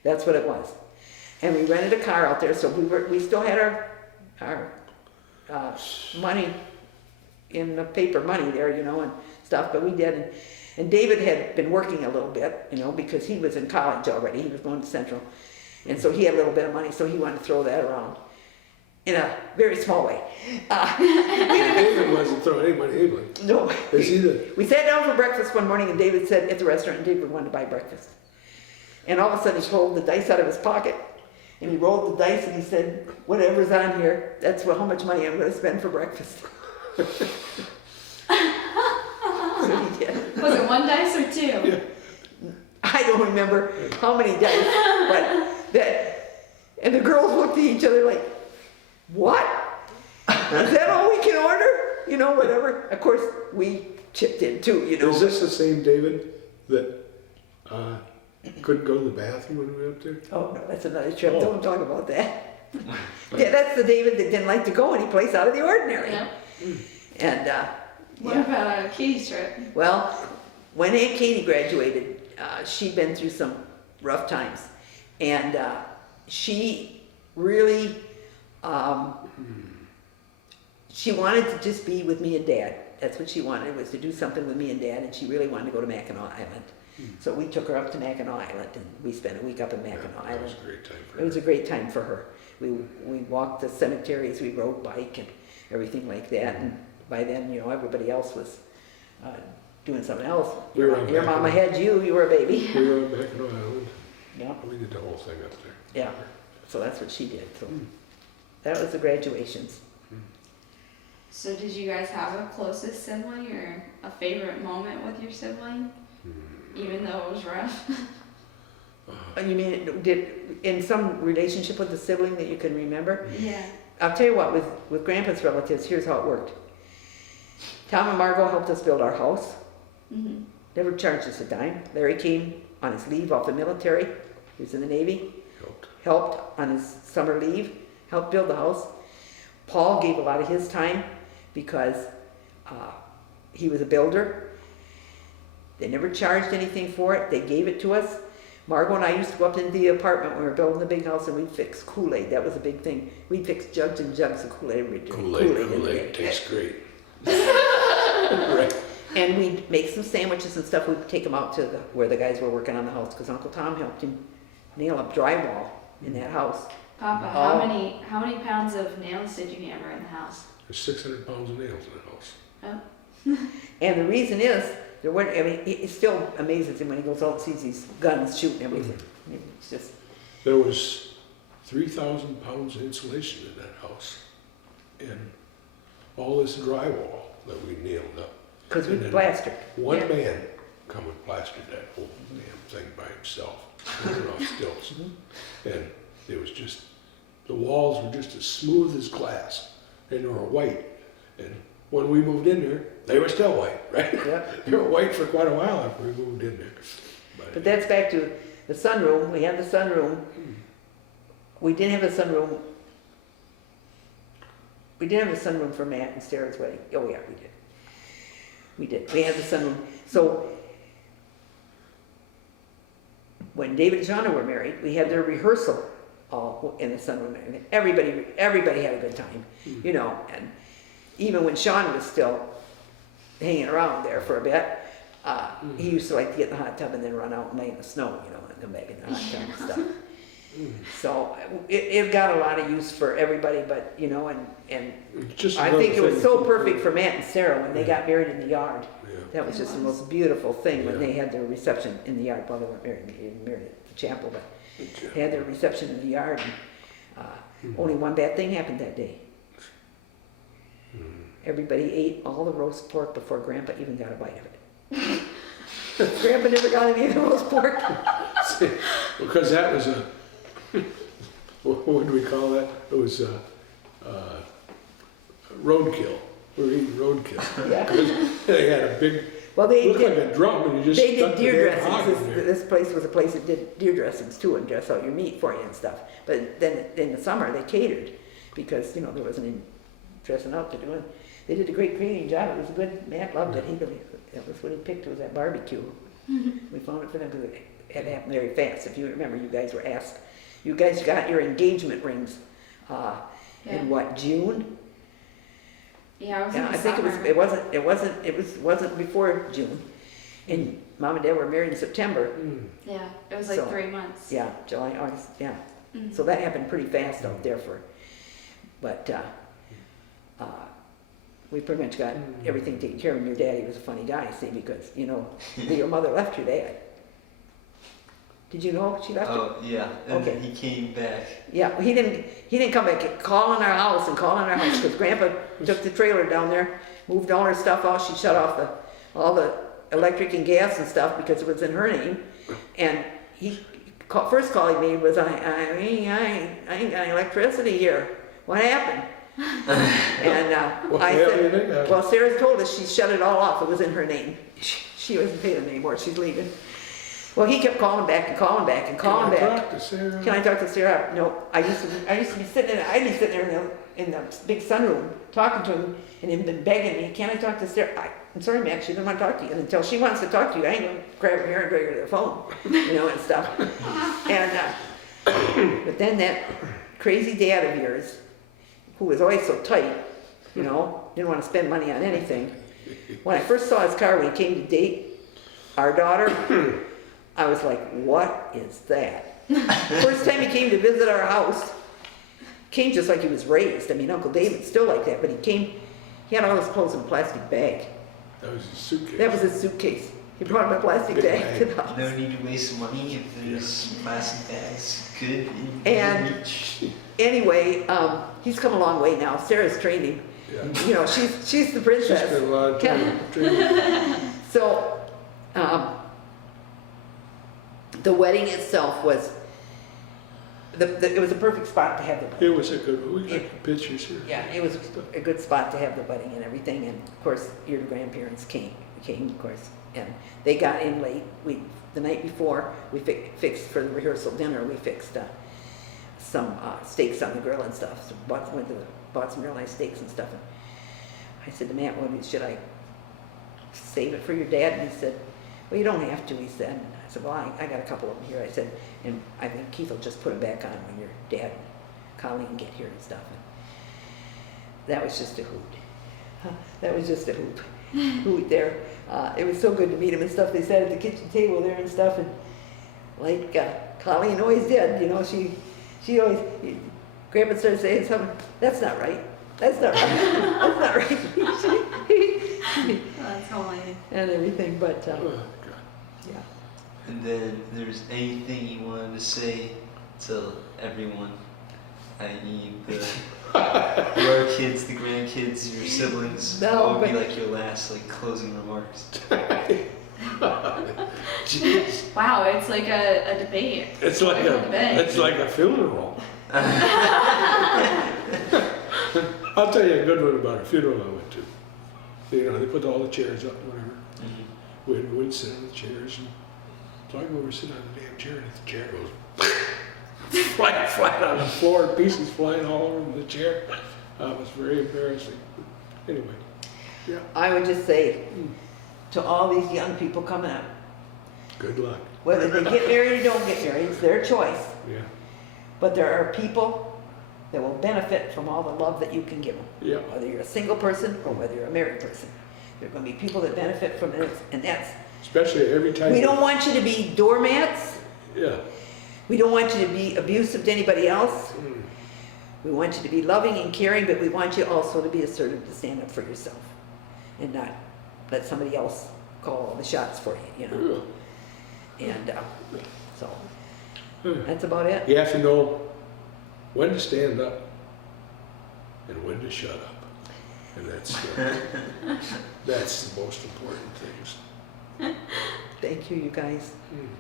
That's what it was. And we rented a car out there, so we still had our money in the paper money there, and stuff, but we did. And David had been working a little bit, because he was in college already. He was going to Central. And so he had a little bit of money, so he wanted to throw that around in a very small way. David wasn't throwing any money anyway. No. Is he the... We sat down for breakfast one morning, and David said, at the restaurant, and David wanted to buy breakfast. And all of a sudden he pulled the dice out of his pocket, and he rolled the dice, and he said, whatever's on here, that's how much money I'm going to spend for breakfast. So he did. Was it one dice or two? Yeah. I don't remember how many dice, but that, and the girls looked at each other like, what? Is that all we can order? Whatever. Of course, we chipped in too, Is this the same David that couldn't go to the bathroom when we were up there? Oh, no, that's another trip. Oh. Don't talk about that. Yeah, that's the David that didn't like to go any place out of the ordinary. Yeah. And, What yeah. about Katie's trip? Well, when Aunt Katie graduated, she'd been through some rough times. And she really, she wanted to just be with me and Dad. That's what she wanted, was to do something with me and Dad, and she really wanted to go to Mackinac Island. So we took her up to Mackinac Island, and we spent a week up in Mackinac That was Island. a great time for It her. was a great time for her. We walked the cemeteries, we rode bike and everything like that, and by then, everybody else was doing something else. We were on Your mama Mackinac. had you were a baby. We were on Mackinac Island. Yeah, We did the whole thing up there. yeah, so that's what she did, so that was the graduations. So did you guys have a closest sibling or a favorite moment with your sibling? Even though it was rough? You mean, did, in some relationship with the sibling that you can remember? Yeah. I'll tell you what, with Grandpa's relatives, here's how it worked. Tom and Margot helped us build our house. Mm-hmm. Never charged us a dime. Larry came on his leave off the military. He was in the Navy. Helped on his summer leave. Helped build the house. Paul gave a lot of his time because he was a builder. They never charged anything for it. They gave it to us. Margot and I used to go up into the apartment when we were building the big house, and we'd fix Kool-Aid. That was a big thing. We'd fix jugs and jugs of Kool-Aid every day. Kool-Aid tastes great. Right. And we'd make some sandwiches and stuff. We'd take them out to where the guys were working on the house, because Uncle Tom helped him nail up drywall in that house. Papa, Oh. how many pounds of nails did you hammer in the house? There's 600 pounds of nails in the house. Oh. And the reason is, there weren't, it still amazes him when he goes out and sees these guns shooting everything. It's just, There was 3,000 pounds of insulation in that house. And all this drywall that we nailed up. because we And then plastered. One Yeah. man come and plastered that whole damn thing by himself. Put it off stilts. And it was just, the walls were just as smooth as glass, and they were white. And when we moved in there, they were still white, right? Yep. They were white for quite a while after we moved in there. But that's back to the sunroom. We had the sunroom. We didn't have a sunroom. We did have a sunroom for Matt and Sarah's wedding. Oh yeah, we did. We did. We had the sunroom. So when David and Shauna were married, we had their rehearsal all in the sunroom, and everybody had a good time, you know. And even when Sean was still hanging around there for a bit, he used to like to get in the hot tub and then run out and lay in the snow, you know, and come back in the hot tub and stuff. So it got a lot of use for everybody, but you know, and Just I another think it was thing so to- perfect for Matt and Sarah when they got married in the yard. Yeah. That was It just the was. most beautiful thing when Yeah. they had their reception in the yard. Well, they weren't married, they didn't marry at the chapel, but Yeah. they had their reception in the yard. And, only one bad thing happened that day. Everybody ate all the roast pork before Grandpa even got a bite of it. Grandpa never got any of the roast pork. Because that was a, what would we call that? It was a roadkill. We were eating roadkill. Yeah. They had a big, Well, they looked like did. a drum, and you just They stuck did the deer damn hog dressings. in there. This place was a place that did deer dressings too, and dress out your meat for you and stuff. But then in the summer they catered because you know there wasn't any dressing out to do. And they did a great cleaning job. It was good. Matt loved it. That was what he picked was that barbecue. We found it for them because it had happened very fast. If you remember, you guys were asked. You guys got your engagement rings Yeah. in what, June? Yeah, I was Yeah, in the I think summer. it wasn't before June. And Mom and Dad were married in September. Yeah, it was like So, 3 months. Yeah, July, August, yeah. Mhm. So that happened pretty fast out there but we pretty much got everything taken care of. And your daddy was a funny guy, see, because, you know, your mother left your dad. Did you know she left him? Oh yeah, and Okay. then he came back. Yeah, well, he didn't come back, calling our house, because Grandpa took the trailer down there, moved all her stuff out, she shut off all the electric and gas and stuff because it was in her name, and first call he made was, I ain't got any electricity here, what happened? And What I the hell do you said, think happened? well, Sarah told us she shut it all off, it was in her name, she wasn't paying it anymore, she's leaving. Well, he kept calling back and calling back and calling Can I back. talk to Sarah? Can I talk to Sarah? No, I'd be sitting there in the big sunroom talking to him, and he'd been begging me, can I talk to Sarah? I'm sorry, Max, she doesn't want to talk to you. And until she wants to talk to you, I ain't gonna grab her hair and drag her to the phone, you know, and stuff. And, but then that crazy dad of yours, who was always so tight, you know, didn't want to spend money on anything. When I first saw his car when he came to date our daughter, I was like, what is that? First time he came to visit our house, came just like he was raised. I mean, Uncle David's still like that, but he had all his clothes in a plastic bag. That was his suitcase. That was his suitcase. He brought him a plastic Big bag to bag. the house. No need to waste money if there's plastic bags good in And- reach. Anyway, he's come a long way now. Sarah's trained him. Yeah. You know, she's the She spent princess. a lot of time training. So, the wedding itself was, it was a perfect spot to have the wedding. It was a good, we got the pictures here. Yeah, it was a good spot to have the wedding and everything, and of course, your grandparents came, of course, and they got in late. The night before, we fixed for the rehearsal dinner, we fixed some steaks on the grill and stuff, so bought some real nice steaks and stuff. And I said to Matt, well, should I save it for your dad? And he said, well, you don't have to, he said. And I said, well, I got a couple of them here. I said, and I think Keith will just put them back on when your dad and Colleen get here and stuff. And that was just a hoot. That was just a hoot there. It was so good to meet him and stuff. They sat at the kitchen table there and stuff, and like Colleen always did, you know, she always, Grandpa started saying something, that's not right. That's not right. That's not right. That's hilarious. And everything, but Oh, God. yeah. And then if there's anything you wanted to say to everyone, i.e. your kids, the grandkids, your siblings, No, what would be but- like your last like closing remarks? Jeez. Wow, it's like a debate. It's like Political debate. it's like a funeral. I'll tell you a good one about a funeral I went to. You know, they put all the chairs up and whatever. We'd go and sit on the chairs, and so I go over and sit on the damn chair, and the chair goes flat on the floor, pieces flying all over the chair. It was very embarrassing. Anyway, yeah, I would just say to all these young people coming up, good luck. whether they get married or don't get married, it's their choice. Yeah, But there are people that will benefit from all the love that you can give them. yeah, Whether you're a single person or whether you're a married person. There are going to be people that benefit from this, and that's, especially every time. we don't want you to be doormats. Yeah. We don't want you to be abusive to anybody else. Mm. We want you to be loving and caring, but we want you also to be assertive, to stand up for yourself and not let somebody else call all the shots for you, you know? And so that's about it. You have to know when to stand up and when to shut up. And that's the most important things. Thank you, you guys.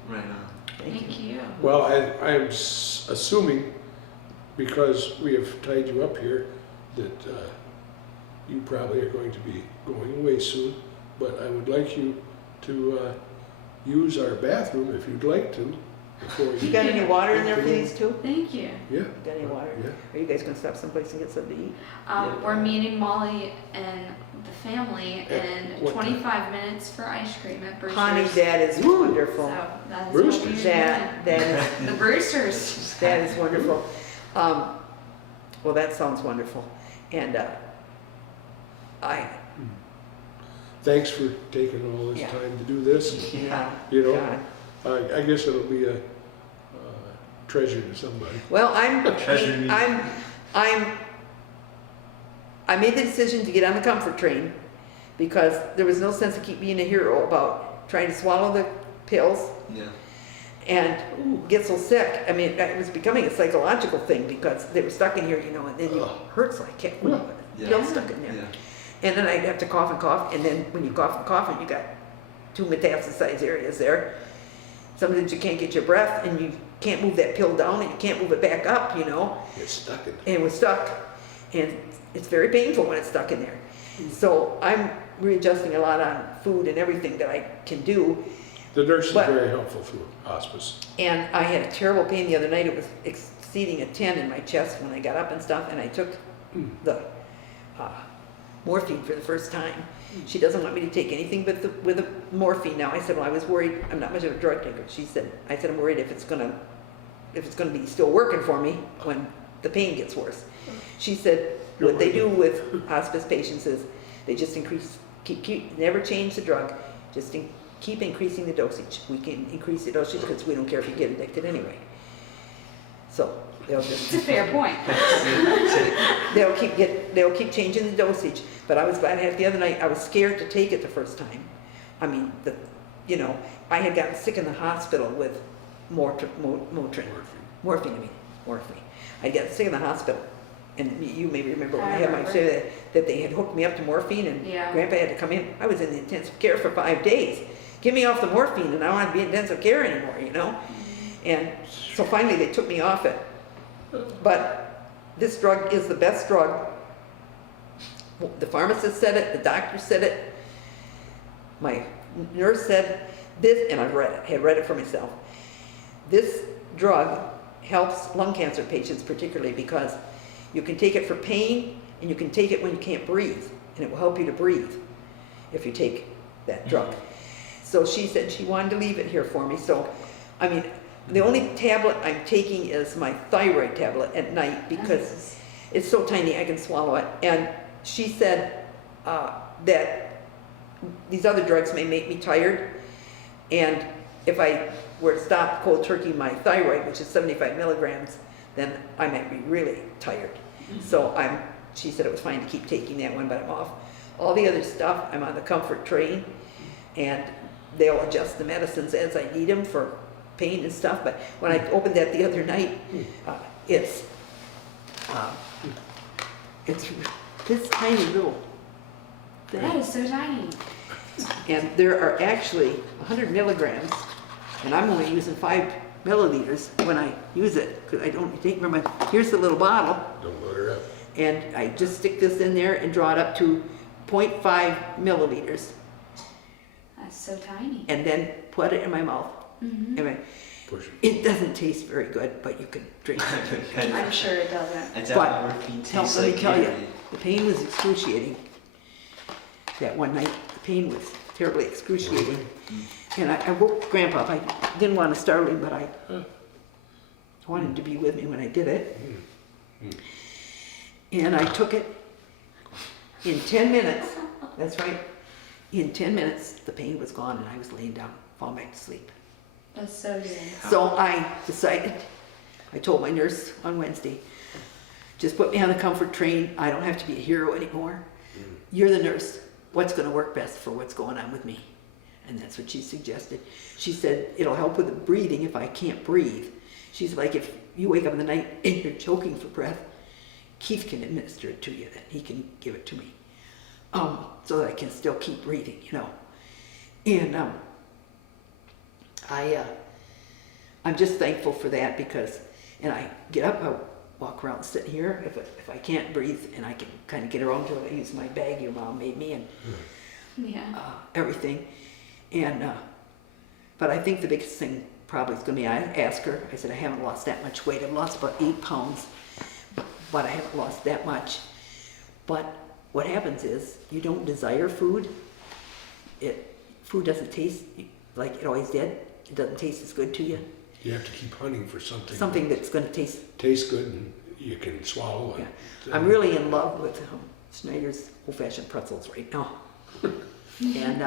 Right on. Thank you. Well, I'm assuming, because we have tied you up here, that you probably are going to be going away soon, but I would like you to use our bathroom if you'd like to. Before You got any water in there for these two? Thank you. Yeah. Got any water? Yeah. Are you guys gonna stop someplace and get something to eat? We're meeting Molly and the family At in what time? 25 minutes for ice cream at Brewster's. Honey, that is wonderful. So that's Brewster's? what we're That is, doing. The Brewsters. that is wonderful. Well, that sounds wonderful. And Thanks for taking all this Yeah. time to do this. yeah, You know, God. I guess it'll be a treasure to somebody. Well, Treasure me. I made the decision to get on the comfort train because there was no sense of keep being a hero about trying to swallow the pills Yeah. and get so sick. I mean, it was becoming a psychological thing because they were stuck in here, you know, and then it Ugh. hurts like heck when Yeah. pills stuck in there. Yeah. And then I'd have to cough, and then when you cough, and you got 2 metastasized areas there. Sometimes you can't get your breath, and you can't move that pill down, and you can't move it back up, you know. Get stuck in. And it was stuck, and it's very painful when it's stuck in there. So I'm readjusting a lot on food and everything that I can do. The nurse is But- very helpful through hospice. And I had a terrible pain the other night. It was exceeding a 10 in my chest when I got up and stuff, and I took the morphine for the first time. She doesn't want me to take anything with the morphine now. I said, well, I was worried. I'm not much of a drug taker. I said, I'm worried if it's gonna be still working for me when the pain gets worse. She said, what they do with hospice patients is they just never change the drug, just keep increasing the dosage. We can increase the dosage because we don't care if you get addicted anyway. So they'll just It's a fair point. they'll keep changing the dosage. But I was glad I had it the other night. I was scared to take it the first time. I mean, I had gotten sick in the hospital with morphine. I got sick in the hospital, and you may remember when I had my surgery that they had hooked me up to morphine, and Yeah. Grandpa had to come in. I was in the intensive care for 5 days. Get me off the morphine, and I don't want to be in intensive care anymore, you know. And so finally they took me off it. But this drug is the best drug. The pharmacist said it, the doctor said it, my nurse said this, and I've read it, I had read it for myself. This drug helps lung cancer patients particularly because you can take it for pain and you can take it when you can't breathe, and it will help you to breathe if you take that drug. So she said she wanted to leave it here for me. So, I mean, the only tablet I'm taking is my thyroid tablet at night because it's so tiny I can swallow it. And she said that these other drugs may make me tired, and if I were to stop cold turkey my thyroid, which is 75 milligrams, then I might be really tired. So she said it was fine to keep taking that one, but I'm off all the other stuff. I'm on the comfort train, and they'll adjust the medicines as I need them for pain and stuff. But when I opened that the other night, it's this tiny little thing. That is so tiny. And there are actually 100 milligrams, and I'm only using 5 milliliters when I use it, because I don't take, remember, here's the little bottle, Don't load her up. and I just stick this in there and draw it up to 0.5 milliliters, That's so tiny. and then put it in my mouth. Mm-hmm. Anyway, Push it. it doesn't taste very good, but you can drink it. I'm sure it doesn't. I But doubt morphine tastes let me like tell you, Gatorade. the pain was excruciating. That one night, the pain was terribly excruciating. And I woke Grandpa up. I didn't want to startle him, but I wanted him to be with me when I did it. And I took it in 10 minutes. That's right. In 10 minutes, the pain was gone and I was laying down, falling back to sleep. That's so good. So I decided, I told my nurse on Wednesday, just put me on the comfort train. I don't have to be a hero anymore. You're the nurse. What's going to work best for what's going on with me? And that's what she suggested. She said, it'll help with the breathing if I can't breathe. She's like, if you wake up in the night and you're choking for breath, Keith can administer it to you, then he can give it to me. So that I can still keep breathing, you know. And I'm just thankful for that because, and I get up, I walk around, sit here if I can't breathe, and I can kind of get around to it. I use my bag your mom made me and Yeah. everything. And but I think the biggest thing probably is going to be, I asked her, I said, I haven't lost that much weight. I've lost about 8 pounds, but I haven't lost that much. But what happens is you don't desire food. Food doesn't taste like it always did. It doesn't taste as good to you. You have to keep hunting for something. Something that's going to taste. Tastes good and you can swallow it. Yeah. I'm really in love with Schneider's old-fashioned pretzels right now. And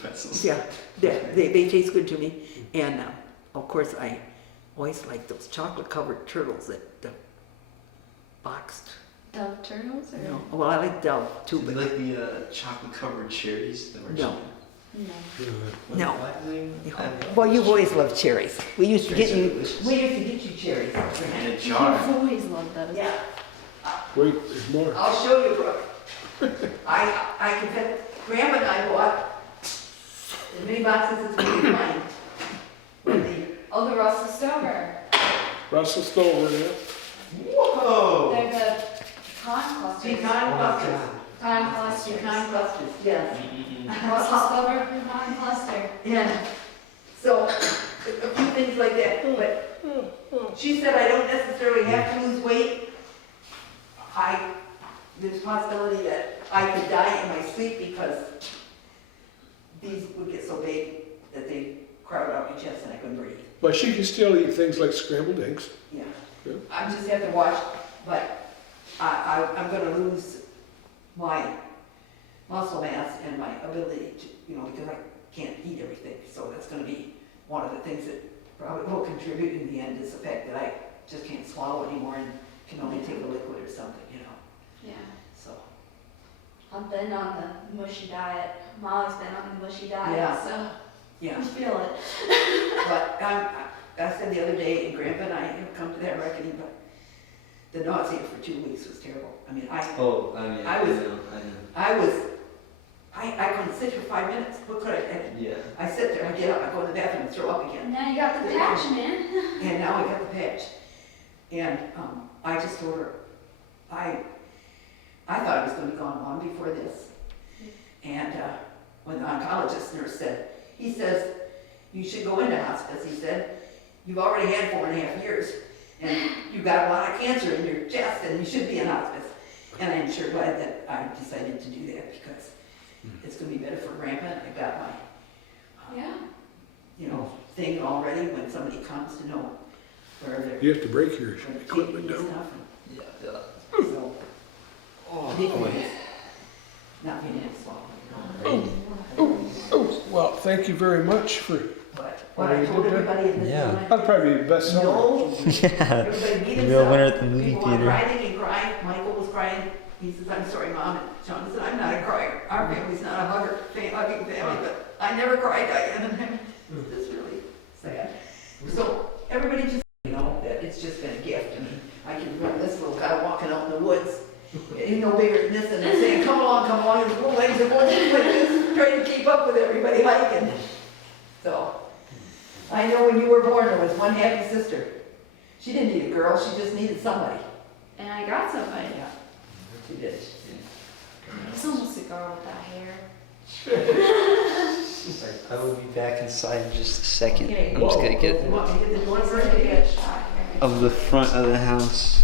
Pretzels. yeah, they taste good to me. And of course, I always like those chocolate-covered turtles that boxed. Dove turtles or No, well, I like Dove too, Do you but like the chocolate-covered cherries? That were No. no? No. Why do they- I don't know. well, you've always loved cherries. We used to Cherries get are you. delicious. We used to get you cherries. In a jar. I've always loved those. Yeah, Wait, there's more. I'll show you, Brooke. I confess, Grandma and I bought as many boxes as we could find. When the Oh, the Russell Stover. Russell Stover, yeah. Whoa! They're the con clusters. pecan Oh my clusters. God. Con clusters. Pecan clusters, yes. Russell Stover pecan cluster. Yeah. So, a few things like that, but she said I don't necessarily have to lose weight. There's a possibility that I could die in my sleep because these would get so big that they crowd out my chest and I couldn't breathe. But she can still eat things like scrambled eggs. Yeah. Yeah. I just have to watch, but I'm gonna lose my muscle mass and my ability to, you know, because I can't eat everything. So that's gonna be one of the things that probably will contribute in the end is the fact that I just can't swallow anymore and can only take a liquid or something, you know, Yeah. so. I've been on the mushy diet. Molly's been on the mushy diet, Yeah. so Yeah, I feel it. but I said the other day, and Grandpa and I have come to that reckoning, but the nausea for 2 weeks was terrible. I mean, Oh, I mean, I was- I know. I couldn't sit for 5 minutes. What could I? Yeah. I sit there, I get up, I go in the bathroom and throw up again. And now you got the patch, man. And now I got the patch. And I just told her, I thought I was going to be gone long before this. And when the oncologist nurse said, he says, you should go into hospice. He said, you've already had 4.5 years and you've got a lot of cancer in your chest and you should be in hospice. And I'm sure glad that I decided to do that because it's going to be better for Grandpa. And I got my, Yeah. you know, thing already when somebody comes to know where they're You have to break your going to take equipment me and down. stuff. Yeah. So, Oh, big boy. things. Not being able to swallow, you know. Oh, well, thank you very much for, But what I told everybody in this Yeah. time, that'll probably be the best seller. no, Yeah. everybody beat Real winner himself. at the movie People were theater. writhing and crying. Michael was crying. He says, I'm sorry, Mom. And Sean said, I'm not a crier. Our family's not a hugging family, but I never cried, Diane. And it's really sad. So everybody just, you know, that it's just been a gift. I mean, I can remember this little guy walking out in the woods. He's no bigger than this, and they're saying, come along, and his little legs are going like this, trying to couldn't keep up with everybody hiking. So, I know when you were born, there was one happy sister. She didn't need a girl, she just needed somebody. And I got somebody. Yeah, she did. It's almost a girl with that hair. Like, I will be back inside in just a second. Okay. I'm just gonna get You want me to get the door It's first? gonna be a shot here. of the front of the house.